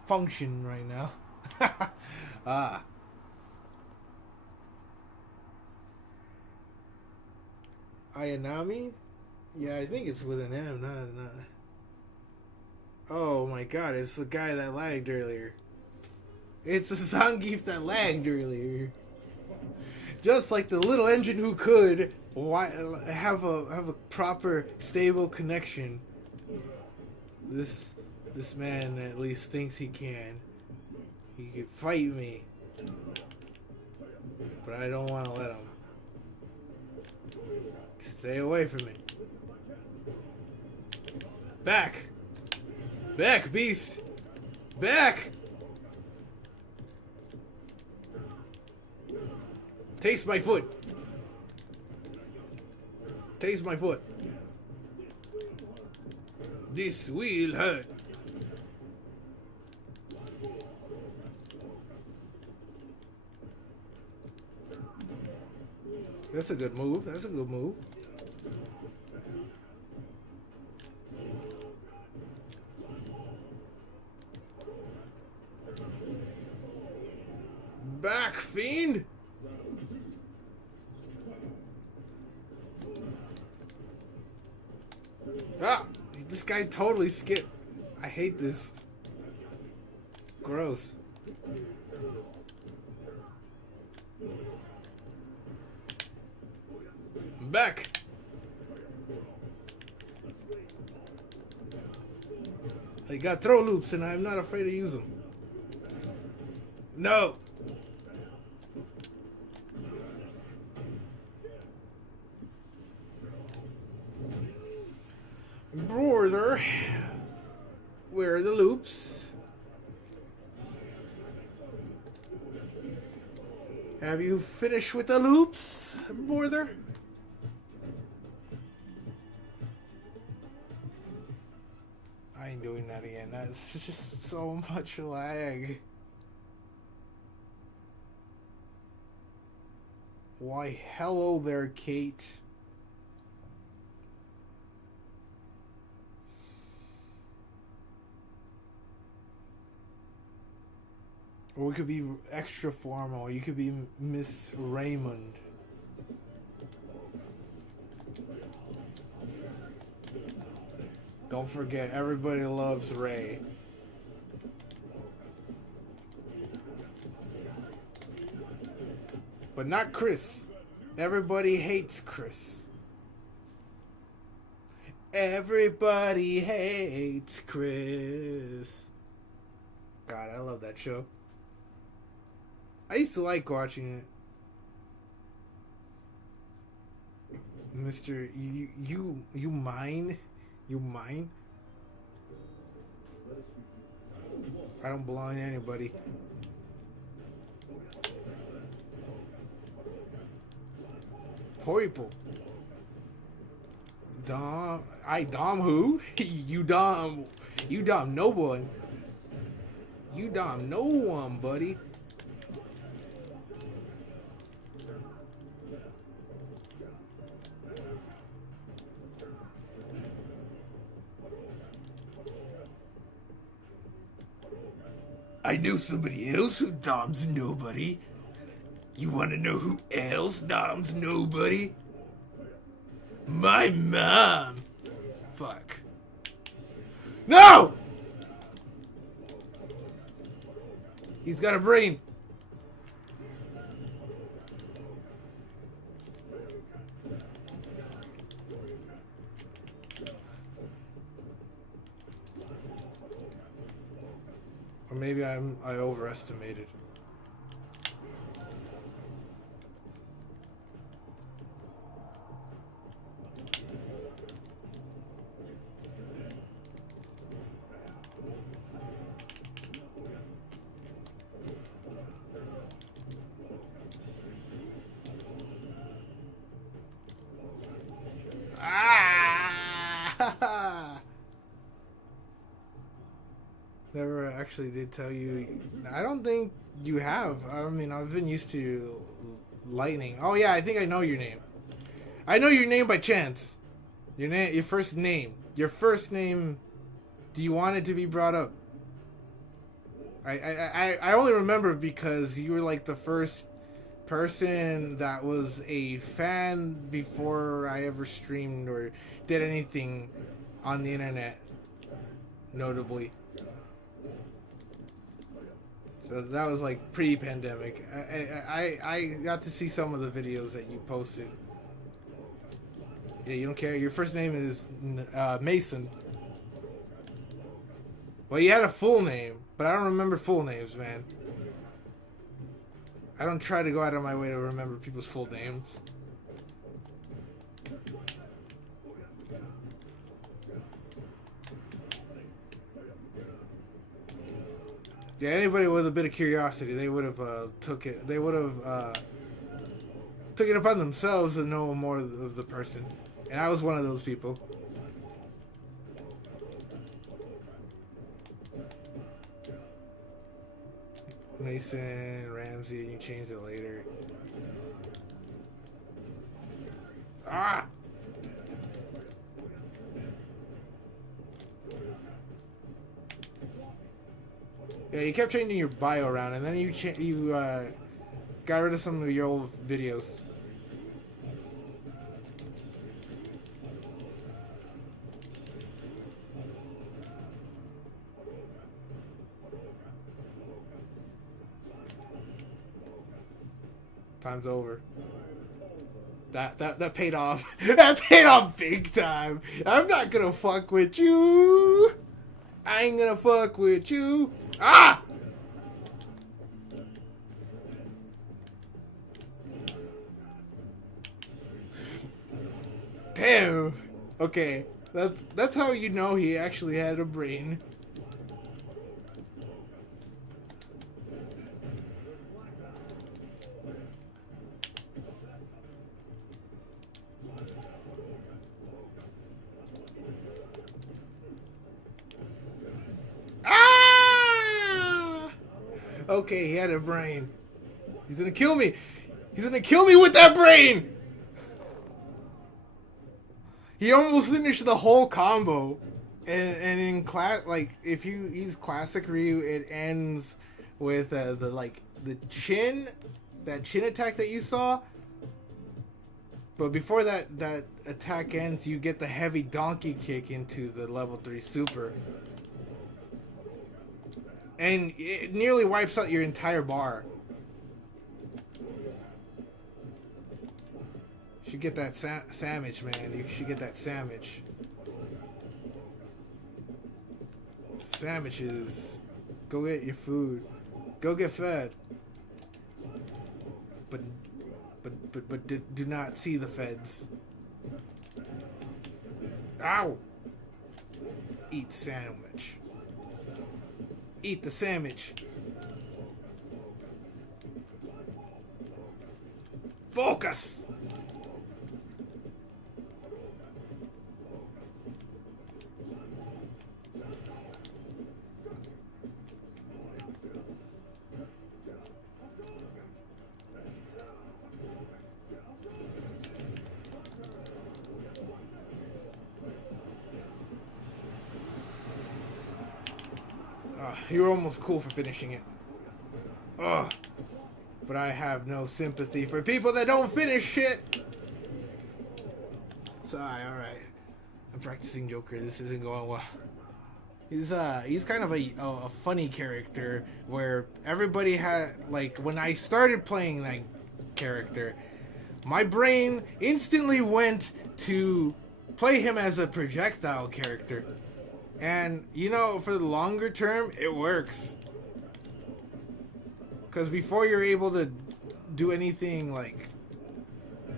function right now. Ayanami? Yeah, I think it's with an M, not. Oh my god, it's the guy that lagged earlier. It's the Zangief that lagged earlier. Just like the little engine who could have a proper stable connection. This man at least thinks he can. He can fight me. But I don't want to let him. Stay away from me. Back! Back, beast! Back! Taste my foot! Taste my foot. This will hurt. That's a good move. That's a good move. Back, fiend! Ah! This guy totally skipped. I hate this. Gross. Back! I got throw loops and I'm not afraid to use them. No! Brother, where are the loops? Have you finished with the loops, brother? I ain't doing that again. That's just so much lag. Why, hello there, Kate. Or we could be extra formal. You could be Miss Raymond. Don't forget, everybody loves Ray. But not Chris. Everybody hates Chris. Everybody hates Chris. God, I love that show. I used to like watching it. Mr. You mine? You mine? I don't belong to anybody. Horrible. Dom who? You Dom no one. You Dom no one, buddy. I know somebody else who Dom's nobody. You want to know who else Dom's nobody? My mom. Fuck. No! He's got a brain. Or maybe I overestimated. Never actually did tell you. I don't think you have. I mean, I've been used to lightning. Oh yeah, I think I know your name. I know your name by chance. Your name, your first name. Your first name. Do you want it to be brought up? I only remember because you were like the first person that was a fan before I ever streamed or did anything on the internet, notably. So That was like pre-pandemic. I got to see some of the videos that you posted. Yeah, you don't care. Your first name is Mason. Well, you had a full name, but I don't remember full names, man. I don't try to go out of my way to remember people's full names. Yeah, anybody with a bit of curiosity, they would have took it. They would have took it upon themselves to know more of the person, and I was one of those people. Mason, Ramsey, you change it later. Ah! Yeah, you kept changing your bio around, and then you got rid of some of your old videos. Time's over. That paid off. That paid off big time. I'm not gonna fuck with you. I ain't gonna fuck with you. Ah! Damn. Okay, that's how you know he actually had a brain. Okay, he had a brain. He's gonna kill me. He's gonna kill me with that brain. He almost finished the whole combo. And in class, like if you use classic Ryu, it ends with the chin, that chin attack that you saw. But before that attack ends, you get the heavy donkey kick into the level 3 super. And it nearly wipes out your entire bar. You should get that sandwich, man. You should get that sandwich. Sandwiches. Go get your food. Go get fed. But do not see the feds. Ow! Eat sandwich. Eat the sandwich. Focus! You're almost cool for finishing it. Ugh. But I have no sympathy for people that don't finish shit. So, alright. I'm practicing Joker. This isn't going well. He's kind of a funny character where everybody had, like, when I started playing that character, my brain instantly went to play him as a projectile character. And, you know, for the longer term, it works. Because before you're able to do anything, like,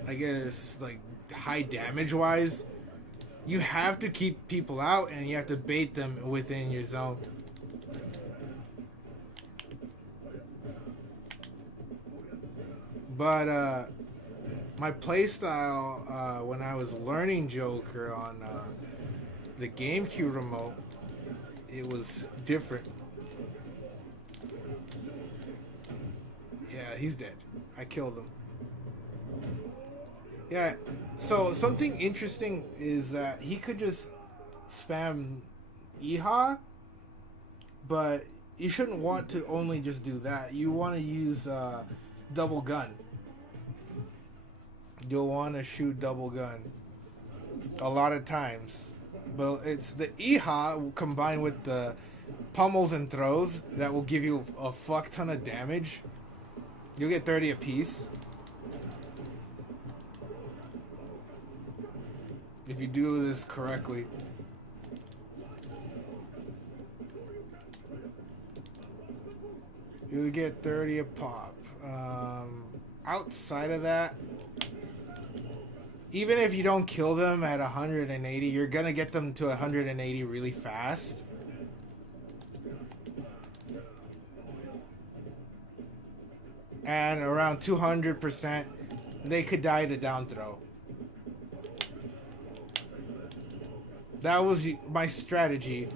I guess, like, high damage-wise, you have to keep people out and you have to bait them within your zone. But, my playstyle, when I was learning Joker on, the GameCube remote, it was different. Yeah, he's dead. I killed him. Yeah, so something interesting is that he could just spam Iha, but you shouldn't want to only just do that. You want to use double gun. You'll want to shoot double gun a lot of times. But it's the Iha combined with the pummels and throws that will give you a fuck ton of damage. You'll get 30 apiece. If you do this correctly. You'll get 30 a pop. Outside of that, even if you don't kill them at 180, you're gonna get them to 180 really fast. And around 200%, they could die to down throw. That was my strategy.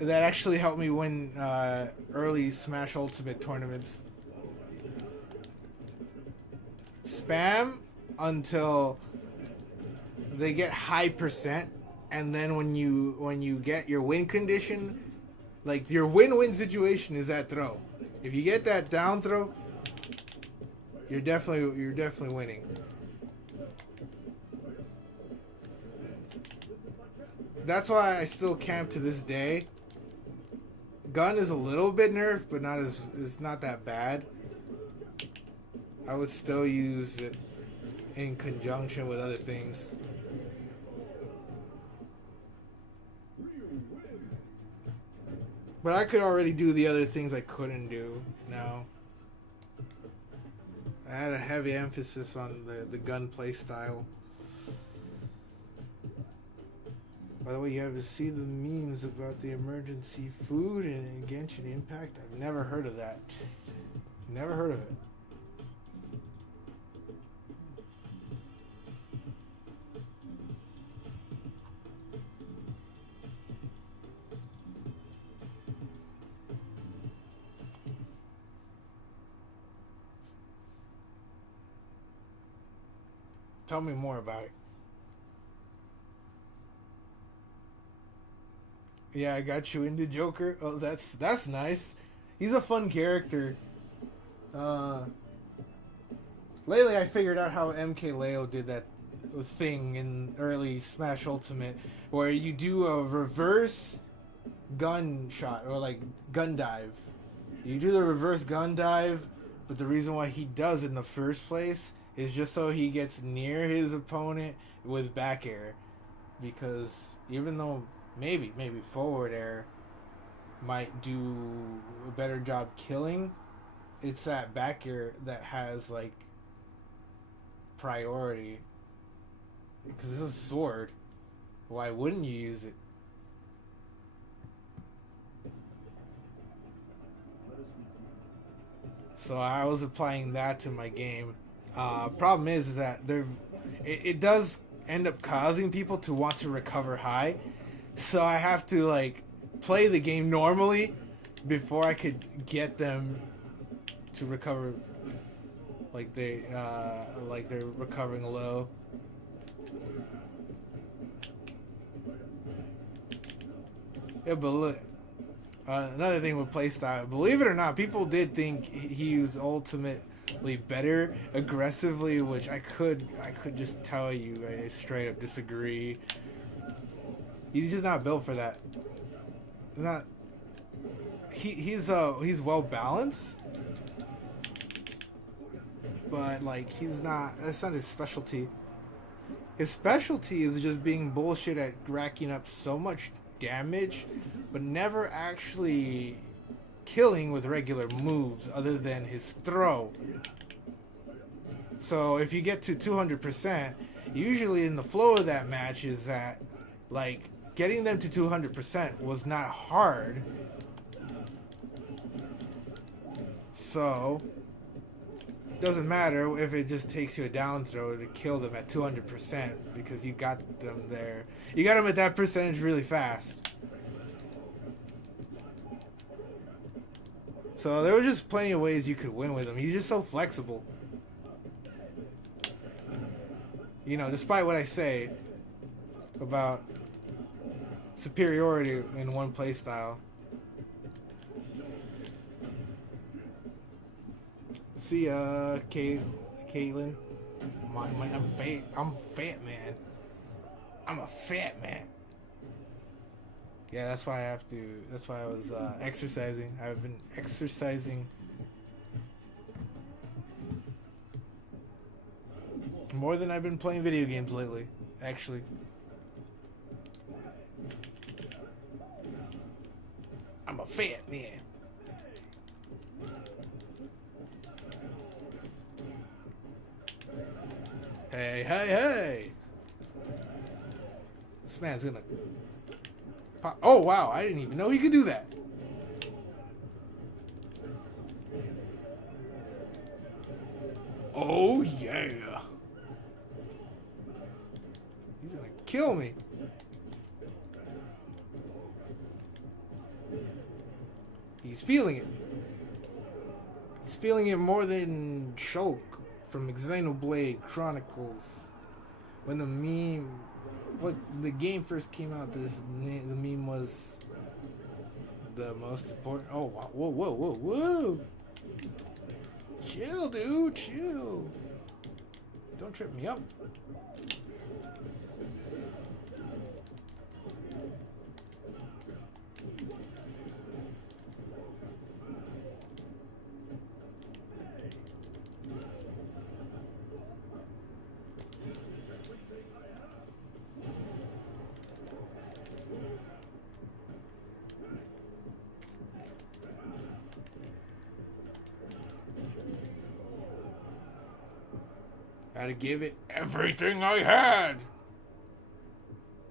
That actually helped me win early Smash Ultimate tournaments. Spam until they get high percent, and then when you get your win condition, like your win-win situation is that throw. If you get that down throw, you're definitely winning. That's why I still camp to this day. Gun is a little bit nerfed, but it's not that bad. I would still use it in conjunction with other things. But I could already do the other things I couldn't do now. I had a heavy emphasis on the gunplay style. By the way, you have to see the memes about the emergency food and Genshin Impact. I've never heard of that. Never heard of it. Tell me more about it. Yeah, I got you into Joker. Oh, that's nice. He's a fun character. Lately, I figured out how MKLeo did that thing in early Smash Ultimate, where you do a reverse gun shot or like gun dive. You do the reverse gun dive, but the reason why he does it in the first place is just so he gets near his opponent with back air, because even though maybe forward air might do a better job killing, it's that back air that has like priority, because it's a sword. Why wouldn't you use it? So I was applying that to my game. Problem is that it does end up causing people to want to recover high. So I have to like play the game normally before I could get them to recover like they're recovering low. Yeah, but look, another thing with playstyle, believe it or not, people did think he used ultimately better aggressively, which I could just tell you I straight up disagree. He's just not built for that. Not he's well balanced, but like that's not his specialty. His specialty is just being bullshit at racking up so much damage, but never actually killing with regular moves other than his throw. So if you get to 200%, usually in the flow of that match is that like getting them to 200% was not hard. So doesn't matter if it just takes you a down throw to kill them at 200%, because you got them there. You got them at that percentage really fast. So there were just plenty of ways you could win with him. He's just so flexible. You know, despite what I say about superiority in one playstyle. See ya, Caitlin. I'm fat man. I'm a fat man. Yeah, that's why I have to. That's why I was exercising. I've been exercising more than I've been playing video games lately. Actually, I'm a fat man. Hey, hey, hey! This man's gonna pop. Oh wow! I didn't even know he could do that. Oh yeah! He's gonna kill me. He's feeling it. He's feeling it more than Shulk from Xenoblade Chronicles. When the game first came out, the meme was the most important. Oh, whoa, whoa, whoa, whoa! Chill, dude, chill. Don't trip me up. Had to give it everything I had.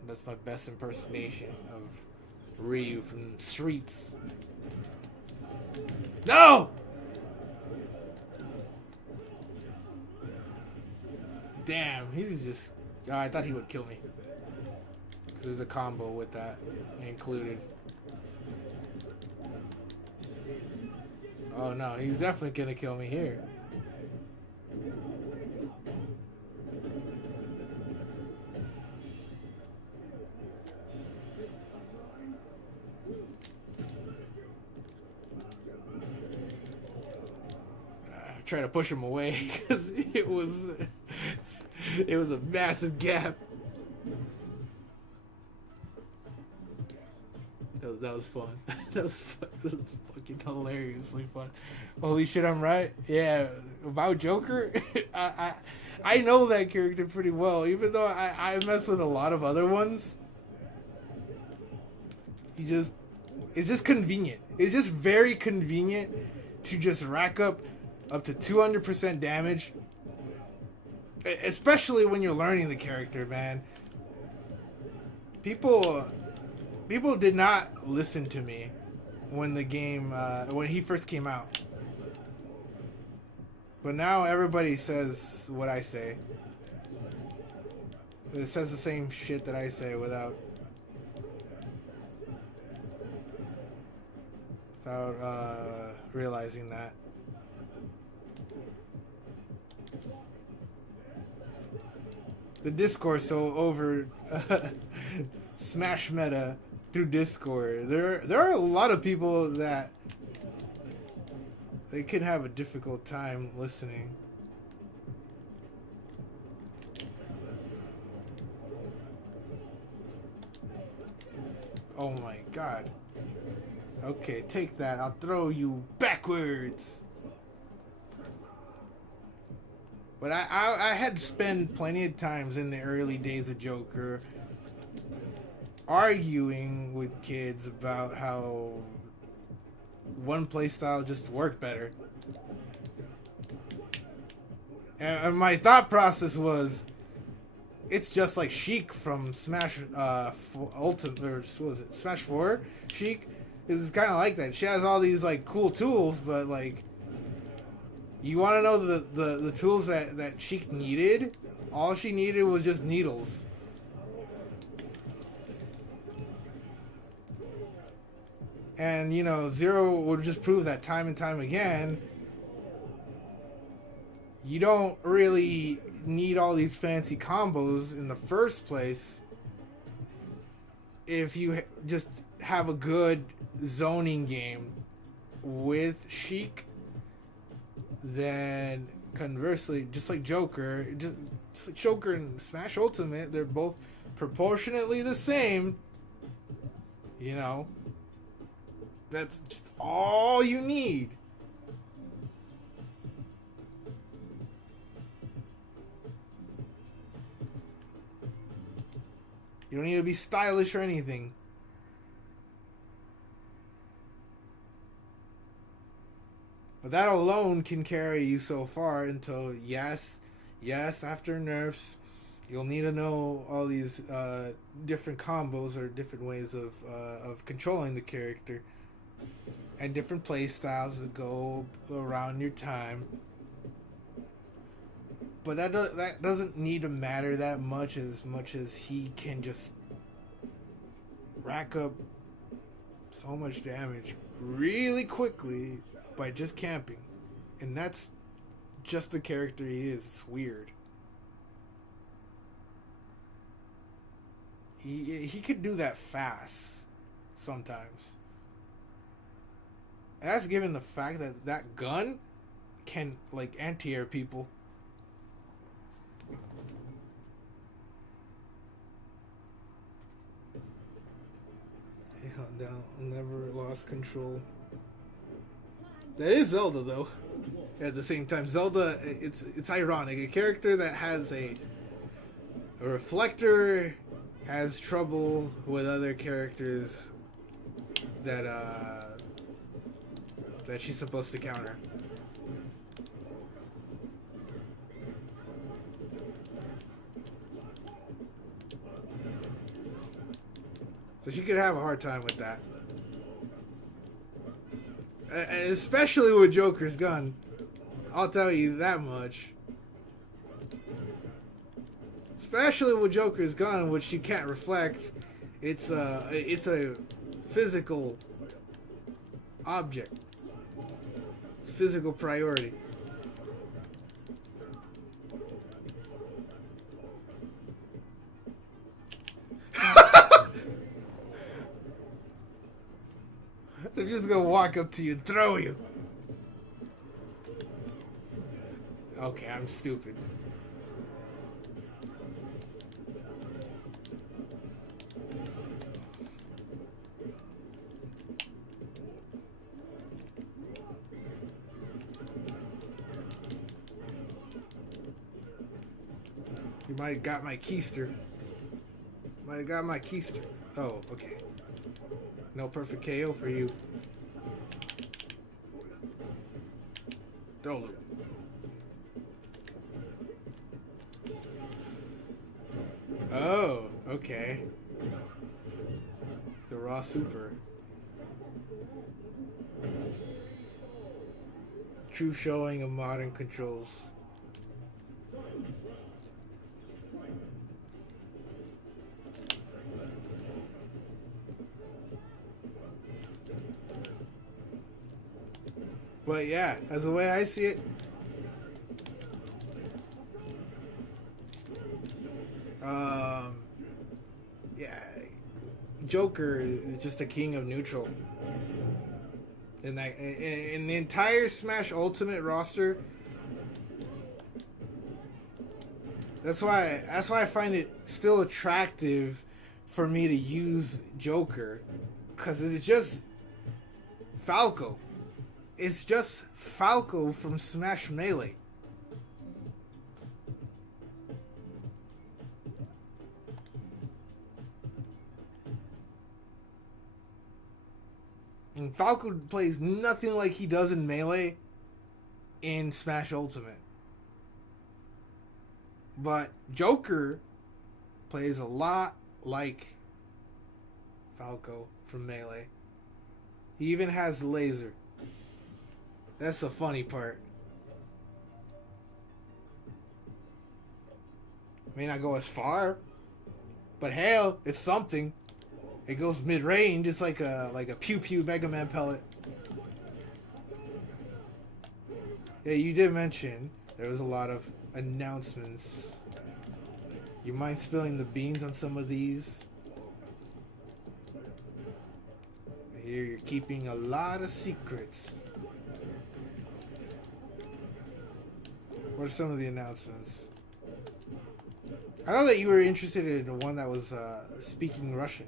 That's my best impersonation of Ryu from Streets. No! Damn, he's just... Oh, I thought he would kill me. Because there's a combo with that included. Oh no, he's definitely gonna kill me here. Try to push him away because it was a massive gap. That was fun. That was fucking hilariously fun. Holy shit, I'm right. Yeah, about Joker, I know that character pretty well. Even though I mess with a lot of other ones, it's just convenient. It's just very convenient to just rack up to 200% damage, especially when you're learning the character, man. People did not listen to me when the game when he first came out, but now everybody says what I say. It says the same shit that I say without realizing that. The Discord so over Smash meta through Discord. There are a lot of people that they could have a difficult time listening. Oh my god. Okay, take that. I'll throw you backwards. But I had spent plenty of times in the early days of Joker arguing with kids about how one playstyle just worked better. And my thought process was, it's just like Sheik from Smash Ultimate, or what was it, Smash 4? Sheik is kind of like that. She has all these like cool tools, but like, you want to know the tools that Sheik needed? All she needed was just needles. And, you know, Zero would just prove that time and time again. You don't really need all these fancy combos in the first place if you just have a good zoning game with Sheik. Then conversely, just like Joker, just like Joker and Smash Ultimate, they're both proportionately the same. You know, that's just all you need. You don't need to be stylish or anything. But that alone can carry you so far until, yes, after nerfs, you'll need to know all these different combos or different ways of controlling the character. And different play styles that go around your time. But that doesn't need to matter that much as he can just rack up so much damage really quickly by just camping. And that's just the character he is. It's weird. He could do that fast sometimes. And that's given the fact that that gun can, like, anti-air people. He held down, never lost control. That is Zelda, though. At the same time, Zelda, it's ironic. A character that has a reflector has trouble with other characters that she's supposed to counter. So she could have a hard time with that. Especially with Joker's gun. I'll tell you that much. Especially with Joker's gun, which you can't reflect. It's a physical object. It's a physical priority. They're just gonna walk up to you and throw you. Okay, I'm stupid. You might have got my keister. Might have got my keister. Oh, okay. No perfect KO for you. Throw loop. Oh, okay. The raw super. True showing of modern controls. But yeah, as the way I see it, yeah, Joker is just the king of neutral. In the entire Smash Ultimate roster, that's why I find it still attractive for me to use Joker, because it's just Falco. It's just Falco from Smash Melee. And Falco plays nothing like he does in Melee in Smash Ultimate. But Joker plays a lot like Falco from Melee. He even has the laser. That's the funny part. May not go as far, but hell, it's something. It goes mid-range. It's like a pew-pew Mega Man pellet. Yeah, you did mention there was a lot of announcements. You mind spilling the beans on some of these? I hear you're keeping a lot of secrets. What are some of the announcements? I know that you were interested in the one that was speaking Russian.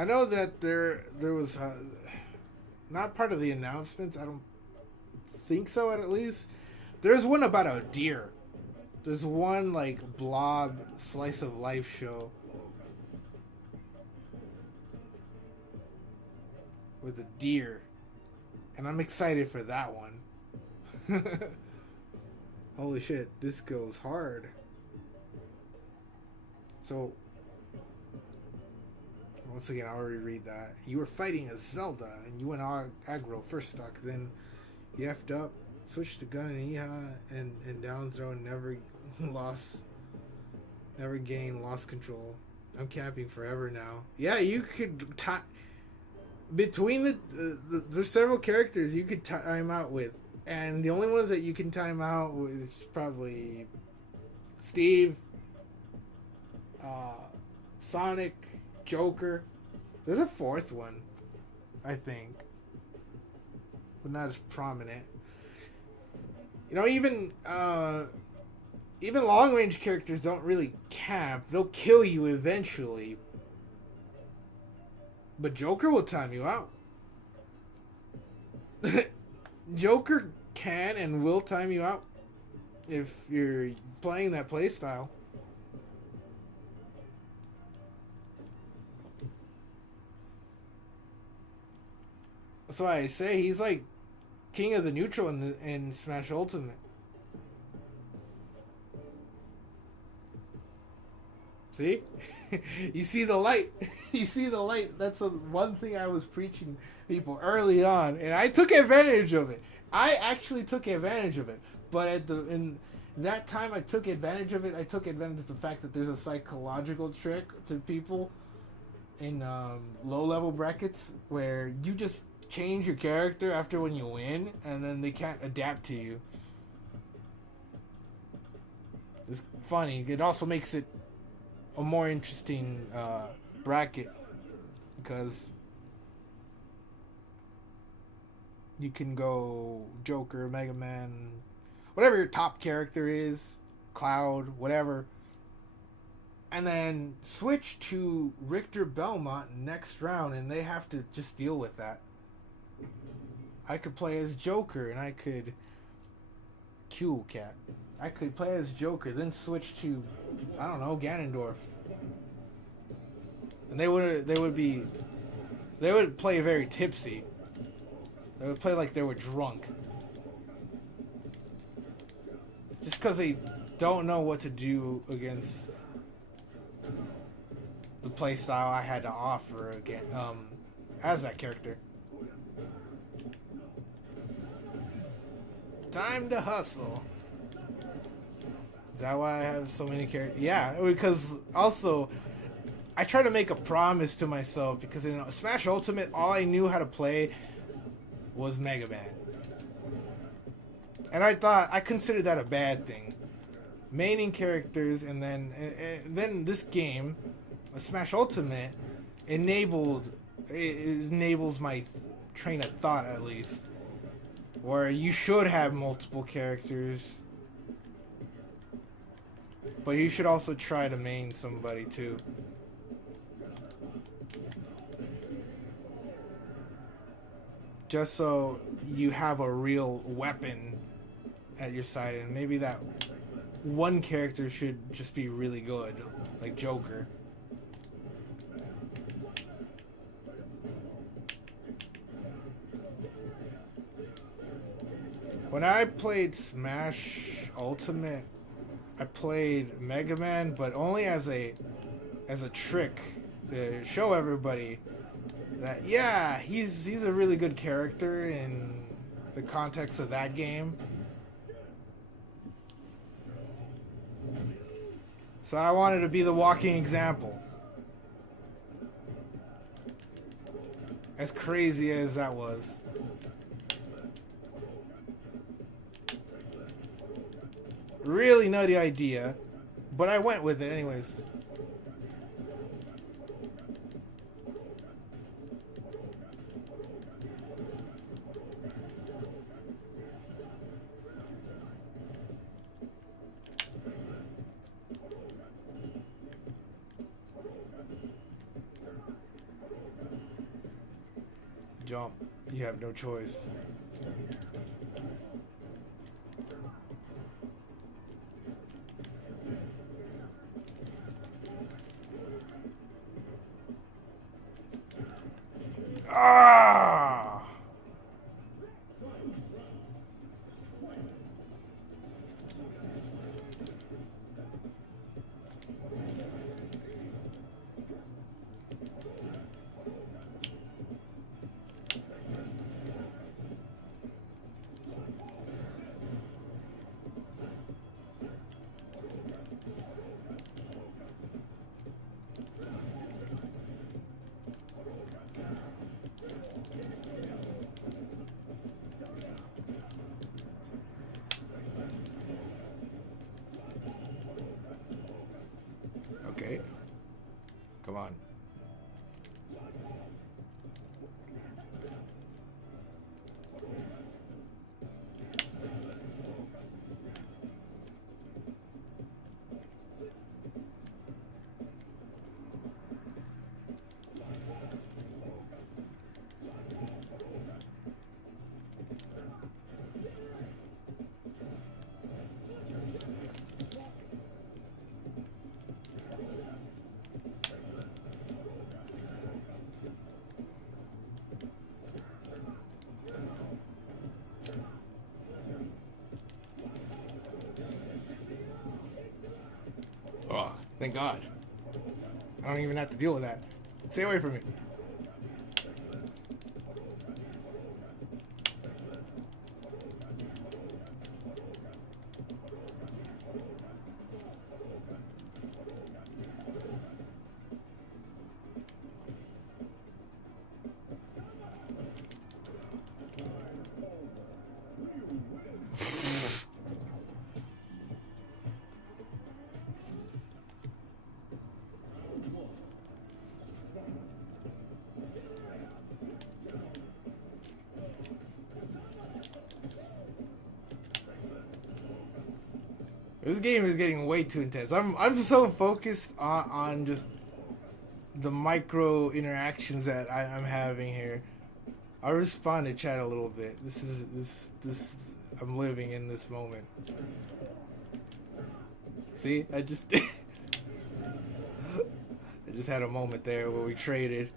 I know that there was not part of the announcements. I don't think so. At least there's one about a deer. There's one like blob slice of life show with a deer, and I'm excited for that one. Holy shit, this goes hard. So, once again, I already read that. You were fighting a Zelda, and you went aggro first stock, then you effed up, switched to gun and Iha, and down throw, and never lost control. I'm camping forever now. Yeah, you could between there's several characters you could time out with, and the only ones that you can time out with is probably Steve, Sonic, Joker. There's a fourth one, I think, but not as prominent. You know, even long range characters don't really camp. They'll kill you eventually. But Joker will time you out. Joker can and will time you out if you're playing that playstyle. That's why I say he's like king of the neutral in Smash Ultimate. See? You see the light. You see the light. That's the one thing I was preaching people early on, and I took advantage of it. I actually took advantage of it. But in that time I took advantage of it, I took advantage of the fact that there's a psychological trick to people in low level brackets where you just change your character after when you win, and then they can't adapt to you. It's funny. It also makes it a more interesting bracket because you can go Joker, Mega Man, whatever your top character is, Cloud, whatever, and then switch to Richter Belmont next round, and they have to just deal with that. I could play as Joker, and I could Cool Cat. I could play as Joker, then switch to, I don't know, Ganondorf, and they would play very tipsy. They would play like they were drunk, just because they don't know what to do against the playstyle I had to offer again as that character. Time to hustle. Is that why I have so many characters? Yeah, because also I try to make a promise to myself, because in Smash Ultimate all I knew how to play was Mega Man. And I considered that a bad thing. Maining characters, and then this game, Smash Ultimate, enables my train of thought, at least, where you should have multiple characters, but you should also try to main somebody too. Just so you have a real weapon at your side, and maybe that one character should just be really good, like Joker. When I played Smash Ultimate, I played Mega Man, but only as a trick to show everybody that, yeah, he's a really good character in the context of that game. So I wanted to be the walking example. As crazy as that was. Really nutty idea, but I went with it anyways. Jump. You have no choice. Ah! Okay. Come on. Oh, thank God. I don't even have to deal with that. Stay away from me. This game is getting way too intense. I'm so focused on just the micro interactions that I'm having here. I'll respond to chat a little bit. This I'm living in this moment. See, I just I just had a moment there where we traded.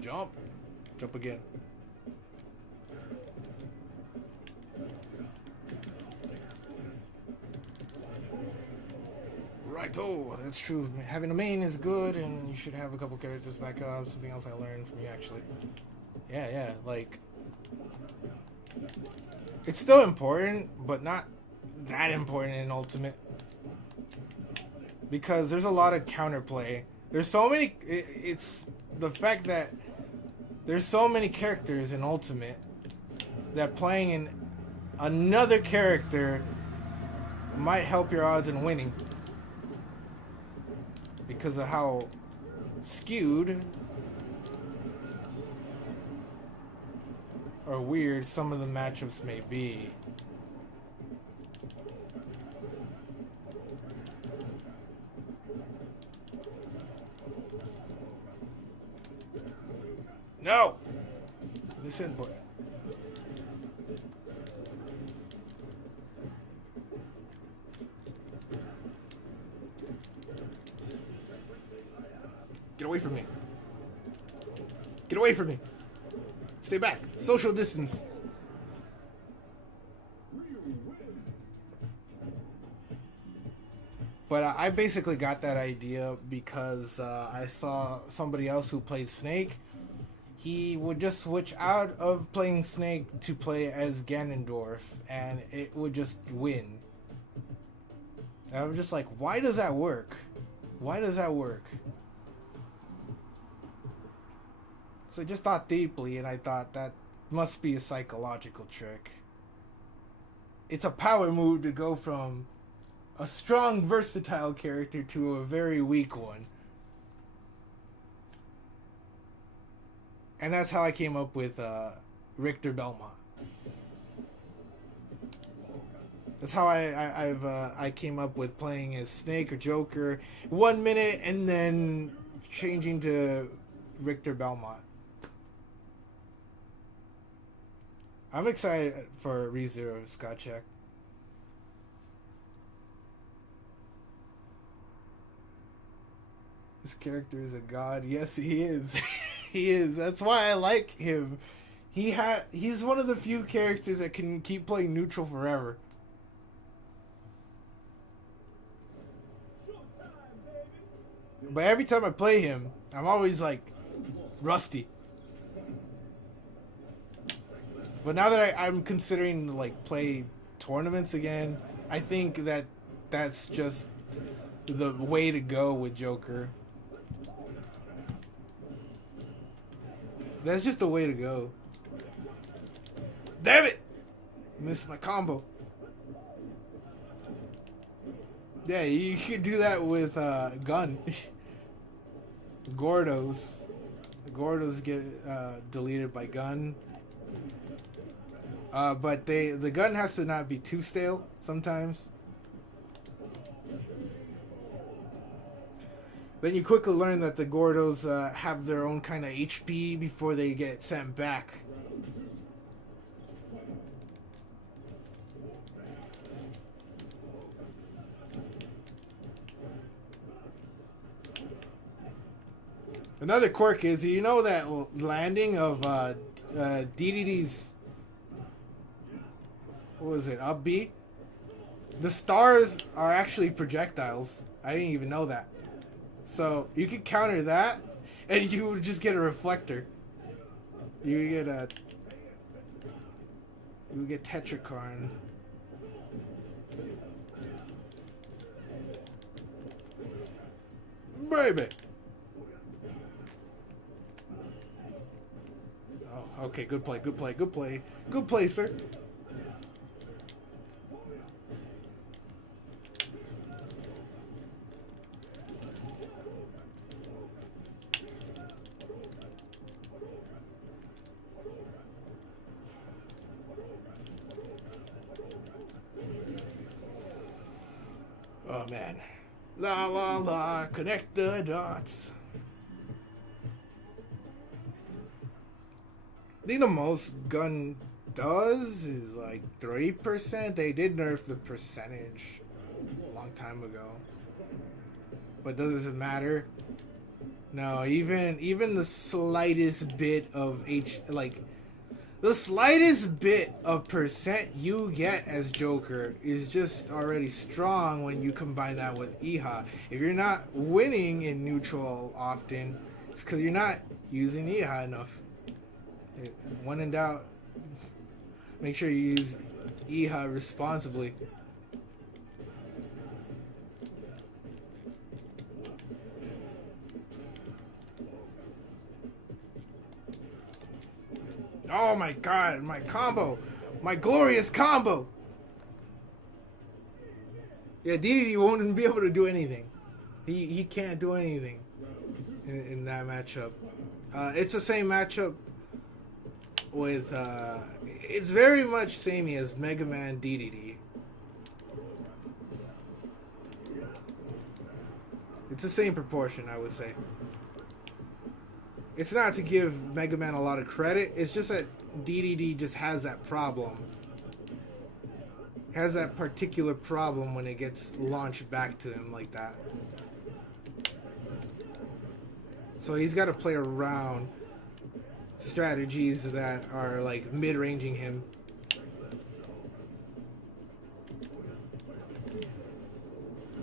Jump. Jump again. Right, oh, that's true. Having a main is good, and you should have a couple characters back up. Something else I learned from you, actually. Yeah, like... It's still important, but not that important in Ultimate. Because there's a lot of counterplay. There's so many... It's the fact that there's so many characters in Ultimate that playing in another character might help your odds in winning. Because of how skewed or weird some of the matchups may be. No! Listen, boy. Get away from me. Get away from me. Stay back. Social distance. But I basically got that idea because I saw somebody else who plays Snake. He would just switch out of playing Snake to play as Ganondorf, and it would just win. And I'm just like, why does that work? Why does that work? So I just thought deeply, and I thought that must be a psychological trick. It's a power move to go from a strong, versatile character to a very weak one. And that's how I came up with Richter Belmont. That's how I came up with playing as Snake or Joker 1 minute and then changing to Richter Belmont. I'm excited for ReZero Scott Check. This character is a god. Yes, he is. He is. That's why I like him. He's one of the few characters that can keep playing neutral forever. But every time I play him, I'm always like rusty. But now that I'm considering like play tournaments again, I think that that's just the way to go with Joker. That's just the way to go. Damn it! Missed my combo. Yeah, you could do that with Gun. Gordos. The Gordos get deleted by Gun. But the gun has to not be too stale sometimes. Then you quickly learn that the Gordos have their own kind of HP before they get sent back. Another quirk is, you know that landing of DDD's, what was it, up B? The stars are actually projectiles. I didn't even know that. So you could counter that, and you would just get a reflector. You would get Tetrakarn. Baby. Oh, okay, good play, good play, good play. Good play, sir. Oh man. La la la, connect the dots. I think the most Gun does is like 30%. They did nerf the percentage a long time ago. But does it matter? No, even the slightest bit of the slightest bit of percent you get as Joker is just already strong when you combine that with Iha. If you're not winning in neutral often, it's because you're not using Iha enough. When in doubt, make sure you use Iha responsibly. Oh my god, my combo! My glorious combo! Yeah, DDD won't be able to do anything. He can't do anything in that matchup. It's the same matchup with... it's very much samey as Mega Man DDD. It's the same proportion, I would say. It's not to give Mega Man a lot of credit, it's just that DDD just has that problem. Has that particular problem when it gets launched back to him like that. So he's got to play around strategies that are like mid-ranging him.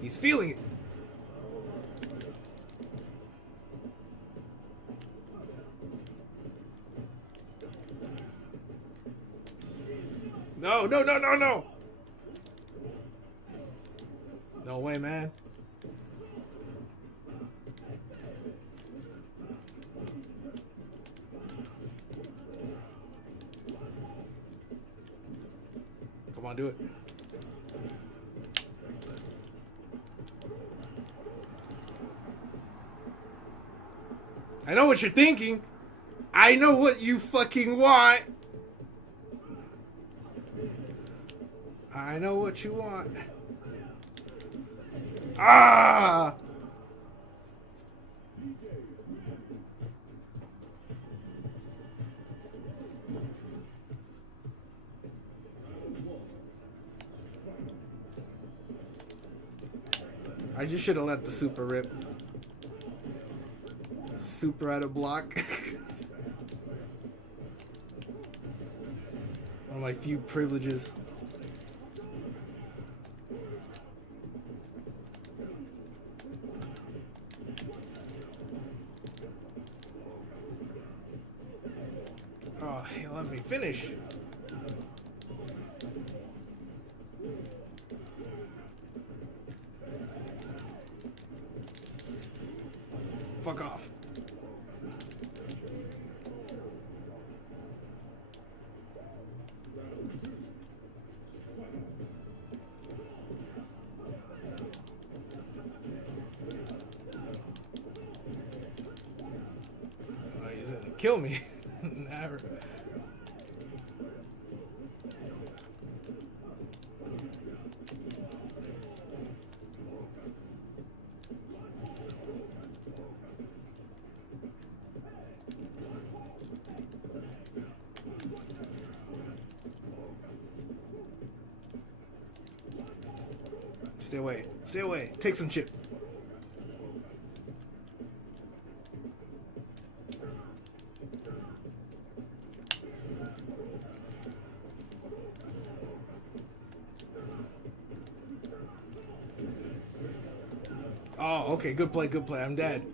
He's feeling it. No, no, no, no, no! No way, man. want to do it. I know what you're thinking. I know what you fucking want. I know what you want. Ah! I just should have let the super rip. Super out of block. One of my few privileges. Oh, hey, let me finish. Fuck off. Oh, he's gonna kill me. Never. Stay away. Stay away. Take some chip. Oh, okay. Good play. Good play. I'm dead.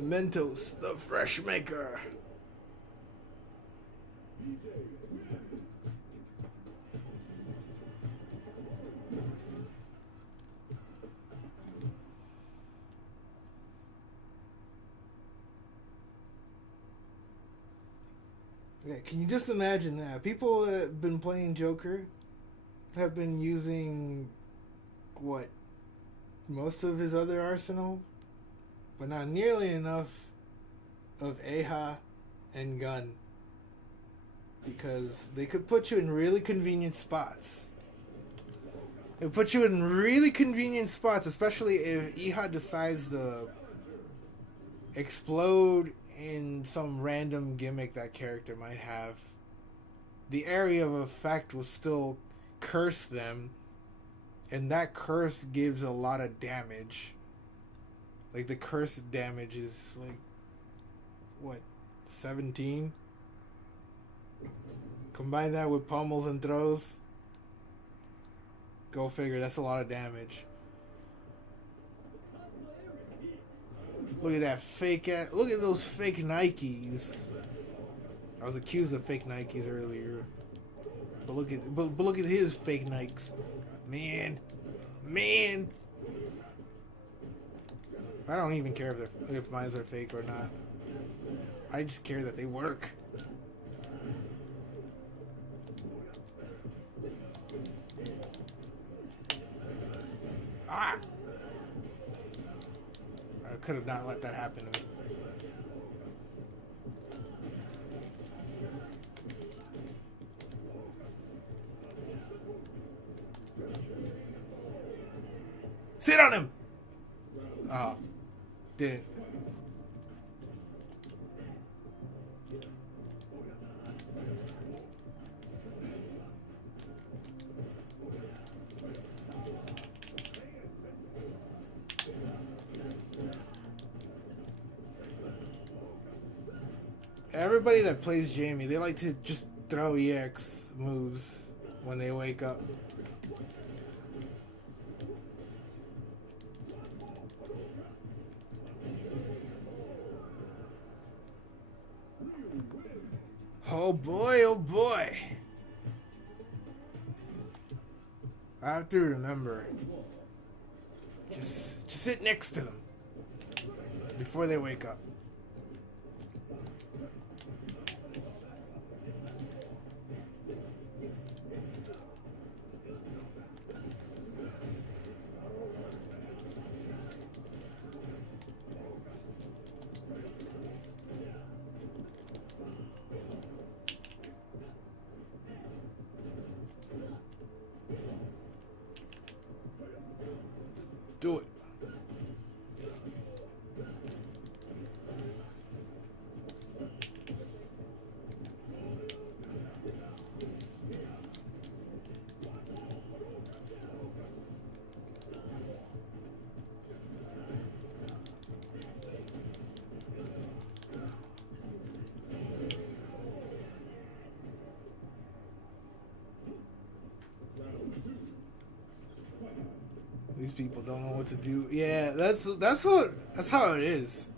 Mentos, the fresh maker. Yeah, can you just imagine that? People that have been playing Joker have been using what? Most of his other arsenal? But not nearly enough of Aha and Gun. Because they could put you in really convenient spots. It would put you in really convenient spots, especially if Iha decides to explode in some random gimmick that character might have. The area of effect will still curse them, and that curse gives a lot of damage. Like, the curse damage is like, what, 17? Combine that with pummels and throws. Go figure, that's a lot of damage. Look at that fake ass, look at those fake Nikes. I was accused of fake Nikes earlier. But look at his fake Nikes. Man. I don't even care if mine are fake or not. I just care that they work. Ah! I could have not let that happen to me. Sit on him! Oh. Didn't. Everybody that plays Jamie, they like to just throw EX moves when they wake up. Oh boy, oh boy. I have to remember. Just sit next to them. before they wake up. Do it. These people don't know what to do. Yeah, that's how it is.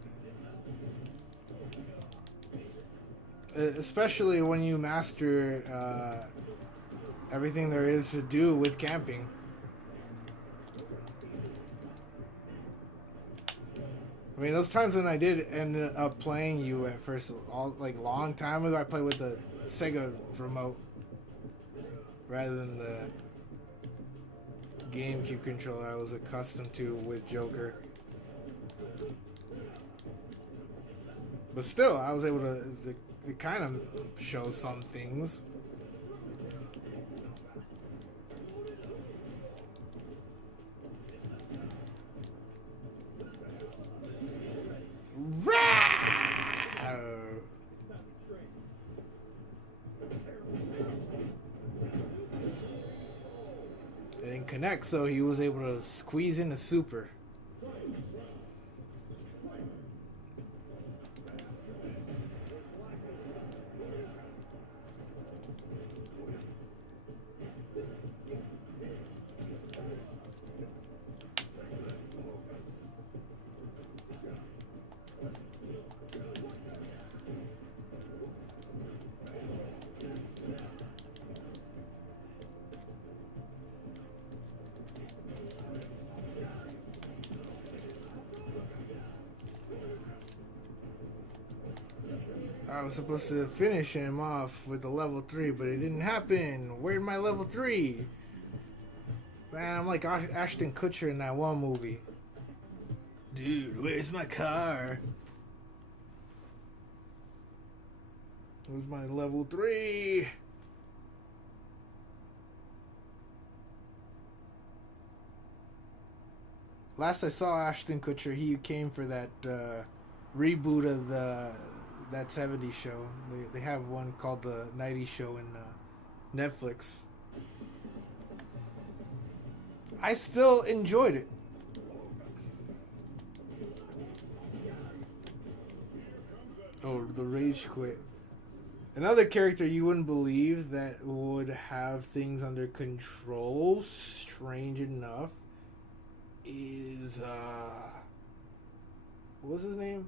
Especially when you master everything there is to do with camping. I mean, those times when I did end up playing you at first, all like long time ago, I played with the Sega remote rather than the GameCube controller I was accustomed to with Joker. But still, I was able to kind of show some things. It didn't connect, so he was able to squeeze in the super. I was supposed to finish him off with a level 3, but it didn't happen. Where'd my level 3? Man, I'm like Ashton Kutcher in that one movie. Dude, where's my car? Where's my level 3? Last I saw Ashton Kutcher, he came for that reboot of that 70s show. They have one called the 90s show in Netflix. I still enjoyed it. Oh, the rage quit. Another character you wouldn't believe that would have things under control, strange enough, is what was his name?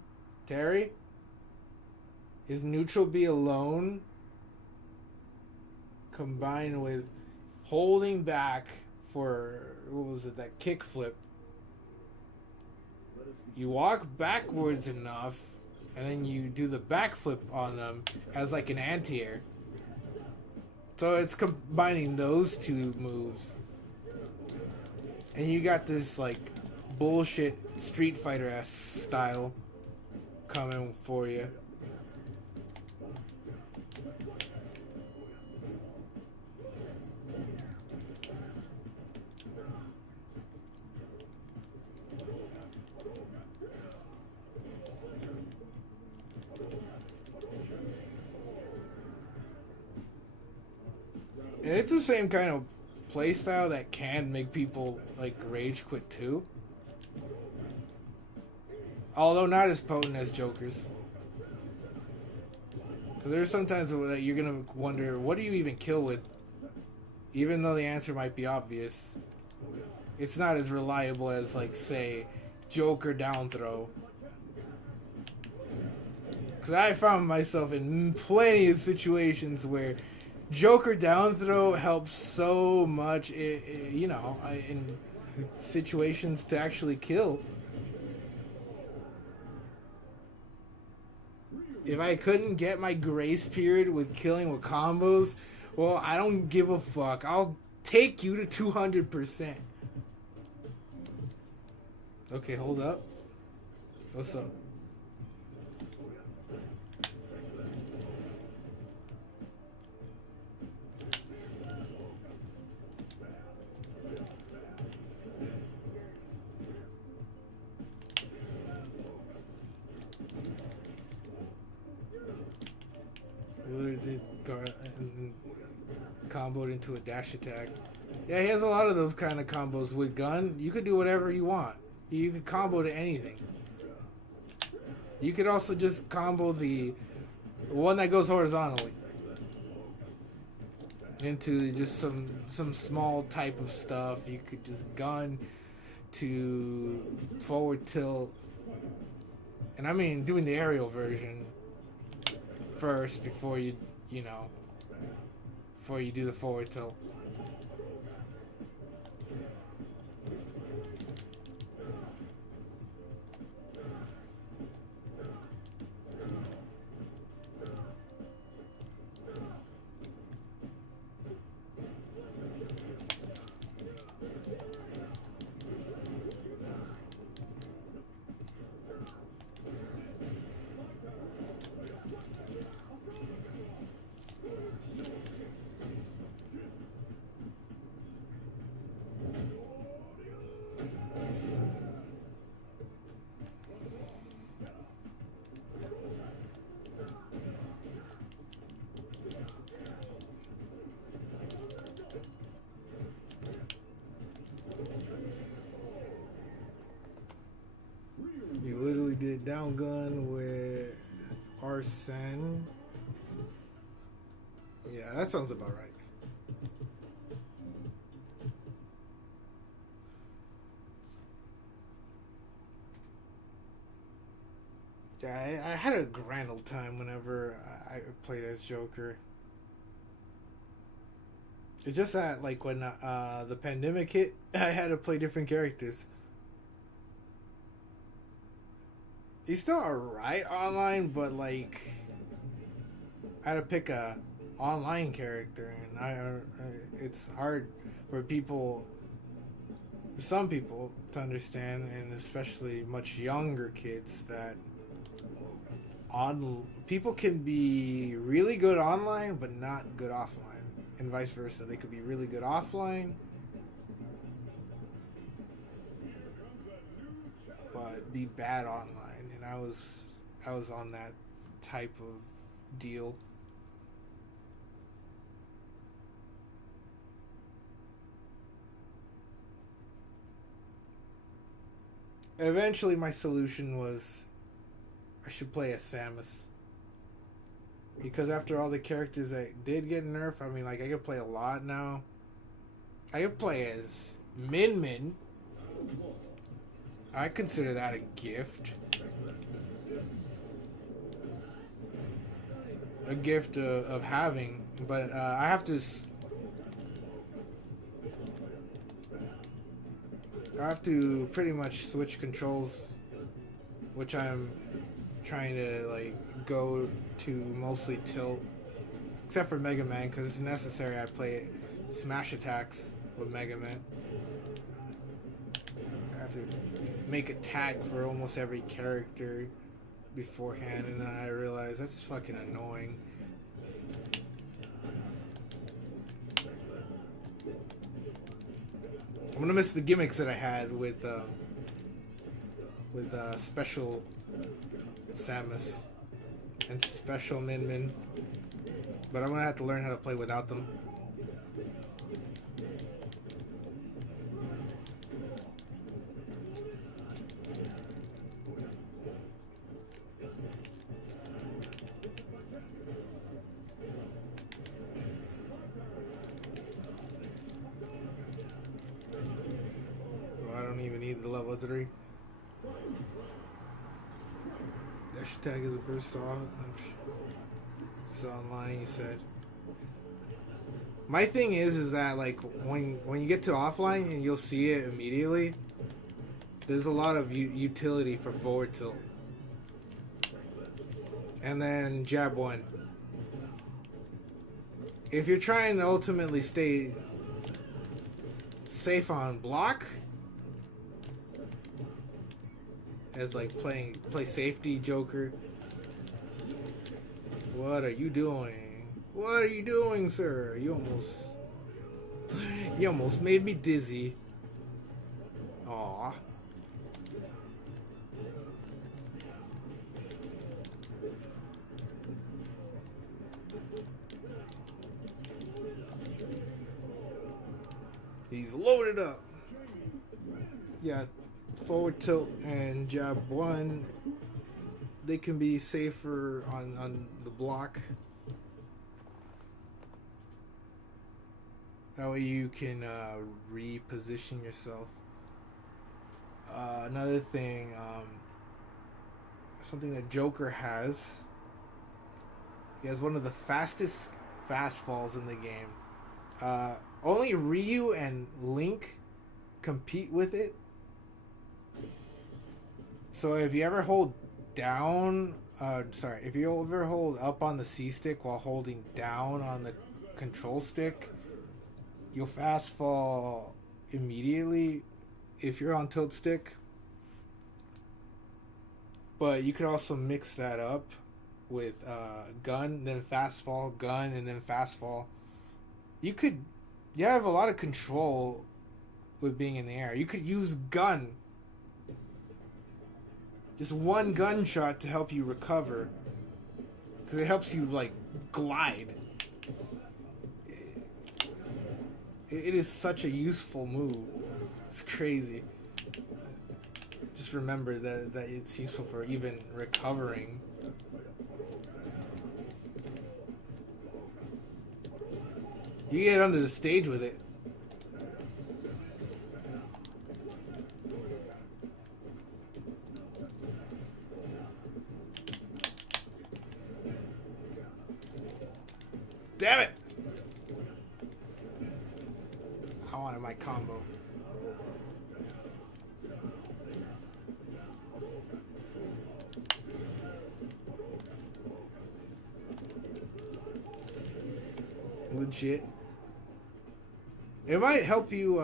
Terry? His neutral B alone combined with holding back for, what was it, that kick flip. You walk backwards enough and then you do the backflip on them as like an anti-air. So it's combining those two moves. And you got this like bullshit Street Fighter-esque style coming for you. And it's the same kind of play style that can make people like rage quit too. Although not as potent as Joker's. Because there's sometimes that you're going to wonder, what do you even kill with? Even though the answer might be obvious. It's not as reliable as, like, say, Joker down throw. Because I found myself in plenty of situations where Joker down throw helps so much, you know, in situations to actually kill. If I couldn't get my grace period with killing with combos, well, I don't give a fuck. I'll take you to 200%. Okay, hold up. What's up? Did comboed into a dash attack. Yeah, he has a lot of those kind of combos with gun. You could do whatever you want. You could combo to anything. You could also just combo the one that goes horizontally into just some small type of stuff. You could just gun to forward tilt. And I mean doing the aerial version first before you before you do the forward tilt. You literally did down gun with Arsene. Yeah, that sounds about right. Yeah, I had a grand old time whenever I played as Joker. It's just that, like, when the pandemic hit, I had to play different characters. He's still alright online, but, like, I had to pick a online character, and it's hard for people, some people, to understand, and especially much younger kids, that people can be really good online, but not good offline. And vice versa. They could be really good offline, but be bad online. And I was on that type of deal. Eventually, my solution was I should play as Samus. Because after all the characters that did get nerfed, I mean, like, I could play a lot now. I could play as Min Min. I consider that a gift. A gift of having. But I have to... I have to pretty much switch controls, which I'm trying to, like, go to mostly tilt, except for Mega Man, because it's necessary I play smash attacks with Mega Man. I have to make a tag for almost every character beforehand, and then I realize that's fucking annoying. I'm gonna miss the gimmicks that I had with special Samus and special Min Min, but I'm gonna have to learn how to play without them. Well, I don't even need the level 3. Dash attack is a burst off. It's online, you said. My thing is that, like, when you get to offline and you'll see it immediately, there's a lot of utility for forward tilt. and then jab one. If you're trying to ultimately stay safe on block, as like play safety Joker. What are you doing? What are you doing, sir? You almost made me dizzy. Aw. He's loaded up. Yeah, forward tilt and jab one. They can be safer on the block. That way you can reposition yourself. Another thing, something that Joker has. He has one of the fastest fast falls in the game. Only Ryu and Link compete with it. So if you ever hold down, if you ever hold up on the C stick while holding down on the control stick, you'll fast fall immediately if you're on tilt stick. But you could also mix that up with gun, then fast fall, gun, and then fast fall. You have a lot of control with being in the air. You could use gun. Just one gunshot to help you recover. Because it helps you, like, glide. It is such a useful move. It's crazy. Just remember that it's useful for even recovering. You get under the stage with it. Damn it! I wanted my combo. Legit. It might help you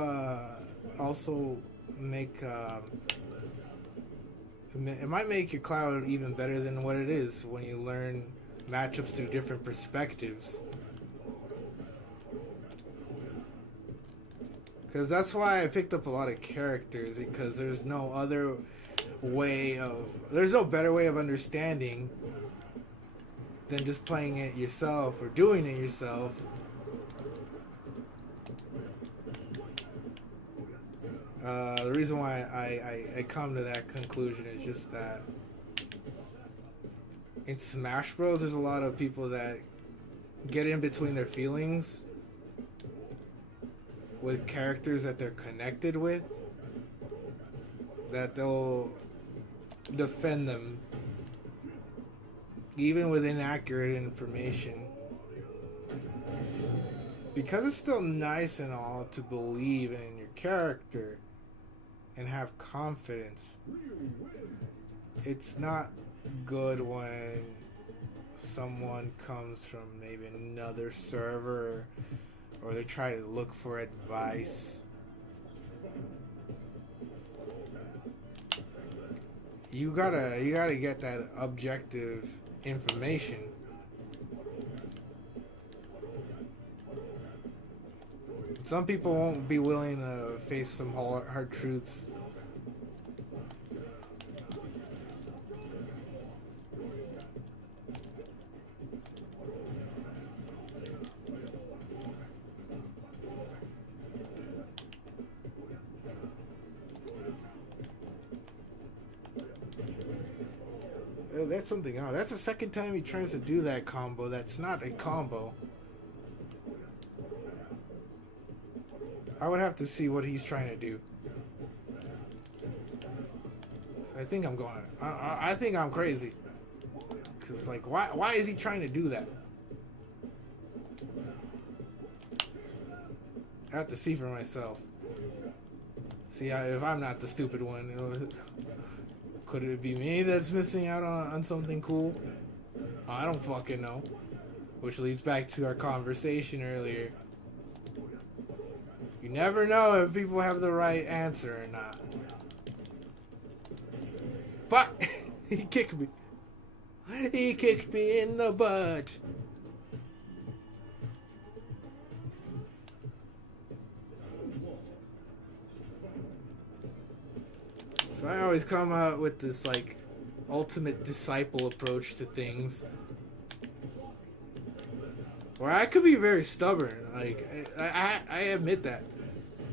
also make it might make your Cloud even better than what it is when you learn matchups through different perspectives. Because that's why I picked up a lot of characters, because there's no better way of understanding than just playing it yourself or doing it yourself. The reason why I come to that conclusion is just that in Smash Bros. There's a lot of people that get in between their feelings with characters that they're connected with, that they'll defend them even with inaccurate information, because it's still nice and all to believe in your character and have confidence. It's not good when someone comes from maybe another server, or they try to look for advice. You gotta get that objective information. Some people won't be willing to face some hard truths. That's something else. That's the second time he tries to do that combo. That's not a combo. I would have to see what he's trying to do. I think I'm going. I think I'm crazy. Cause like, why is he trying to do that? I have to see for myself. See if I'm not the stupid one. Could it be me that's missing out on something cool? I don't fucking know. Which leads back to our conversation earlier. You never know if people have the right answer or not. Fuck! He kicked me. He kicked me in the butt. So I always come out with this like ultimate disciple approach to things. Where I could be very stubborn. Like I admit that.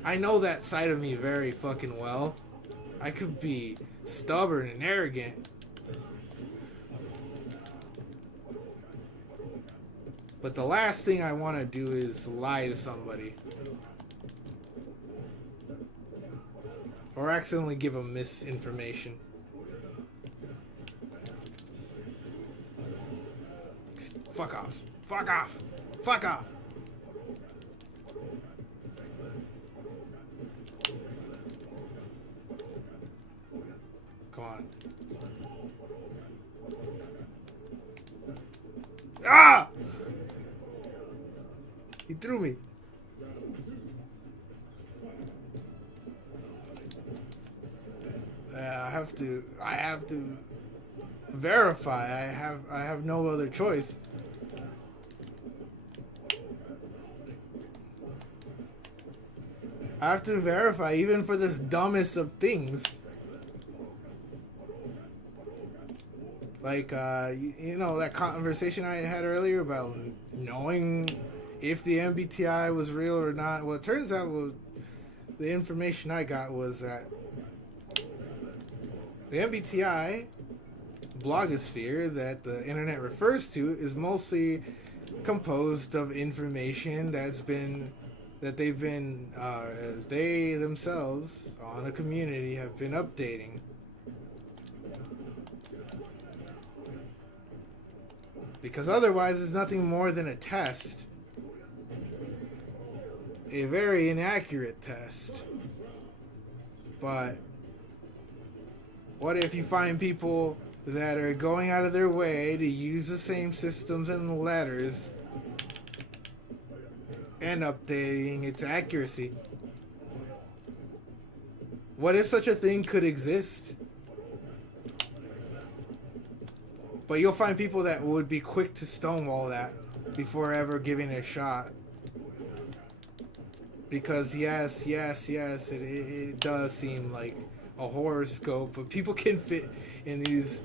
I know that side of me very fucking well. I could be stubborn and arrogant. But the last thing I want to do is lie to somebody. Or accidentally give them misinformation. Fuck off. Fuck off. Fuck off. Come on. Ah! He threw me. I have to verify. I have no other choice. I have to verify even for this dumbest of things. Like, you know, that conversation I had earlier about knowing if the MBTI was real or not. Well, it turns out the information I got was that the MBTI blogosphere that the internet refers to is mostly composed of information they themselves on a community have been updating. Because otherwise it's nothing more than a test. A very inaccurate test. But what if you find people that are going out of their way to use the same systems and letters and updating its accuracy? What if such a thing could exist? But you'll find people that would be quick to stonewall that before ever giving it a shot. Because yes, it does seem like a horoscope, but people can fit in these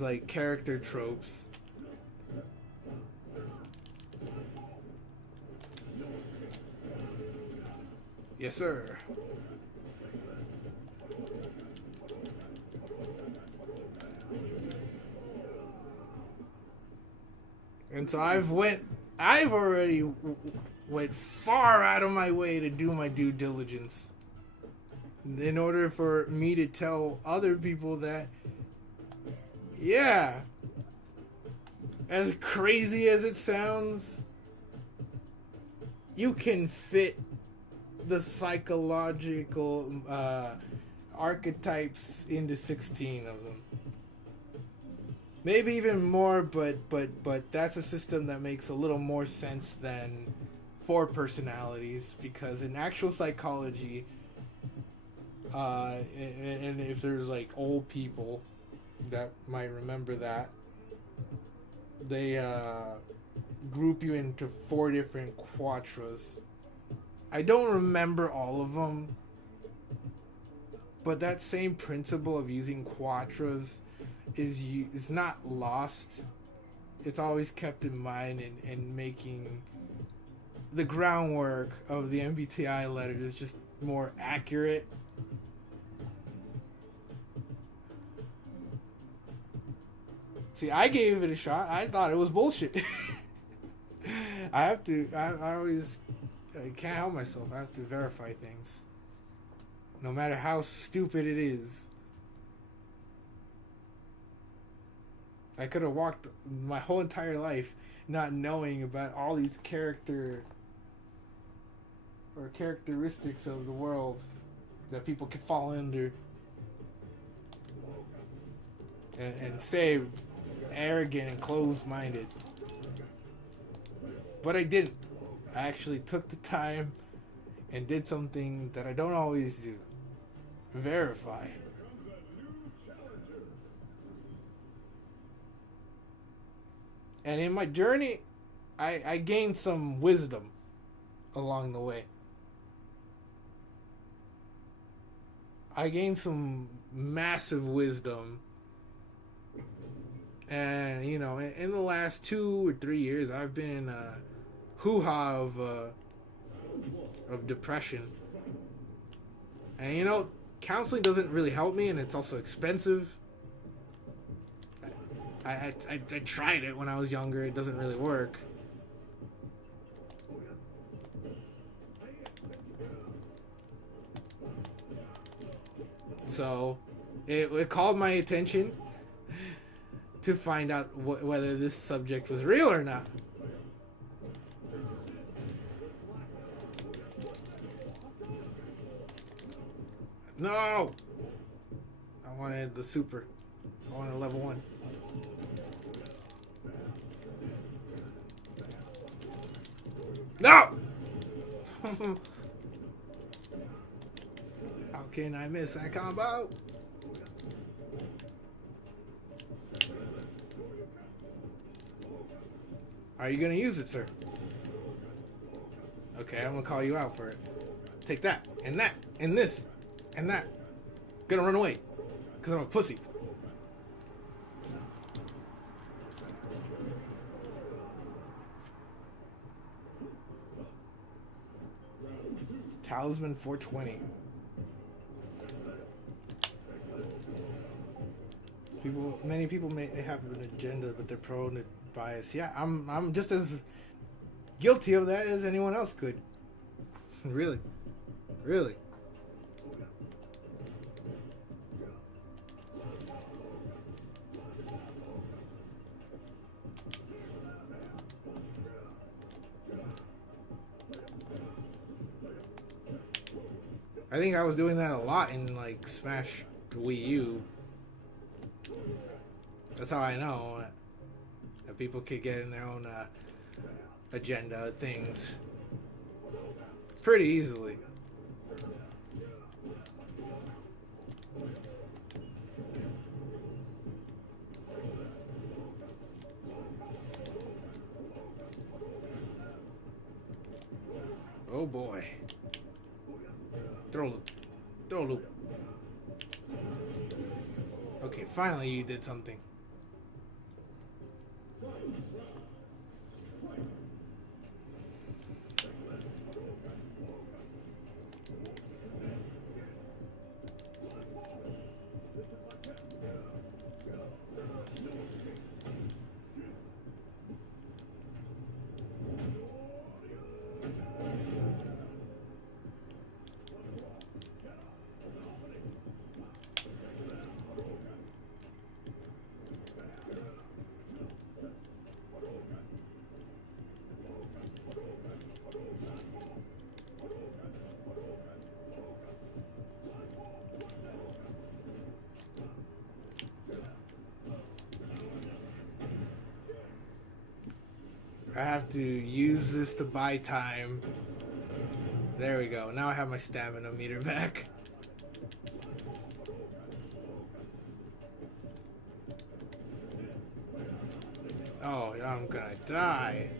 like character tropes. Yes, sir. And so I've already went far out of my way to do my due diligence in order for me to tell other people that, yeah, as crazy as it sounds, you can fit the psychological archetypes into 16 of them. Maybe even more, but that's a system that makes a little more sense than 4 personalities, because in actual psychology, and if there's like old people that might remember that, they group you into 4 different quattras. I don't remember all of them, but that same principle of using quattras is not lost. It's always kept in mind in making the groundwork of the MBTI letters just more accurate. See, I gave it a shot. I thought it was bullshit. I can't help myself. I have to verify things. No matter how stupid it is. I could have walked my whole entire life not knowing about all these characteristics of the world that people can fall under and stay arrogant and closed-minded. But I didn't. I actually took the time and did something that I don't always do. Verify. And in my journey, I gained some wisdom along the way. I gained some massive wisdom. And, you know, in the last 2 or 3 years, I've been in a hoo-ha of depression. And, you know, counseling doesn't really help me, and it's also expensive. I tried it when I was younger. It doesn't really work. So, it called my attention to find out whether this subject was real or not. No! I wanted the super. I wanted level 1. No! How can I miss that combo? Are you gonna use it, sir? Okay, I'm gonna call you out for it. Take that, and this, and that. Gonna run away, because I'm a pussy. Talisman 420. Many people may have an agenda, but they're prone to bias. Yeah, I'm just as guilty of that as anyone else could. Really. I think I was doing that a lot in like Smash Wii U. That's how I know that people could get in their own agenda things pretty easily. Oh boy. Throw loop. Okay, finally you did something. I have to use this to buy time. There we go. Now I have my stamina meter back. Oh, I'm gonna die.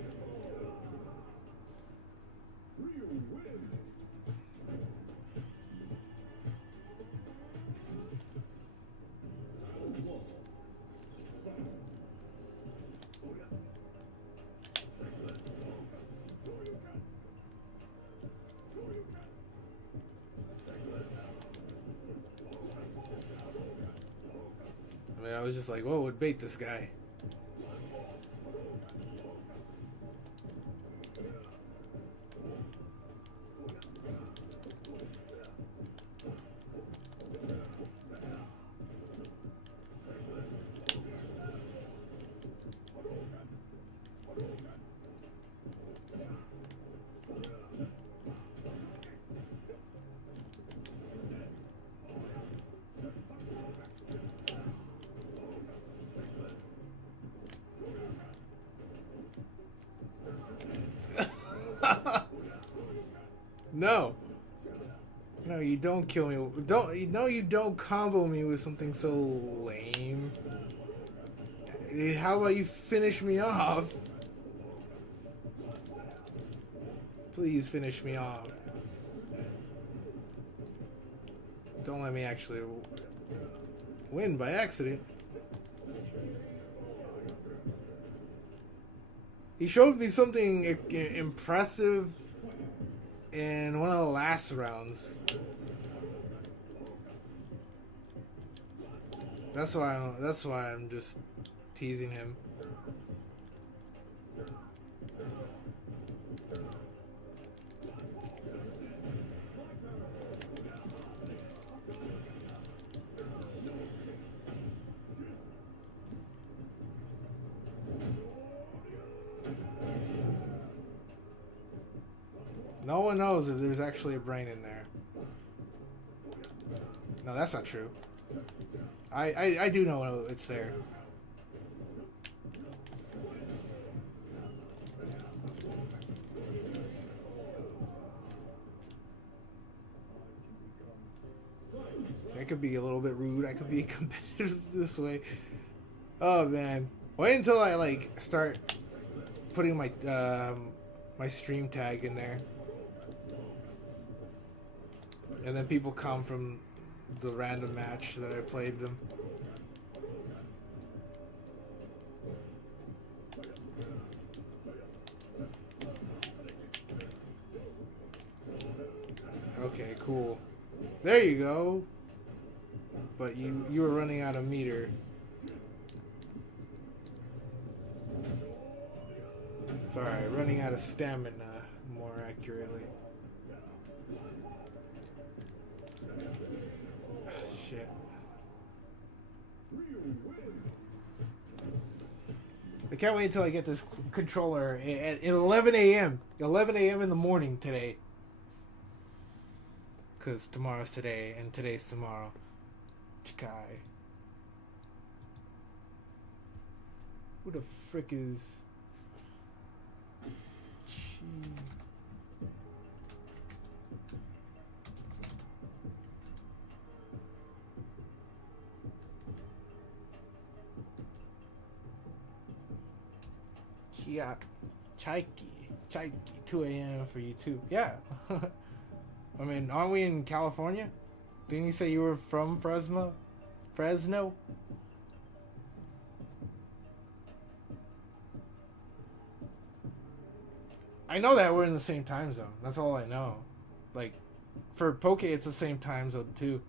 I was just like, what would bait this guy? No. No, you don't kill me. Don't. No, you don't combo me with something so lame. How about you finish me off? Please finish me off. Don't let me actually win by accident. He showed me something impressive in one of the last rounds. That's why I'm just teasing him. No one knows if there's actually a brain in there. No, that's not true. I do know it's there. I could be a little bit rude. I could be competitive this way. Oh man, wait until I like start putting my my stream tag in there, and then people come from the random match that I played them. Okay, cool. There you go. But you were running out of meter. Sorry, running out of stamina, more accurately. Shit. I can't wait until I get this controller at 11 a.m. 11 a.m. in the morning today. Because tomorrow's today and today's tomorrow. Chikai. Who the frick is... Chaiki, 2 a.m. for you too. Yeah. I mean, aren't we in California? Didn't you say you were from Fresno? Fresno? I know that we're in the same time zone. That's all I know. Like, for Poke, it's the same time zone too.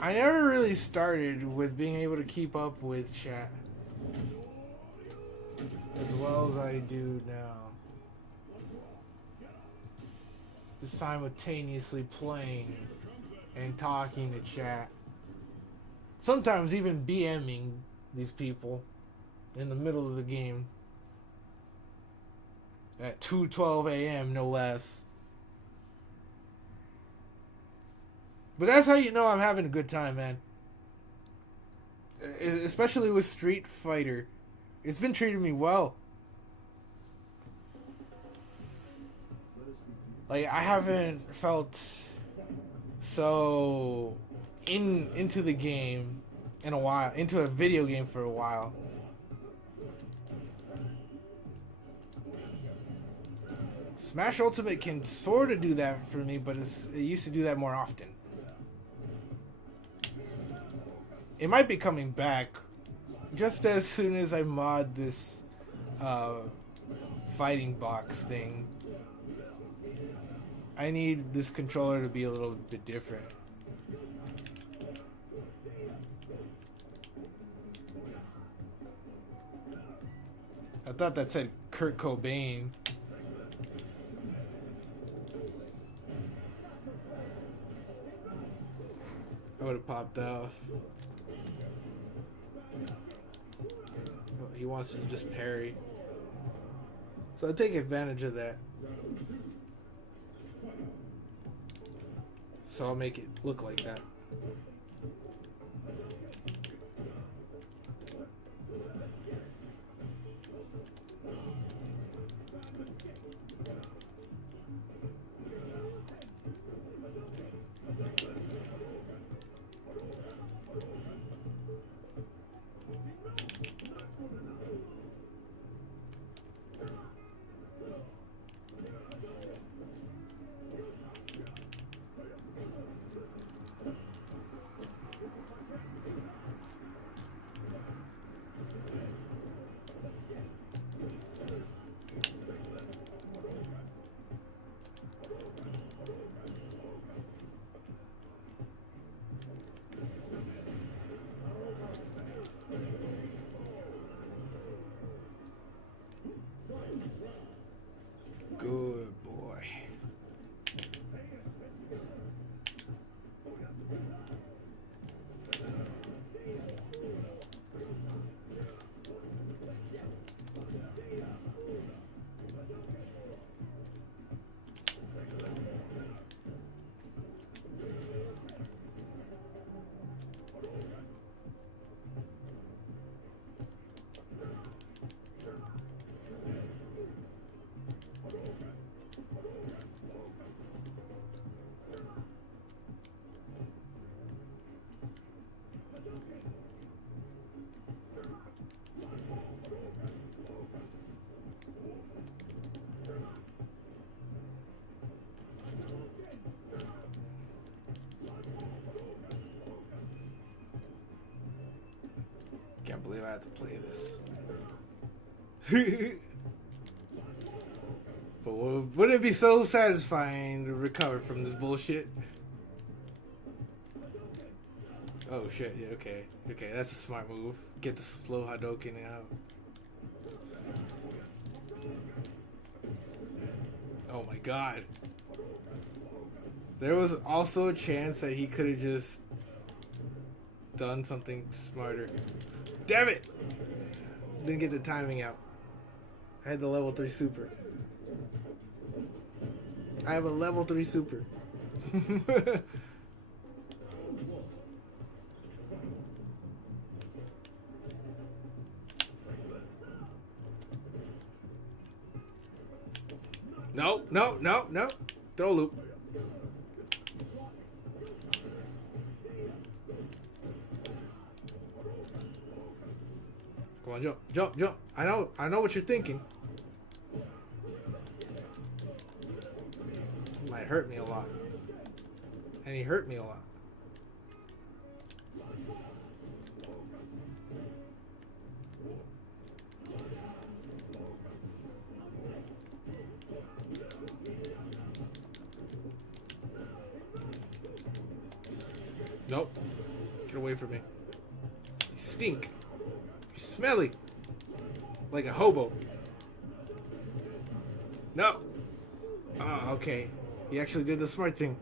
I never really started with being able to keep up with chat as well as I do now. Just simultaneously playing and talking to chat. Sometimes even BMing these people in the middle of the game. At 2:12 a.m. no less. But that's how you know I'm having a good time, man. Especially with Street Fighter. It's been treating me well. Like, I haven't felt so into the game in a while. Into a video game for a while. Smash Ultimate can sort of do that for me, but it used to do that more often. It might be coming back just as soon as I mod this fighting box thing. I need this controller to be a little bit different. I thought that said Kurt Cobain. I would have popped off. He wants to just parry. So I take advantage of that. So I'll make it look like that. Can't believe I have to play this. But wouldn't it be so satisfying to recover from this bullshit? Oh shit, yeah, okay. Okay, that's a smart move. Get the slow Hadouken out. Oh my god. There was also a chance that he could have just done something smarter. Damn it! Didn't get the timing out. I had the level 3 super. I have a level 3 super. No, no, no, no. Throw loop. Come on, jump, jump, jump. I know what you're thinking. He might hurt me a lot. And he hurt me a lot. Nope. Get away from me. You stink. You're smelly. Like a hobo. No. Oh, okay. He actually did the smart thing.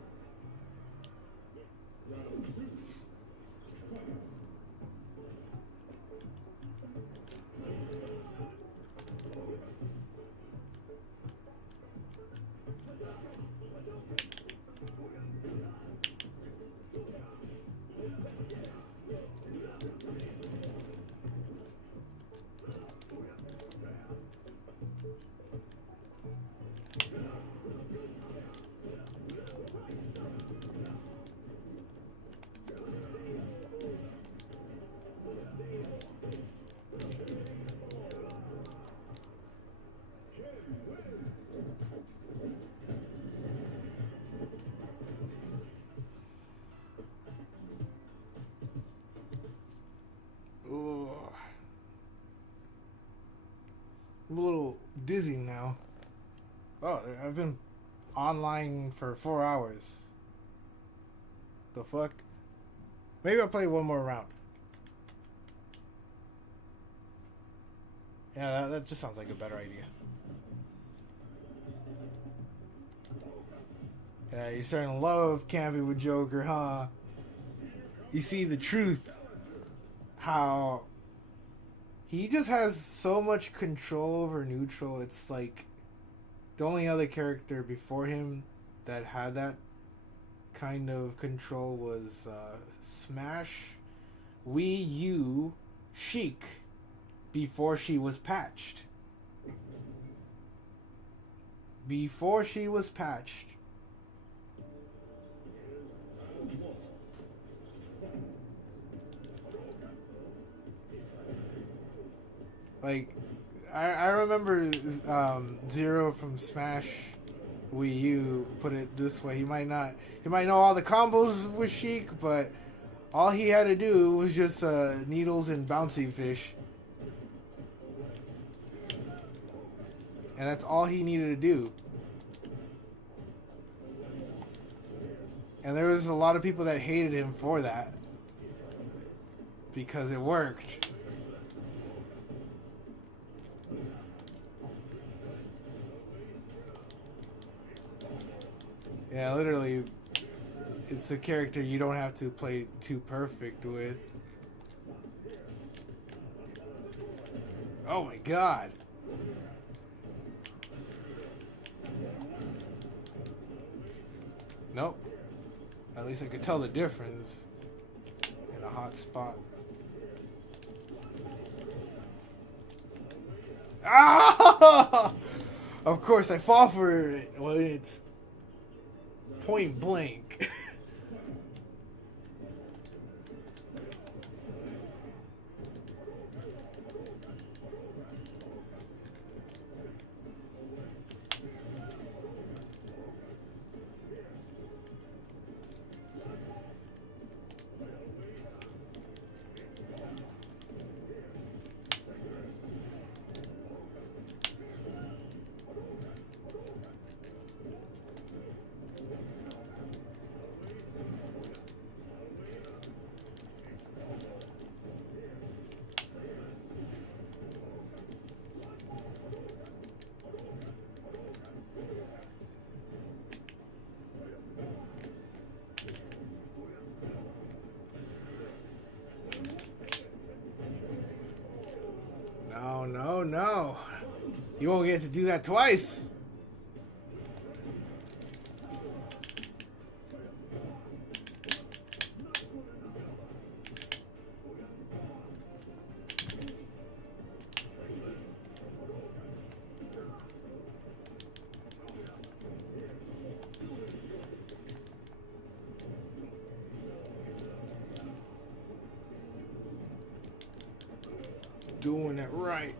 I'm a little dizzy now. Oh, I've been online for 4 hours. The fuck? Maybe I'll play one more round. Yeah, that just sounds like a better idea. Yeah, you're starting to love camping with Joker, huh? You see the truth. How he just has so much control over neutral. It's like the only other character before him that had that kind of control was Smash Wii U Sheik before she was patched. Before she was patched. Like, I remember Zero from Smash Wii U put it this way. He might know all the combos with Sheik, but all he had to do was just needles and bouncy fish. And that's all he needed to do. And there was a lot of people that hated him for that. Because it worked. Yeah, literally, it's a character you don't have to play too perfect with. Oh my god. Nope. At least I could tell the difference in a hot spot. Ah! Of course, I fall for it when it's point blank. no, no. You won't get to do that twice. Doing it right.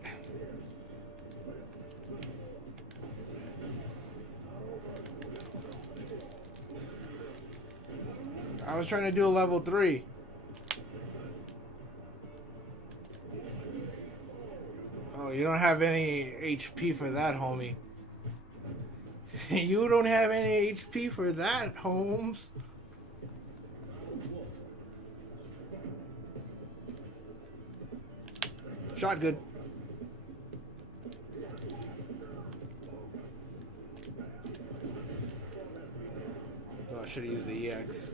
I was trying to do a level 3. Oh, you don't have any HP for that, homie. You don't have any HP for that, Holmes. Shot good. Oh, I should have used the EX.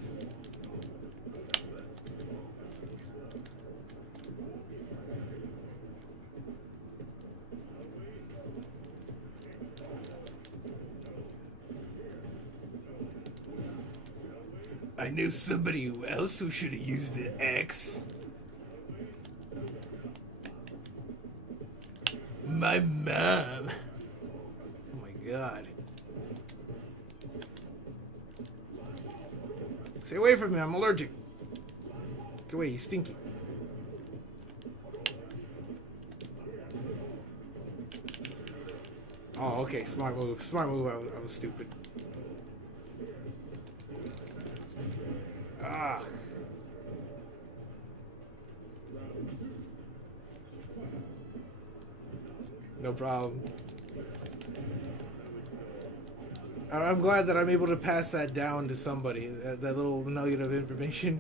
I knew somebody else who should have used the X. My mom. Oh my god. Stay away from me, I'm allergic. Get away, you stinky. Oh, okay, smart move. Smart move, I was stupid. Ah. No problem. I'm glad that I'm able to pass that down to somebody, that little nugget of information.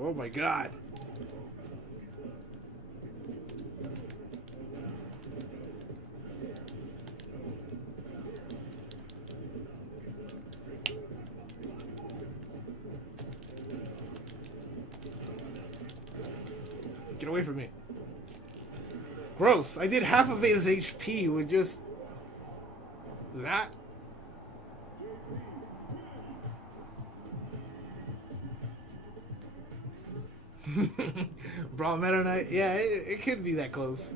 Oh my god. Get away from me. Gross. I did half of his HP with just that. Brawl Meta Knight. Yeah, it could be that close.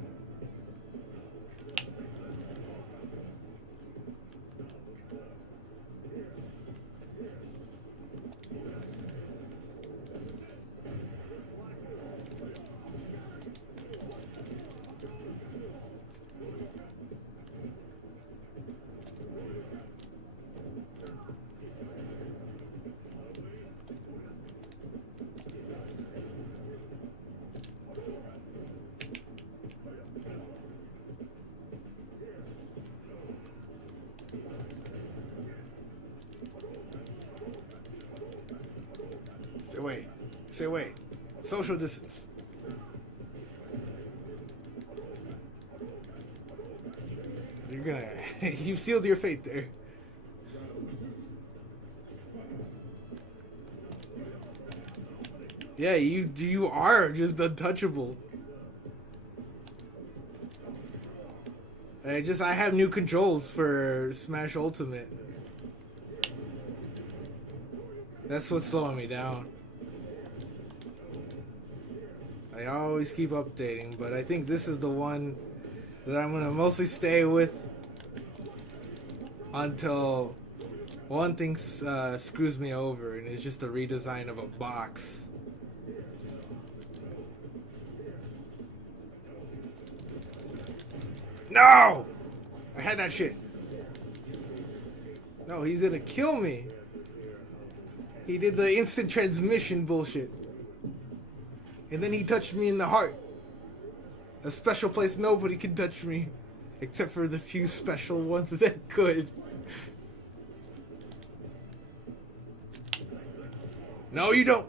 Stay away. Stay away. Social distance. You're gonna... you sealed your fate there. Yeah, you are just untouchable. I have new controls for Smash Ultimate. That's what's slowing me down. I always keep updating, but I think this is the one that I'm gonna mostly stay with until one thing screws me over, and it's just a redesign of a box. No! I had that shit. No, he's gonna kill me. He did the instant transmission bullshit. And then he touched me in the heart. A special place nobody can touch me. Except for the few special ones that could. No, you don't.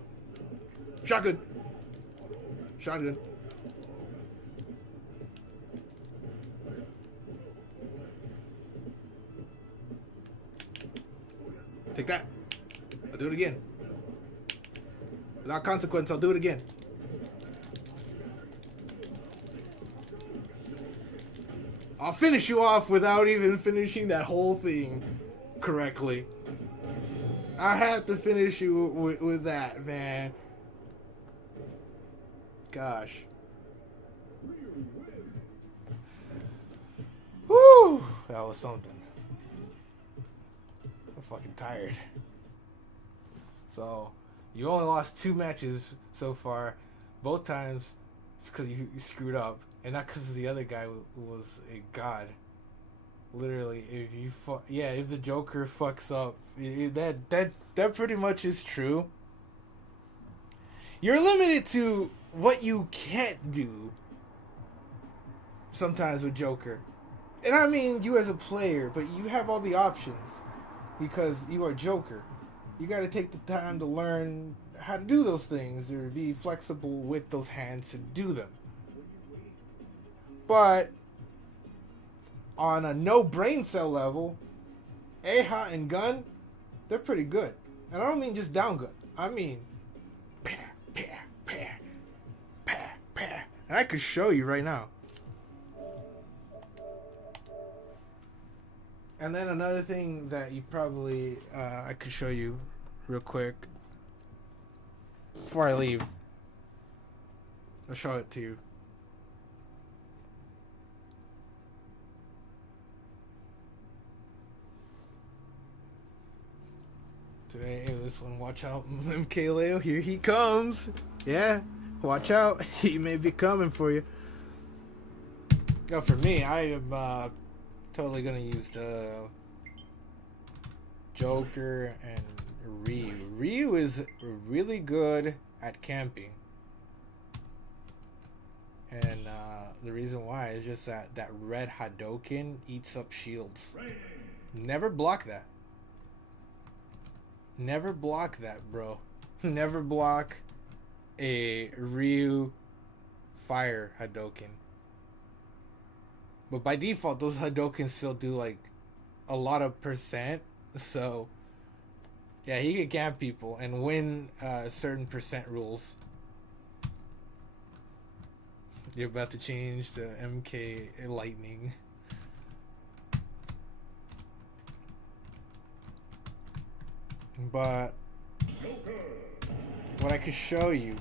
Shotgun. Shotgun. Take that. I'll do it again. Without consequence, I'll do it again. I'll finish you off without even finishing that whole thing correctly. I have to finish you with that, man. Gosh. Woo! That was something. I'm fucking tired. So, you only lost 2 matches so far. Both times, it's because you screwed up. And not because the other guy was a god. Literally, if the Joker fucks up, that pretty much is true. You're limited to what you can't do sometimes with Joker. And I mean you as a player, but you have all the options because you are Joker. You got to take the time to learn how to do those things or be flexible with those hands to do them. But on a no brain cell level, Aha and Gun, they're pretty good. And I don't mean just down good. I mean, and I could show you right now. And then another thing that you probably, I could show you real quick before I leave. I'll show it to you. Today, this one, watch out, MKLeo, here he comes. Yeah, watch out, he may be coming for you. Now, for me, I am totally gonna use the Joker and Ryu. Ryu is really good at camping, and the reason why is just that red Hadouken eats up shields. Never block that. Never block that, bro. Never block a Ryu fire Hadouken. But by default, those Hadoukens still do like a lot of percent. So, yeah, he can camp people and win certain percent rules. You're about to change the MK Lightning. But what I could show you,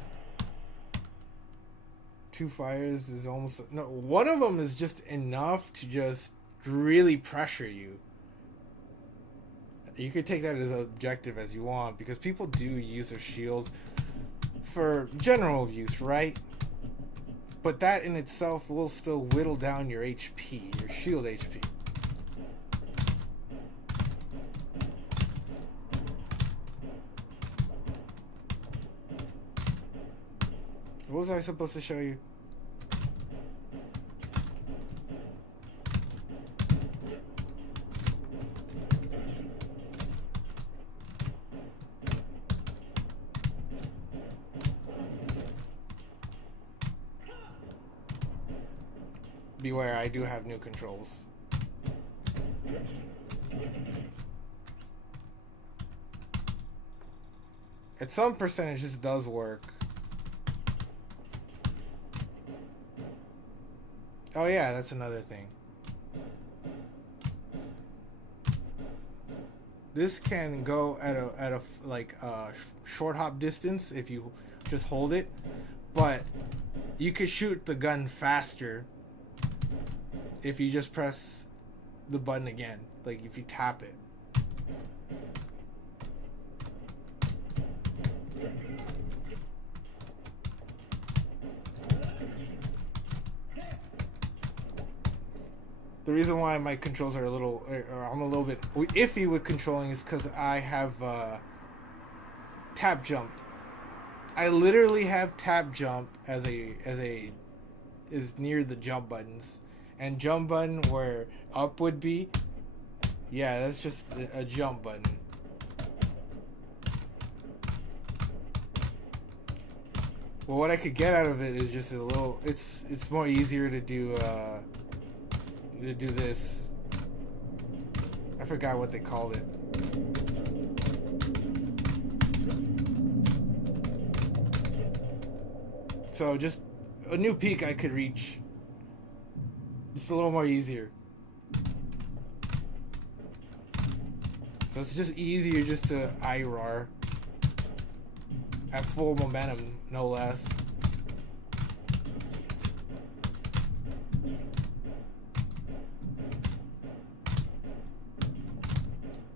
2 fires is almost no. One of them is just enough to just really pressure you. You could take that as objective as you want because people do use their shield for general use, right? But that in itself will still whittle down your HP, your shield HP. What was I supposed to show you? Beware, I do have new controls. At some percentage, this does work. Oh yeah, that's another thing. This can go at a short hop distance if you just hold it, but you could shoot the gun faster if you just press the button again, like if you tap it. The reason why my controls are I'm a little bit iffy with controlling is because I have tap jump. I literally have tap jump as near the jump buttons, and jump button where up would be. Yeah, that's just a jump button. Well, what I could get out of it is just a little. It's more easier to do. To do this. I forgot what they called it. So just a new peak I could reach. Just a little more easier. So it's just easier just to IRAR at full momentum, no less.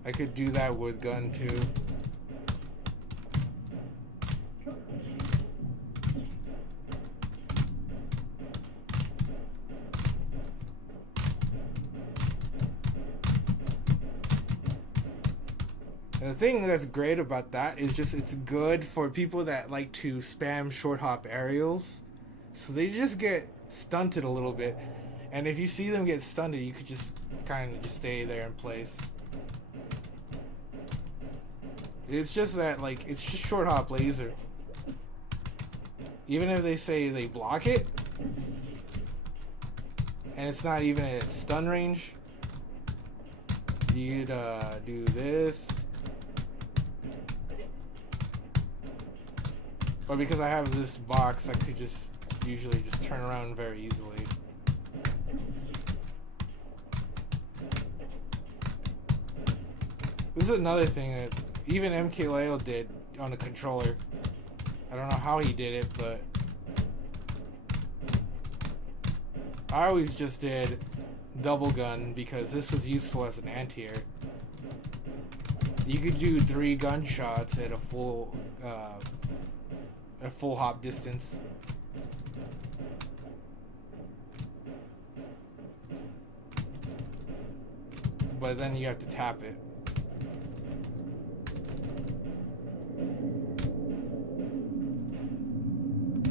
I could do that with gun too. And the thing that's great about that is just it's good for people that like to spam short hop aerials. So they just get stunted a little bit. And if you see them get stunted, you could just kind of just stay there in place. It's just that, like, it's just short hop laser. Even if they say they block it, and it's not even at stun range, you'd do this. But because I have this box, I could just usually just turn around very easily. This is another thing that even MKLeo did on a controller. I don't know how he did it, but I always just did double gun because this was useful as an anti-air. You could do 3 gunshots at a full hop distance. But then you have to tap it.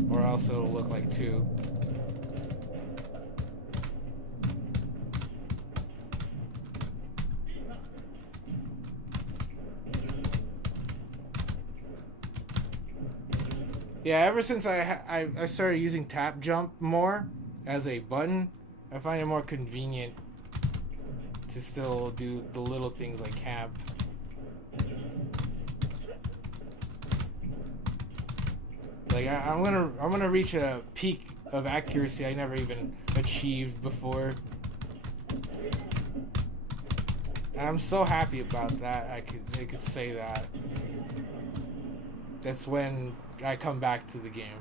Or else it'll look like 2. Yeah, ever since I started using tap jump more as a button, I find it more convenient to still do the little things like camp. Like I'm gonna reach a peak of accuracy I never even achieved before, and I'm so happy about that. I could say that. That's when I come back to the game.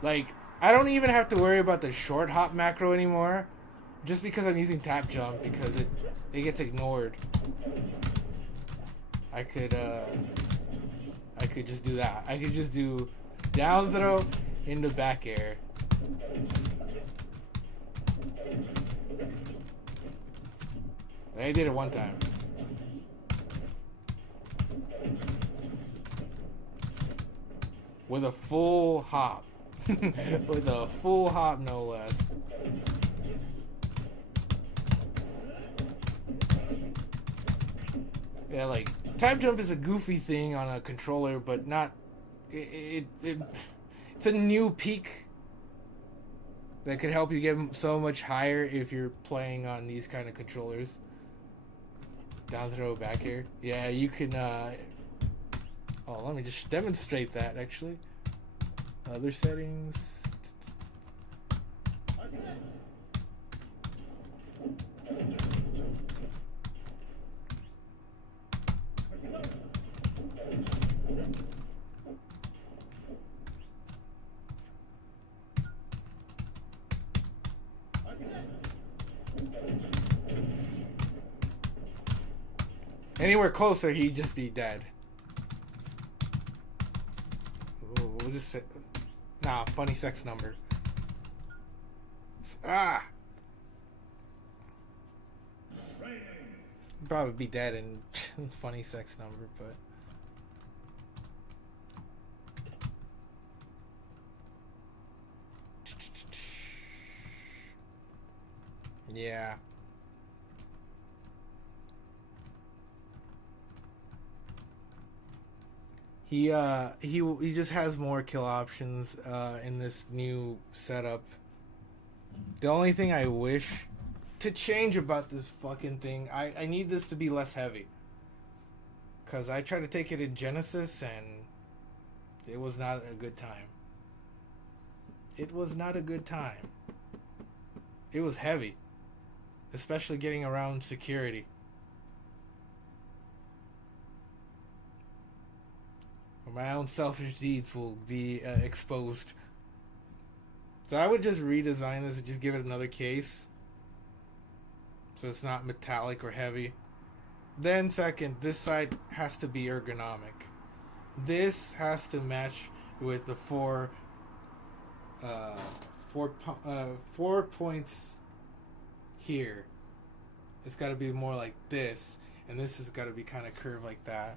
Like I don't even have to worry about the short hop macro anymore, just because I'm using tap jump because it gets ignored. I could just do that. I could just do down throw into back air. I did it one time. With a full hop. With a full hop, no less. Yeah, like tap jump is a goofy thing on a controller, but not. It's a new peak that could help you get so much higher if you're playing on these kind of controllers. Down throw, back air. Yeah, you can. Oh, let me just demonstrate that actually. Other settings. Anywhere closer, he'd just be dead. We'll just say, nah, funny sex number. Ah! Probably be dead in funny sex number, but. Yeah. He just has more kill options in this new setup. The only thing I wish to change about this fucking thing, I need this to be less heavy. Cause I tried to take it in Genesis and It was not a good time. It was not a good time. It was heavy, especially getting around security. My own selfish deeds will be exposed. So I would just redesign this and just give it another case, so it's not metallic or heavy. Then second, this side has to be ergonomic. This has to match with the four points here. It's got to be more like this, and this has got to be kind of curved like that.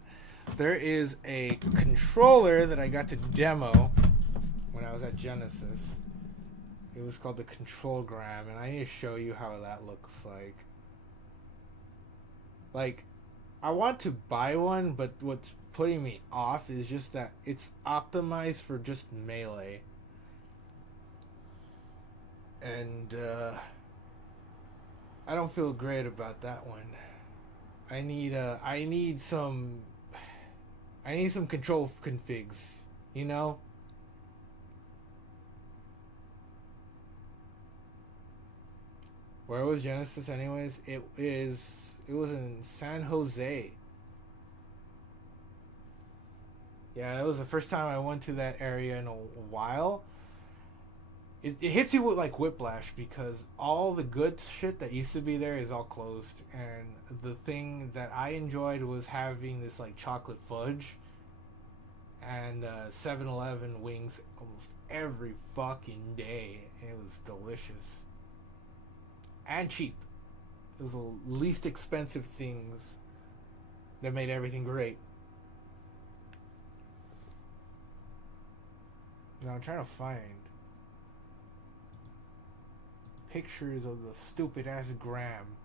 There is a controller that I got to demo when I was at Genesis. It was called the Controlgram, and I need to show you how that looks like. Like, I want to buy one, but what's putting me off is just that it's optimized for just melee. And I don't feel great about that one. I need some control configs, you know? Where was Genesis anyways? It was in San Jose. Yeah, it was the first time I went to that area in a while. It hits you with like whiplash because all the good shit that used to be there is all closed, and the thing that I enjoyed was having this like chocolate fudge and 7-Eleven wings almost every fucking day. It was delicious and cheap. It was the least expensive things that made everything great. Now I'm trying to find pictures of the stupid ass gram.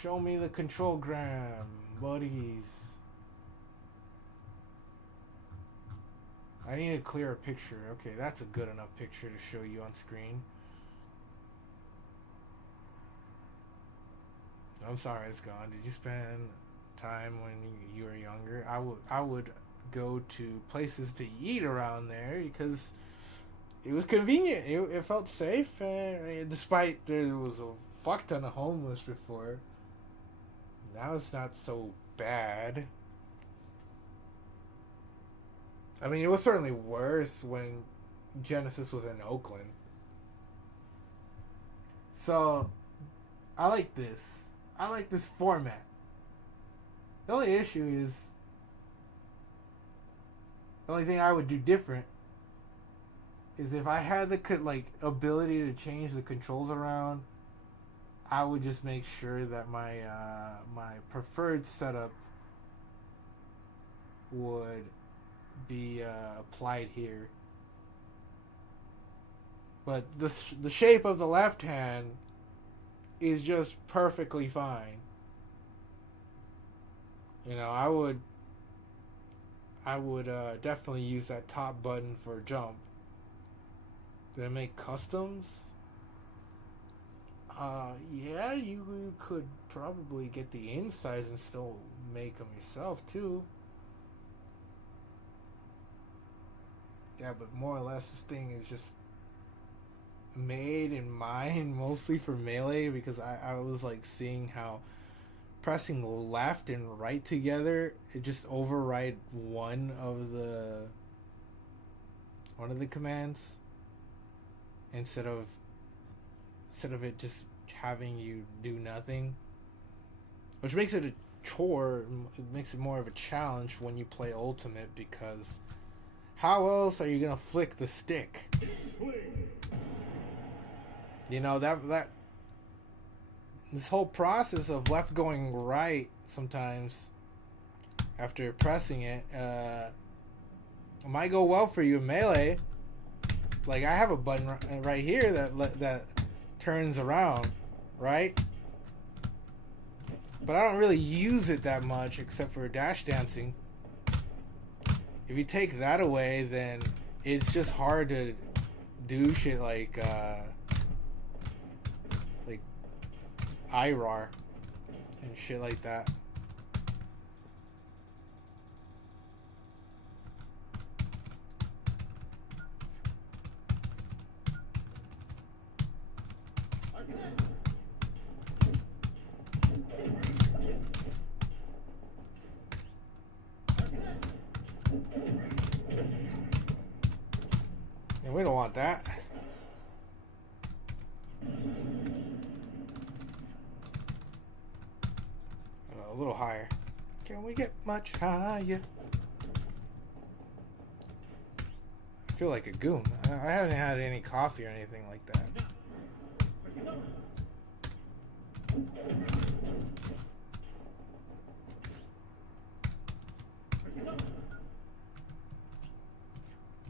Show me the Controlgram, buddies. I need a clearer picture. Okay, that's a good enough picture to show you on screen. I'm sorry it's gone. Did you spend time when you were younger? I would go to places to eat around there because it was convenient. It felt safe, despite there was a fuck ton of homeless before. Now it's not so bad. I mean, it was certainly worse when Genesis was in Oakland. So, I like this. I like this format. The only issue is, the only thing I would do different is if I had the ability to change the controls around, I would just make sure that my my preferred setup would be applied here. But the shape of the left hand is just perfectly fine. You know, I would definitely use that top button for jump. Did I make customs? Yeah, you could probably get the insides and still make them yourself too. Yeah, but more or less this thing is just made in mind mostly for melee, because I was like seeing how pressing left and right together, it just override one of the commands instead of it just having you do nothing, which makes it a chore. It makes it more of a challenge when you play Ultimate, because how else are you gonna flick the stick? You know, that this whole process of left going right sometimes after pressing it might go well for you in melee. Like, I have a button right here that turns around, right? But I don't really use it that much except for dash dancing. If you take that away, then it's just hard to do shit like IRAR and shit like that. And we don't want that. A little higher. Can we get much higher? I feel like a goon. I haven't had any coffee or anything like that.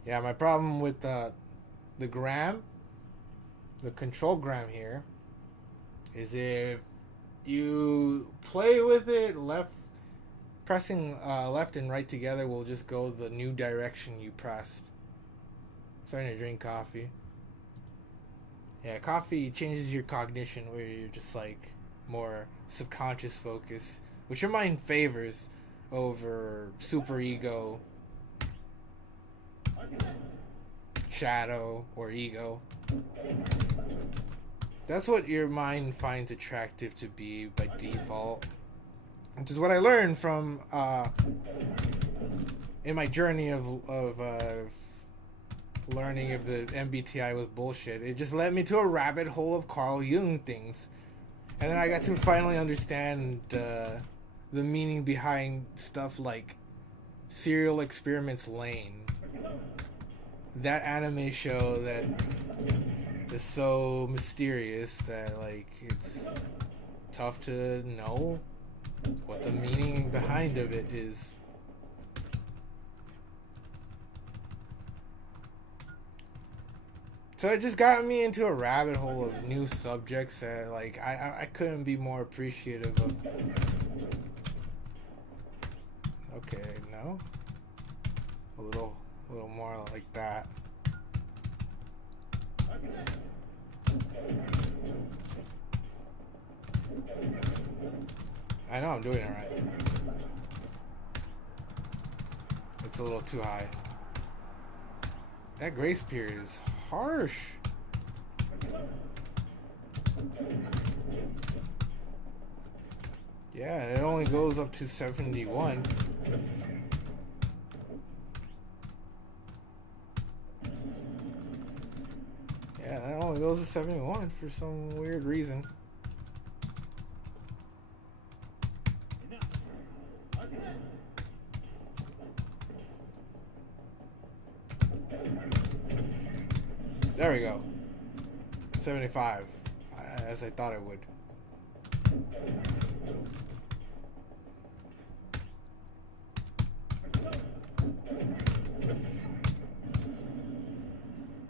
Yeah, my problem with the gram, the control gram here, is if you play with it, pressing left and right together will just go the new direction you pressed. Starting to drink coffee. Yeah, coffee changes your cognition where you're just like more subconscious focus, which your mind favors over super ego, shadow, or ego. That's what your mind finds attractive to be by default, which is what I learned from in my journey of learning if the MBTI was bullshit. It just led me to a rabbit hole of Carl Jung things, and then I got to finally understand the meaning behind stuff like Serial Experiments Lain, that anime show that is so mysterious that like it's tough to know what the meaning behind of it is. So it just got me into a rabbit hole of new subjects that like I couldn't be more appreciative of. Okay, no. A little more like that. I know I'm doing it right. It's a little too high. That grace period is harsh. Yeah, it only goes up to 71. Yeah, that only goes to 71 for some weird reason. There we go. 75, as I thought it would.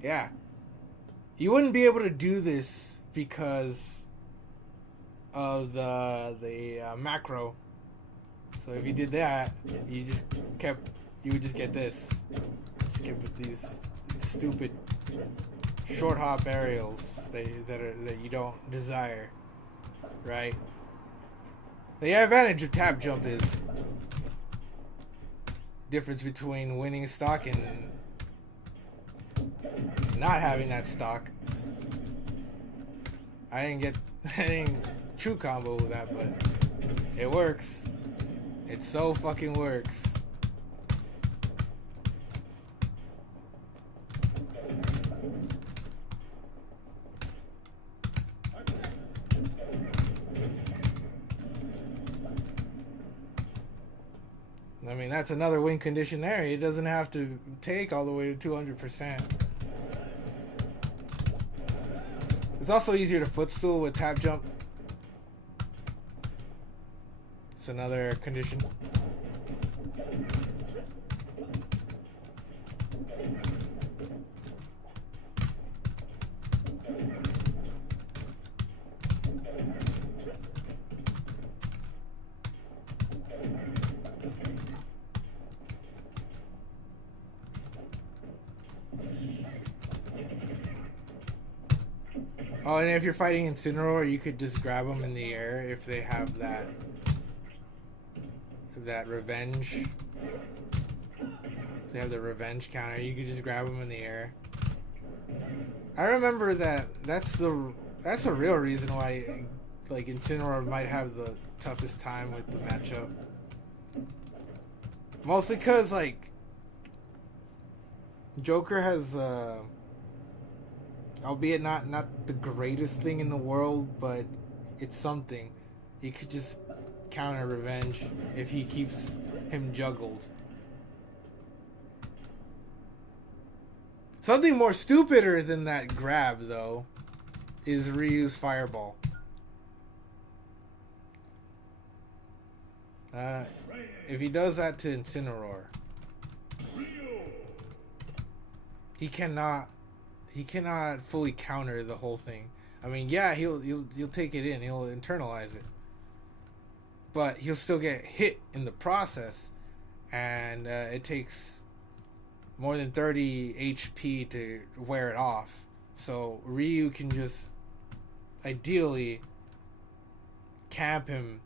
Yeah. You wouldn't be able to do this because of the macro. So if you did that, you would just get this. Just get with these stupid short hop aerials that you don't desire, right? The advantage of tap jump is difference between winning stock and not having that stock. I didn't true combo with that, but it works. It so fucking works. I mean, that's another win condition there. He doesn't have to take all the way to 200%. It's also easier to footstool with tap jump. It's another condition. Oh, and if you're fighting Incineroar, you could just grab them in the air if they have that revenge. If they have the revenge counter, you could just grab them in the air. I remember that's the real reason why like Incineroar might have the toughest time with the matchup. Mostly cause like Joker has albeit not the greatest thing in the world, but it's something. He could just counter revenge if he keeps him juggled. Something more stupider than that grab, though, is Ryu's Fireball. If he does that to Incineroar, he cannot fully counter the whole thing. I mean, yeah, he'll take it in, he'll internalize it, but he'll still get hit in the process, and it takes more than 30 HP to wear it off. So Ryu can just ideally camp him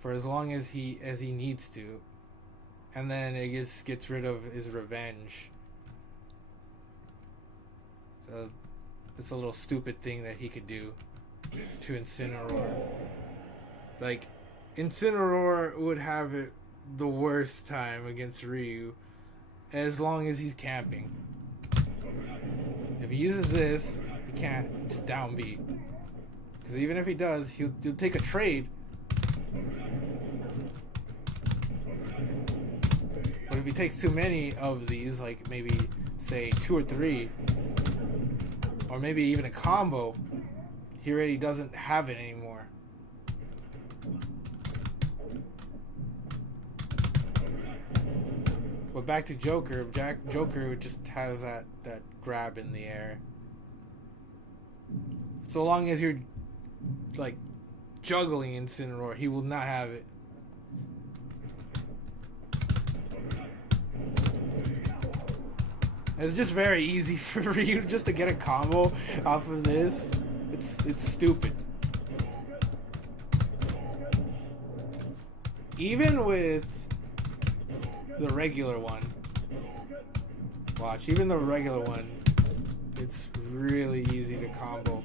for as long as he needs to, and then it just gets rid of his revenge. So it's a little stupid thing that he could do to Incineroar. Like, Incineroar would have it the worst time against Ryu as long as he's camping. If he uses this, he can't just down B. Because even if he does, he'll take a trade. But if he takes too many of these, like maybe say 2 or 3, or maybe even a combo, he already doesn't have it anymore. But back to Joker. Joker just has that grab in the air. So long as you're like juggling Incineroar, he will not have it. It's just very easy for Ryu just to get a combo off of this. It's stupid. Even with the regular one. Watch, even the regular one, it's really easy to combo.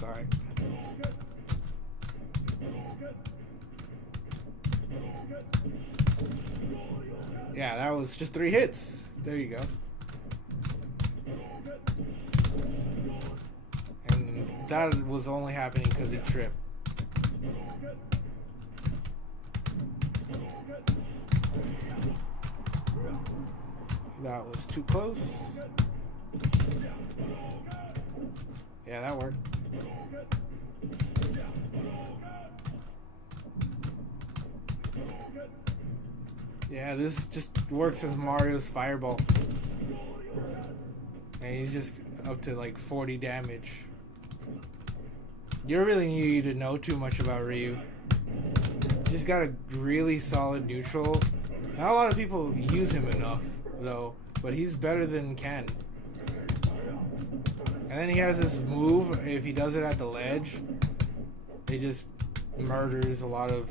Sorry. Yeah, that was just 3 hits. There you go. And that was only happening because he tripped. That was too close. Yeah, that worked. Yeah, this just works as Mario's Fireball. And he's just up to like 40 damage. You don't really need to know too much about Ryu. Just got a really solid neutral. Not a lot of people use him enough, though, but he's better than Ken. And then he has this move, if he does it at the ledge, it just murders a lot of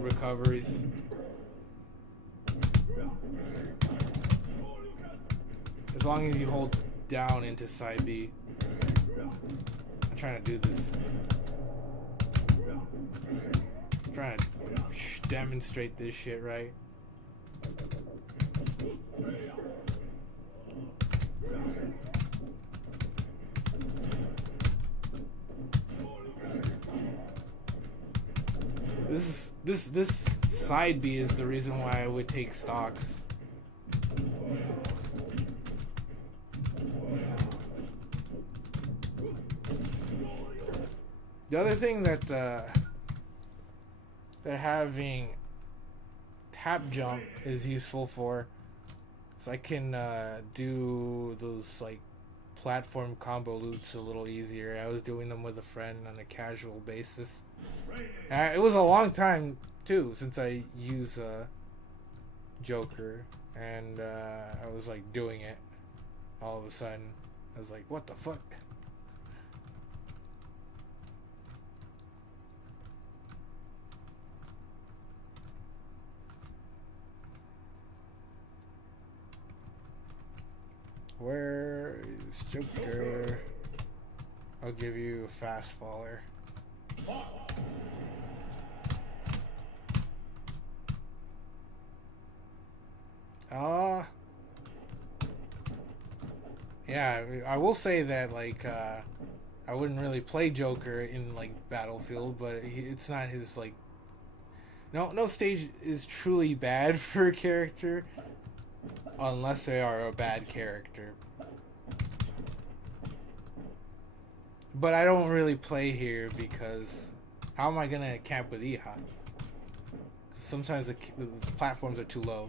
recoveries. As long as you hold down into side B. I'm trying to do this. I'm trying to demonstrate this shit, right? This side B is the reason why I would take stocks. The other thing that having tap jump is useful for, so I can do those like platform combo loops a little easier. I was doing them with a friend on a casual basis. It was a long time too since I used Joker, and I was like doing it. All of a sudden, I was like, "What the fuck?" Where is Joker? I'll give you a fast faller. Yeah, I will say that like I wouldn't really play Joker in like Battlefield, but it's not his like no stage is truly bad for a character unless they are a bad character. But I don't really play here because how am I gonna camp with Iha? Sometimes the platforms are too low.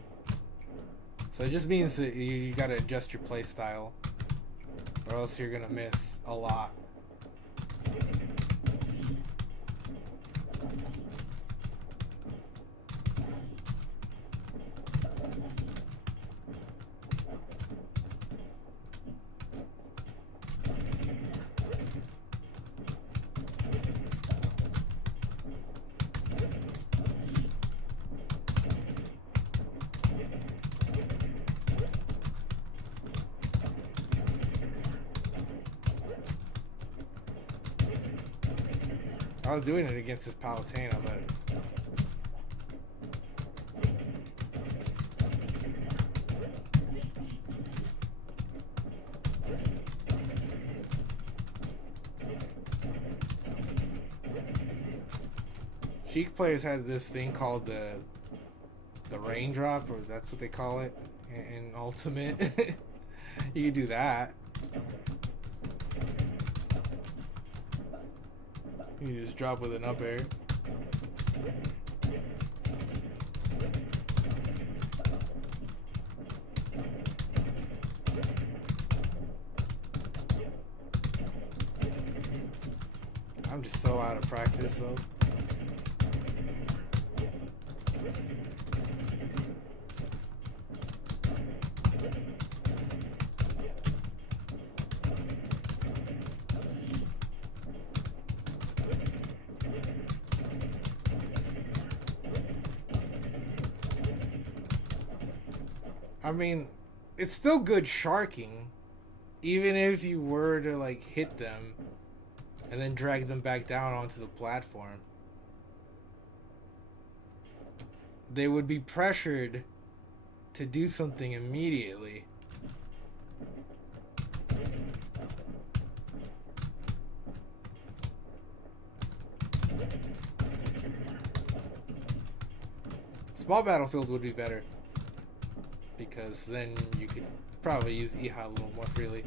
So it just means that you gotta adjust your play style, or else you're gonna miss a lot. I was doing it against this Palutena, but Sheik players have this thing called the raindrop, or that's what they call it in Ultimate. You can do that. You just drop with an up air. I'm just so out of practice though. I mean, it's still good sharking, even if you were to like hit them and then drag them back down onto the platform. They would be pressured to do something immediately. Small Battlefield would be better, because then you could probably use Iha a little more freely.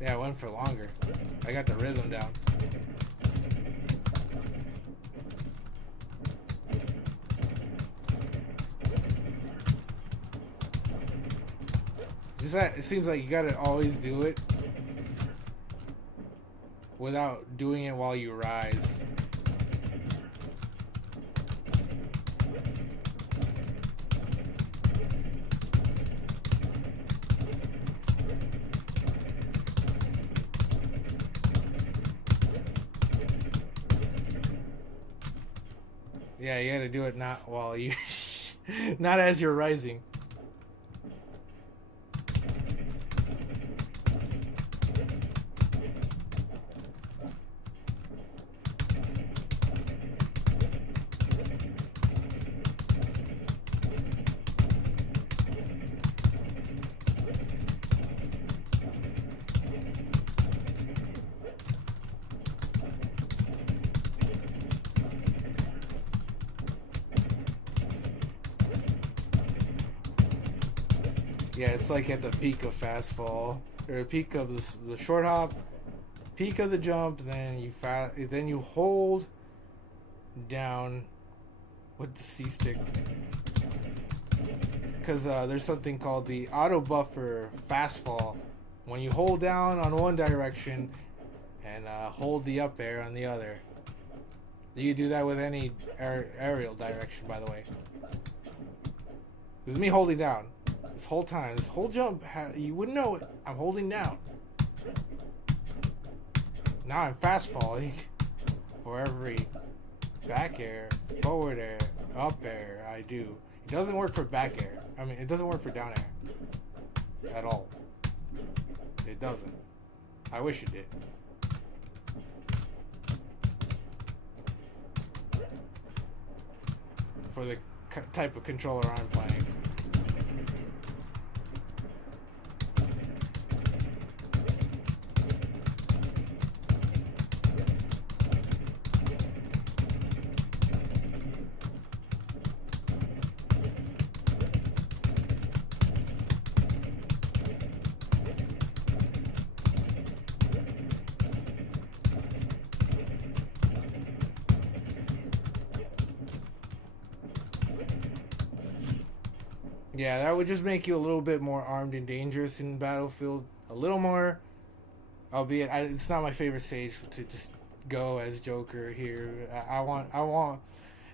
Yeah, I went for longer. I got the rhythm down. Just that it seems like you gotta always do it without doing it while you rise. Yeah, you gotta do it not while you, not as you're rising. Yeah, it's like at the peak of fast fall, or peak of the short hop, peak of the jump. Then you hold down with the C stick, because there's something called the auto buffer fast fall. When you hold down on one direction and hold the up air on the other. You can do that with any aerial direction, by the way. This is me holding down. This whole time, this whole jump, you wouldn't know it. I'm holding down. Now I'm fast falling for every back air, forward air, up air I do. It doesn't work for back air. I mean, it doesn't work for down air at all. It doesn't. I wish it did. For the type of controller I'm playing. Yeah, that would just make you a little bit more armed and dangerous in Battlefield. A little more, albeit it's not my favorite stage to just go as Joker here. I want.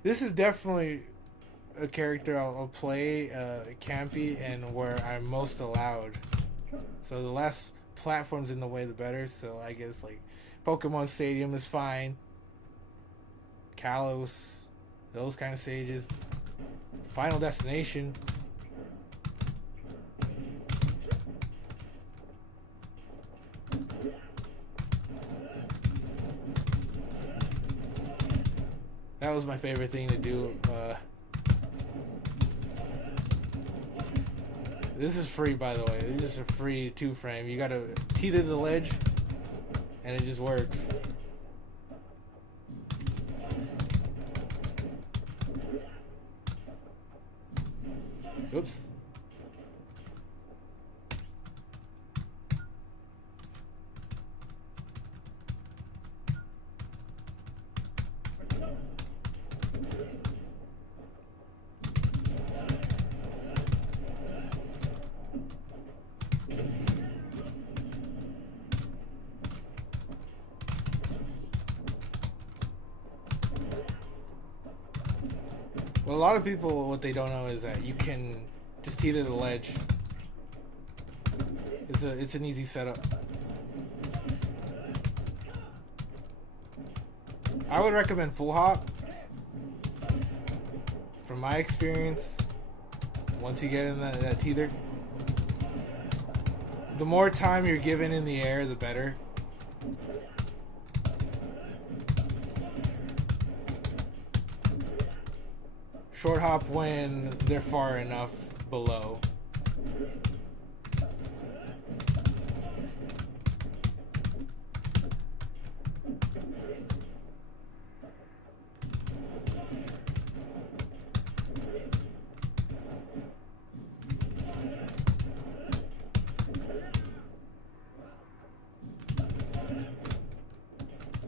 This is definitely a character I'll play campy and where I'm most allowed. So the less platforms in the way, the better. So I guess like Pokemon Stadium is fine. Kalos, those kind of stages. Final Destination. That was my favorite thing to do. This is free, by the way. This is a free 2-frame. You gotta teeter the ledge, and it just works. Oops. Well, a lot of people, what they don't know is that you can just teeter the ledge. It's an easy setup. I would recommend full hop. From my experience, once you get in that teeter, the more time you're given in the air, the better. Short hop when they're far enough below.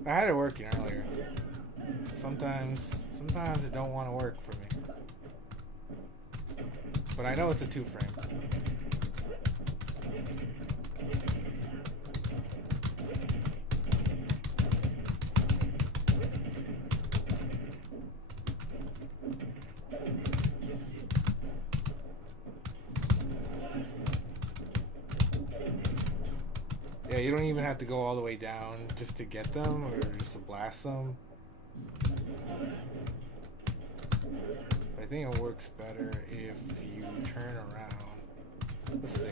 I had it working earlier. Sometimes it don't want to work for me. But I know it's a 2-frame. Yeah, you don't even have to go all the way down just to get them or just to blast them. I think it works better if you turn around. Let's see.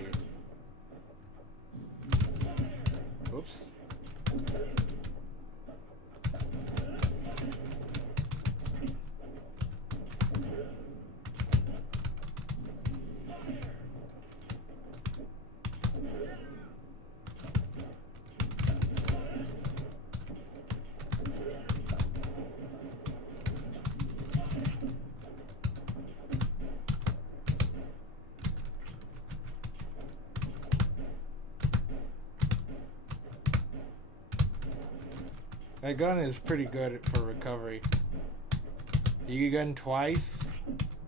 Oops. That gun is pretty good for recovery. You gun twice,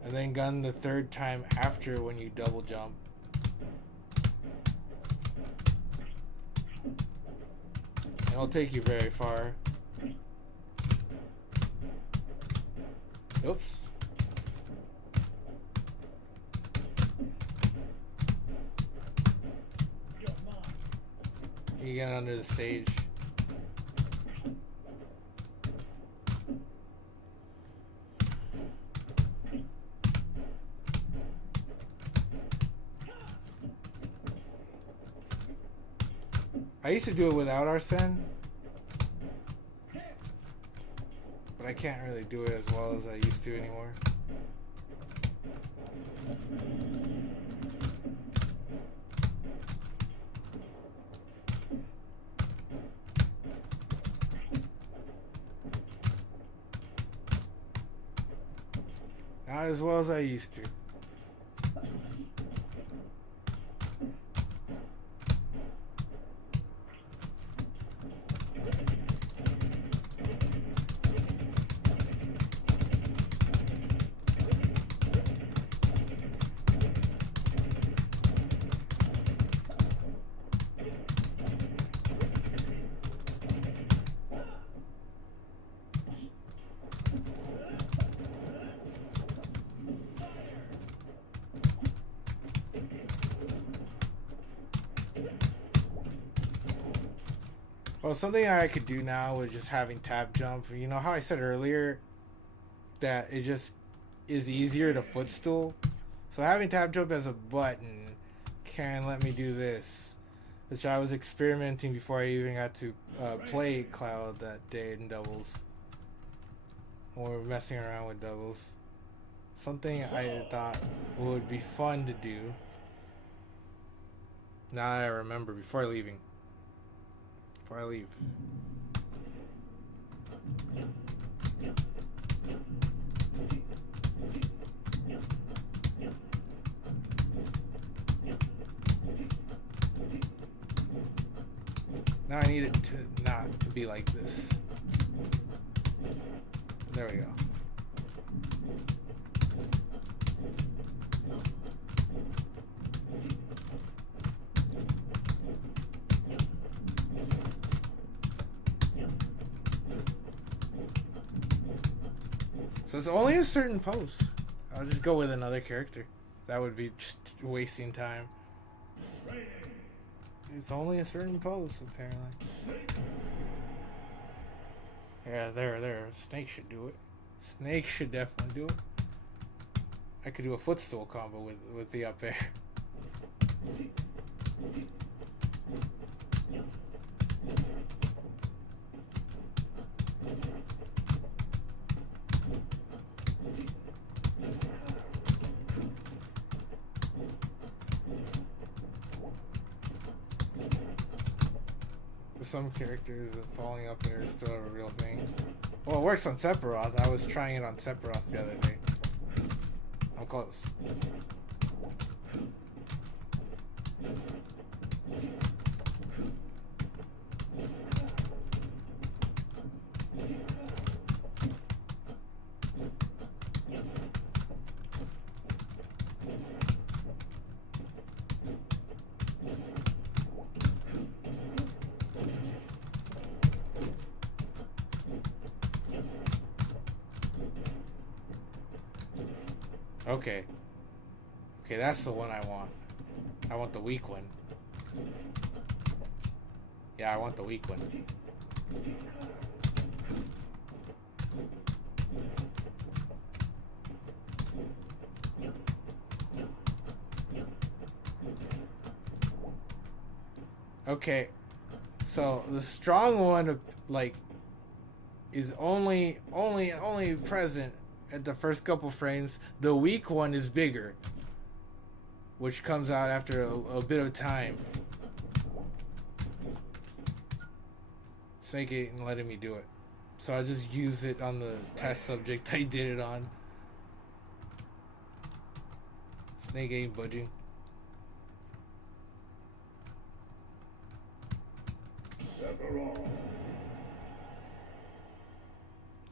and then gun the third time after when you double jump. It'll take you very far. Oops. You get under the stage. I used to do it without Arsene, but I can't really do it as well as I used to anymore. Not as well as I used to. Well, something I could do now with just having tab jump. You know how I said earlier that it just is easier to footstool? So having tab jump as a button can let me do this, which I was experimenting before I even got to play Cloud that day in doubles. Or messing around with doubles. Something I thought would be fun to do. Now that I remember, before leaving. Before I leave. Now I need it to not be like this. There we go. So it's only a certain pose. I'll just go with another character. That would be just wasting time. It's only a certain pose, apparently. Yeah, there. Snake should do it. Snake should definitely do it. I could do a footstool combo with the up air. For some characters, falling up there is still a real thing. Well, it works on Sephiroth. I was trying it on Sephiroth the other day. I'm close. Okay. Okay, that's the one I want. I want the weak one. Yeah, I want the weak one. Okay. So the strong one, like, is only present at the first couple frames. The weak one is bigger, which comes out after a bit of time. Snake ain't letting me do it, so I just use it on the test subject I did it on. Snake ain't budging.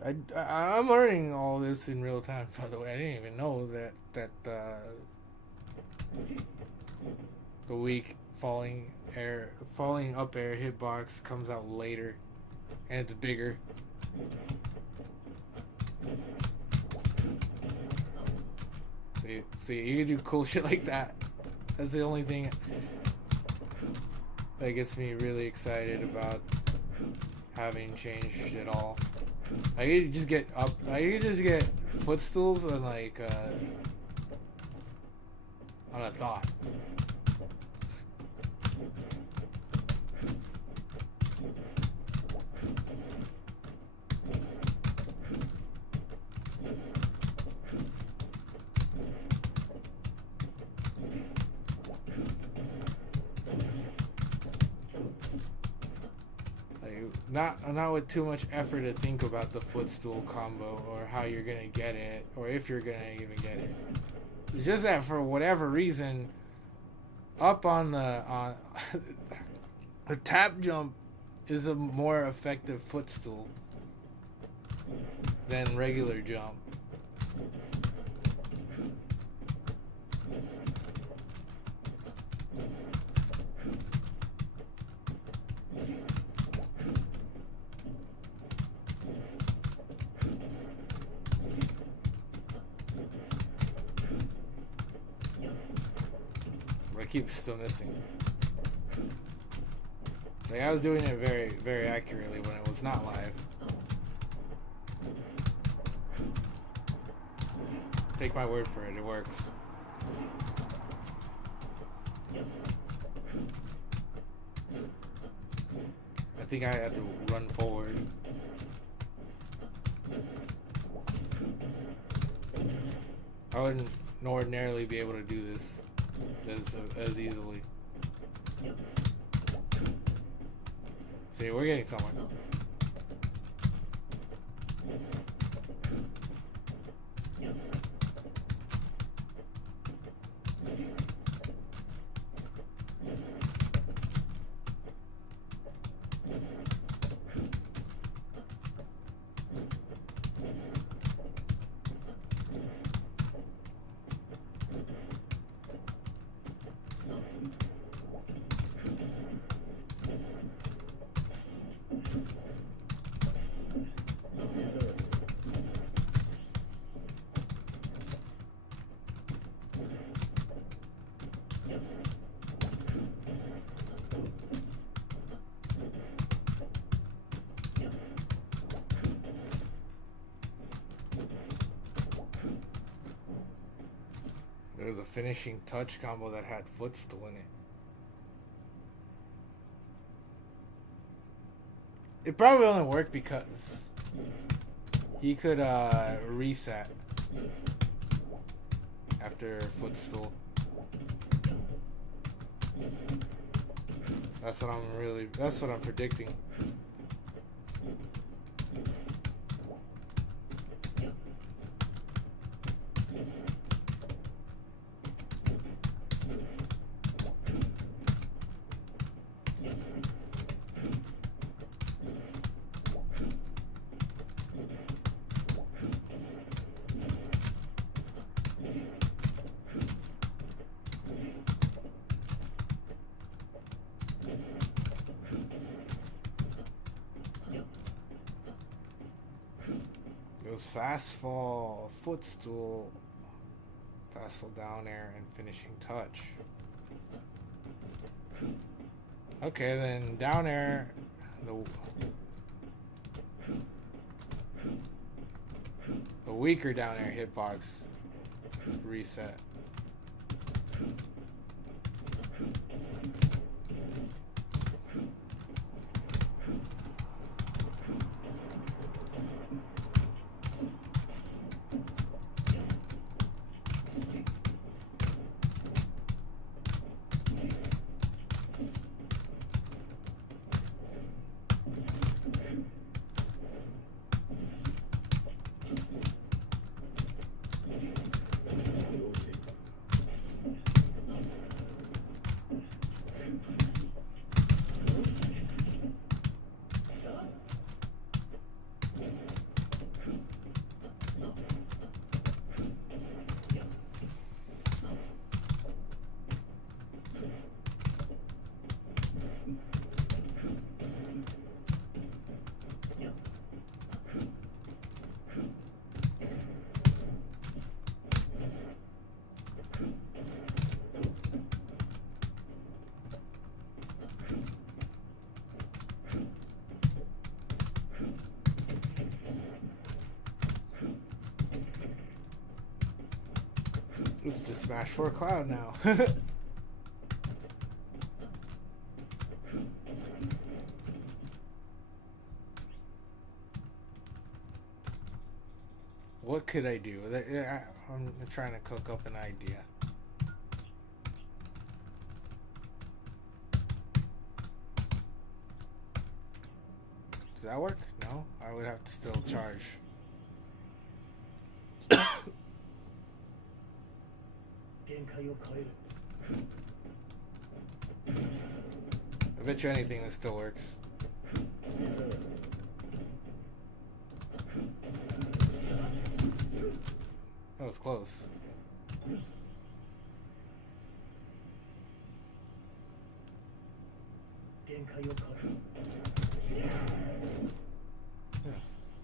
I'm learning all this in real time. By the way, I didn't even know the weak falling up air hitbox comes out later, and it's bigger. See, you can do cool shit like that. That's the only thing that gets me really excited about having changed it all. I could just get up. I could just get footstools and like on a thought. Not with too much effort to think about the footstool combo or how you're gonna get it or if you're gonna even get it. It's just that for whatever reason, up on the the tap jump is a more effective footstool than regular jump. Keep still missing. Like I was doing it very, very accurately when it was not live. Take my word for it, it works. I think I have to run forward. I wouldn't ordinarily be able to do this as easily. See, we're getting somewhere. There was a finishing touch combo that had footstool in it. It probably only worked because he could reset after footstool. That's what I'm predicting. It was fast fall, footstool, fast fall down air, and finishing touch. Okay, then down air, the weaker down air hitbox reset. Let's just smash for a cloud now. What could I do? I'm trying to cook up an idea. Does that work? No? I would have to still charge. I bet you anything that still works. That was close. Yeah,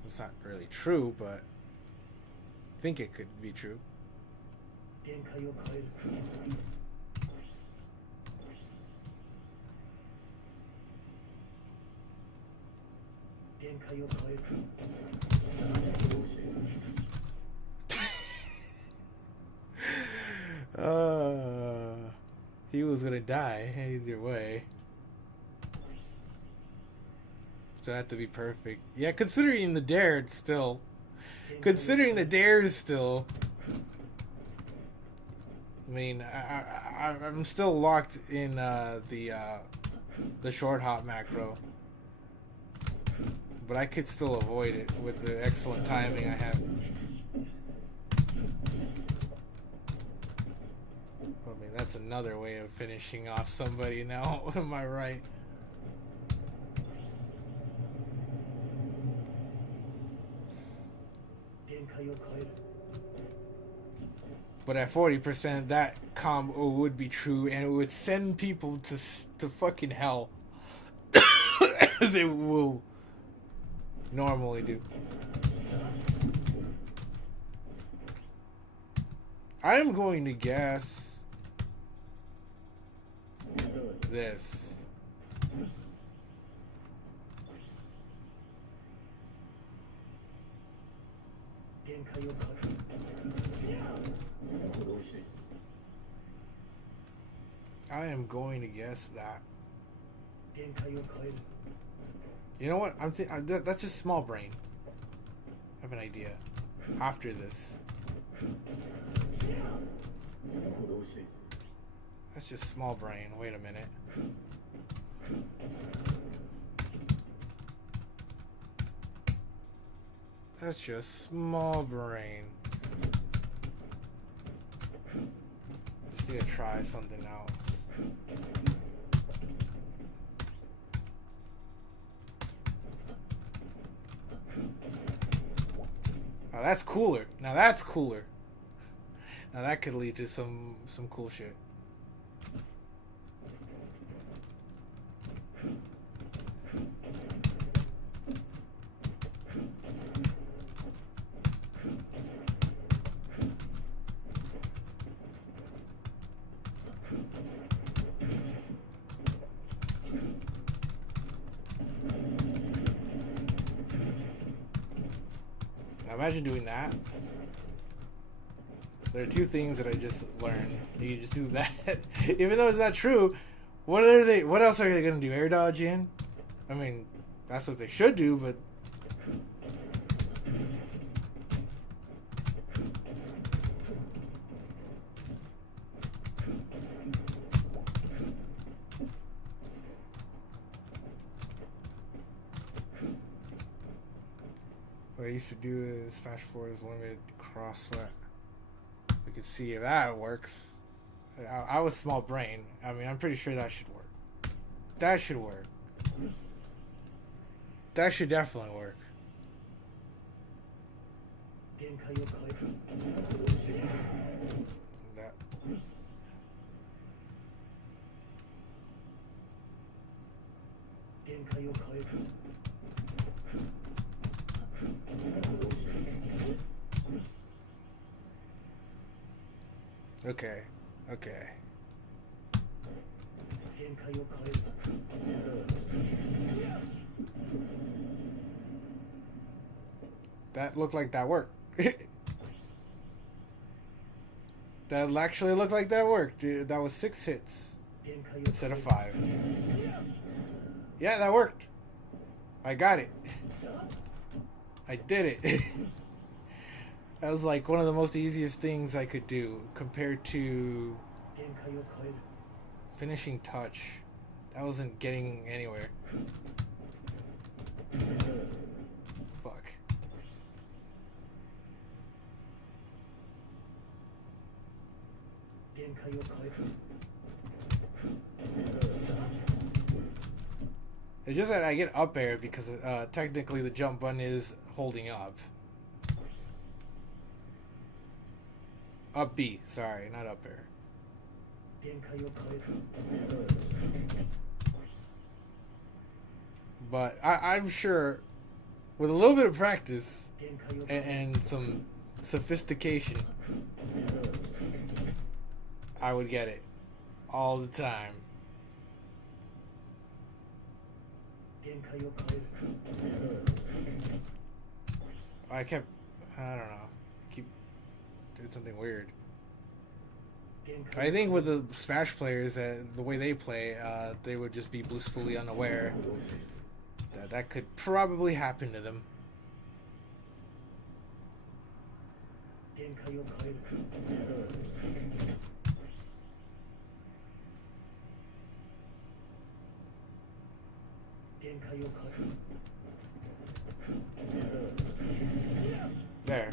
it's not really true, but I think it could be true. He was gonna die either way. So it had to be perfect. Yeah, considering the dare, it's still. Considering the dare is still. I mean, I'm still locked in the short hop macro. But I could still avoid it with the excellent timing I have. I mean, that's another way of finishing off somebody now. Am I right? But at 40%, that combo would be true, and it would send people to fucking hell, as it will normally do. I am going to guess this. I am going to guess that. You know what? That's just small brain. I have an idea. After this. That's just small brain. Wait a minute. That's just small brain. Just need to try something else. Oh, that's cooler. Now that's cooler. Now that could lead to some cool shit. Imagine doing that. There are two things that I just learned. You can just do that. Even though it's not true, what else are they gonna do? Air dodge in? I mean, that's what they should do, but what I used to do is smash forward is limited cross sweat. We could see if that works. I was small brain. I mean, I'm pretty sure that should work. That should work. That should definitely work. That. Okay. Okay. That looked like that worked. That actually looked like that worked. Dude, that was 6 hits instead of 5. Yeah, that worked. I got it. I did it. That was like one of the most easiest things I could do compared to finishing touch. That wasn't getting anywhere. Fuck. It's just that I get up air because technically the jump button is holding up. Up B, sorry, not up air. But I'm sure with a little bit of practice and some sophistication, I would get it all the time. I don't know, keep doing something weird. I think with the Smash players, the way they play, they would just be blissfully unaware that could probably happen to them. There.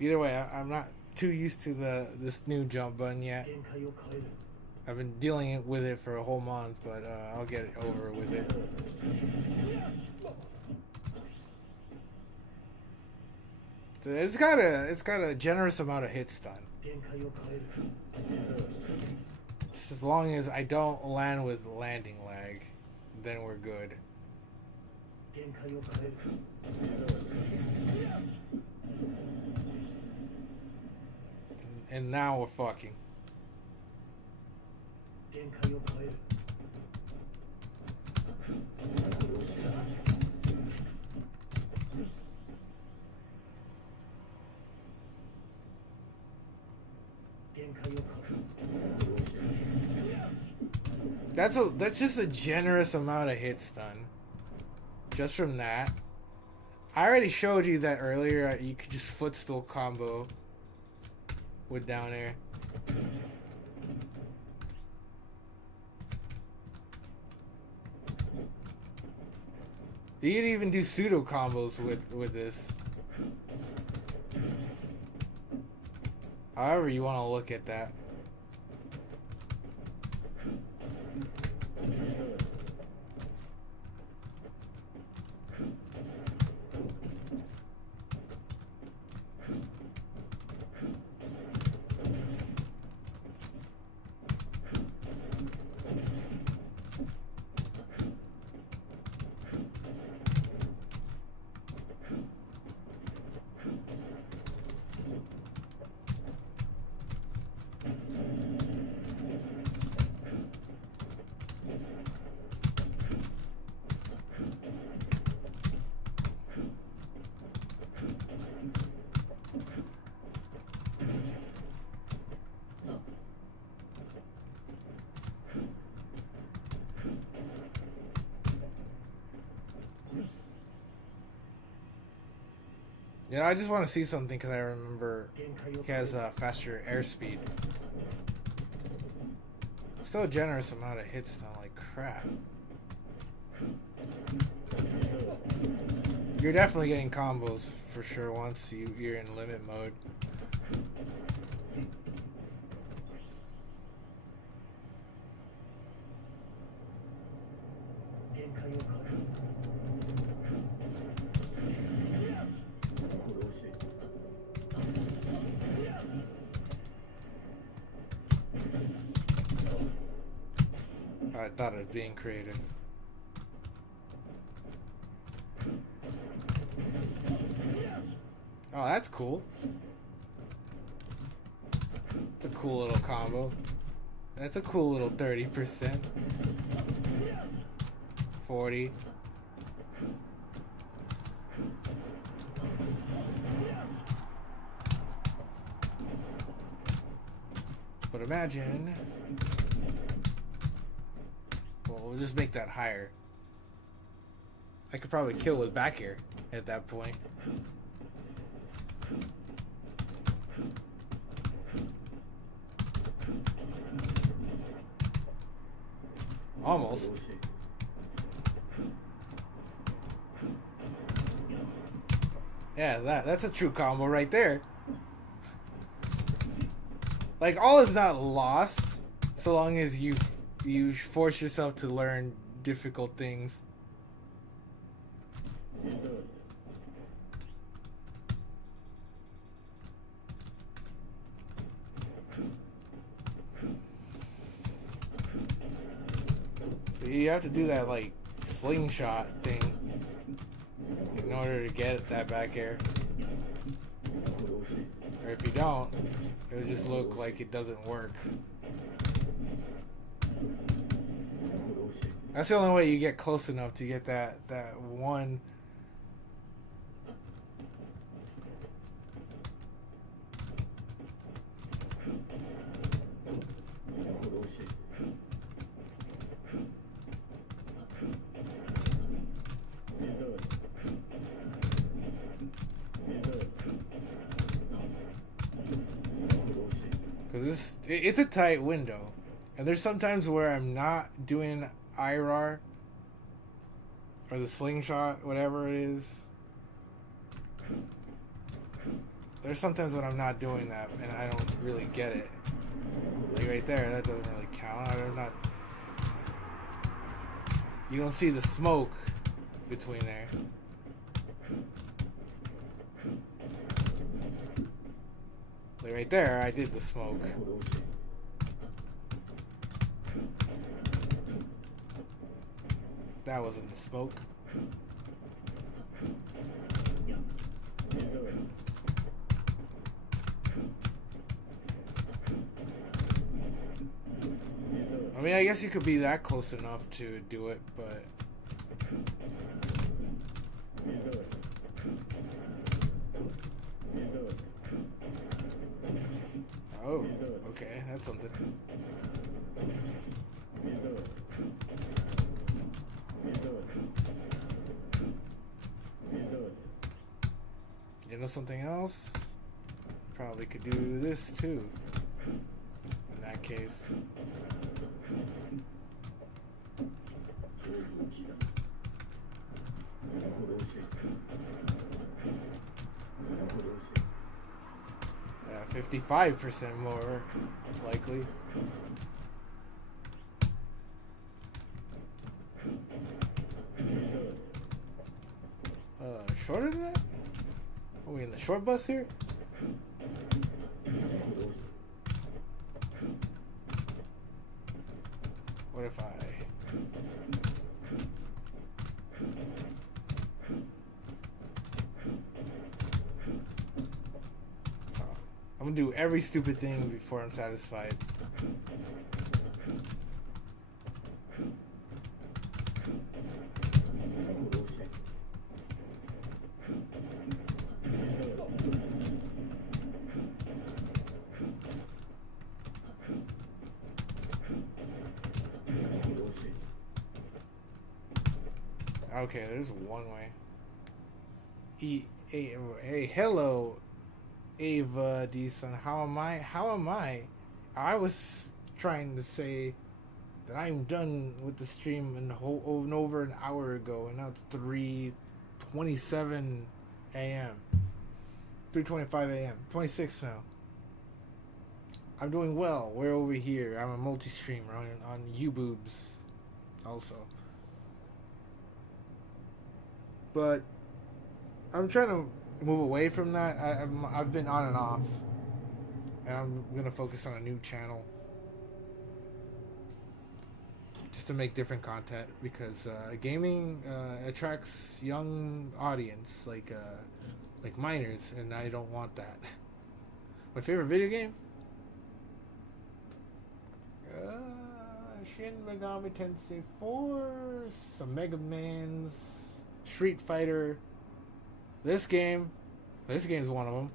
Either way, I'm not too used to this new jump button yet. I've been dealing with it for a whole month, but I'll get it over with it. So it's got a generous amount of hit stun. Just as long as I don't land with landing lag, then we're good. And now we're fucking. That's just a generous amount of hit stun. Just from that. I already showed you that earlier. You could just footstool combo with down air. You can even do pseudo combos with this. However you want to look at that. Yeah, I just want to see something because I remember he has a faster airspeed. Still a generous amount of hits now, like crap. You're definitely getting combos for sure once you're in limit mode. I thought of being creative. Oh, that's cool. It's a cool little combo. That's a cool little 30%. 40. would imagine. Well, we'll just make that higher. I could probably kill with back air at that point. Almost. Yeah, that's a true combo right there. Like, all is not lost so long as you force yourself to learn difficult things. So you have to do that, like, slingshot thing in order to get that back air. Or if you don't, it'll just look like it doesn't work. That's the only way you get close enough to get that one. Because it's a tight window. And there's sometimes where I'm not doing IRR or the slingshot, whatever it is. There's sometimes when I'm not doing that and I don't really get it. Like right there, that doesn't really count. I'm not. You don't see the smoke between there. Like right there, I did the smoke. That wasn't the smoke. I mean, I guess you could be that close enough to do it, but... Oh, okay, that's something. You know something else? Probably could do this too. In that case. Yeah, 55% more likely. Shorter than that? Are we in the short bus here? What if I'm gonna do every stupid thing before I'm satisfied. Okay, there's one way. Hey, hello, Ava D-Sun. How am I? I was trying to say that I'm done with the stream over an hour ago, and now it's 3:27 a.m. 3:25 a.m. 26 now. I'm doing well. We're over here. I'm a multi-streamer on YouTubes also. But I'm trying to move away from that. I've been on and off, and I'm gonna focus on a new channel just to make different content, because gaming attracts young audience like minors, and I don't want that. My favorite video game? Shin Megami Tensei 4, some Mega Mans, Street Fighter. This game's one of them.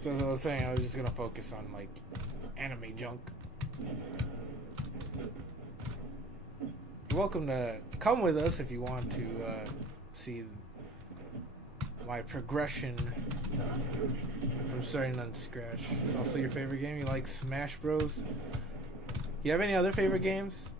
So as I was saying, I was just gonna focus on like anime junk. You're welcome to come with us if you want to see my progression from starting on scratch. It's also your favorite game. You like Smash Bros. You have any other favorite games?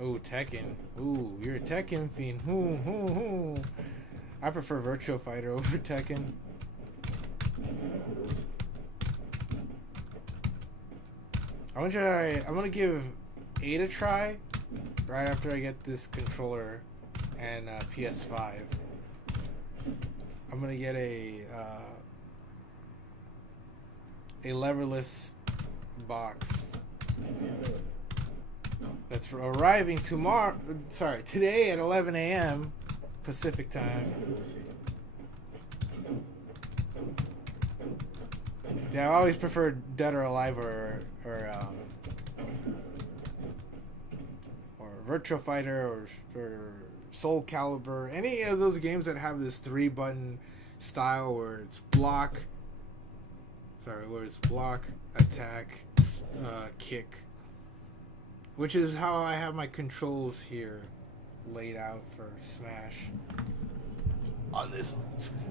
Ooh, Tekken. Ooh, you're a Tekken fiend. I prefer Virtua Fighter over Tekken. I'm gonna give 8 a try right after I get this controller and PS5. I'm gonna get a leverless box that's arriving today at 11 a.m. Pacific time. Yeah, I always preferred Dead or Alive or Virtua Fighter or Soul Calibur. Any of those games that have this 3-button style where it's block, attack, kick. Which is how I have my controls here laid out for Smash. On this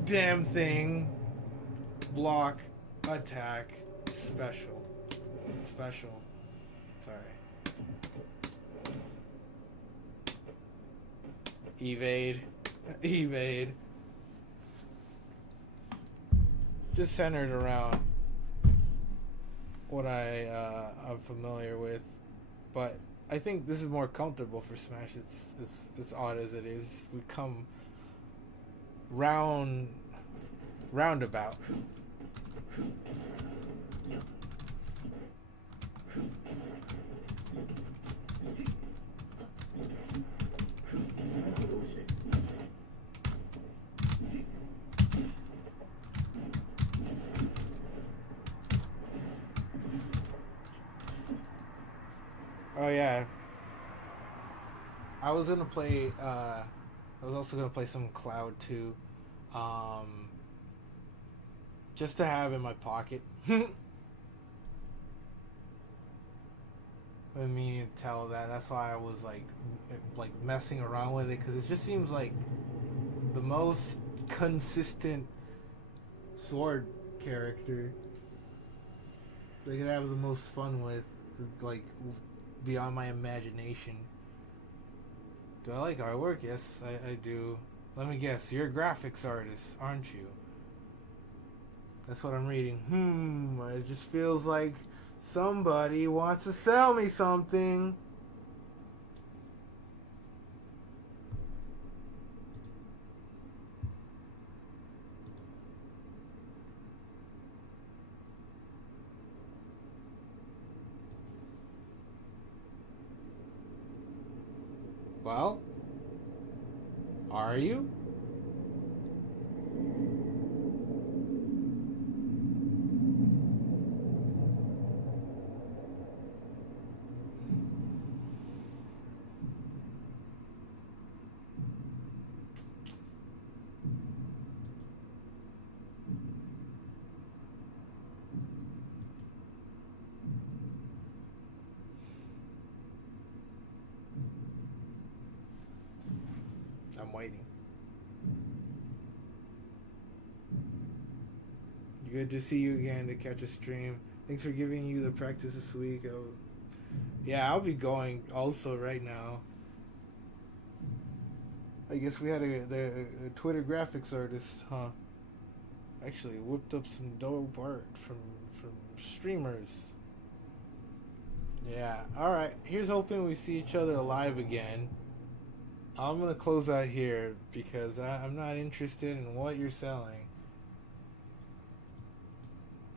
damn thing. Block, attack, special. Sorry. Evade. Just centered around what I'm familiar with. But I think this is more comfortable for Smash. It's odd as it is. We come roundabout. Oh yeah. I was also gonna play some Cloud 2. Just to have in my pocket. I mean to tell that. That's why I was like messing around with it, because it just seems like the most consistent sword character they could have the most fun with, like beyond my imagination. Do I like artwork? Yes, I do. Let me guess, you're a graphics artist, aren't you? That's what I'm reading. It just feels like somebody wants to sell me something. Well, are you? I'm waiting. Good to see you again to catch a stream. Thanks for giving you the practice this week. Yeah, I'll be going also right now. I guess we had a Twitter graphics artist, huh? Actually whipped up some dope art from streamers. Yeah, alright. Here's hoping we see each other live again. I'm gonna close out here because I'm not interested in what you're selling.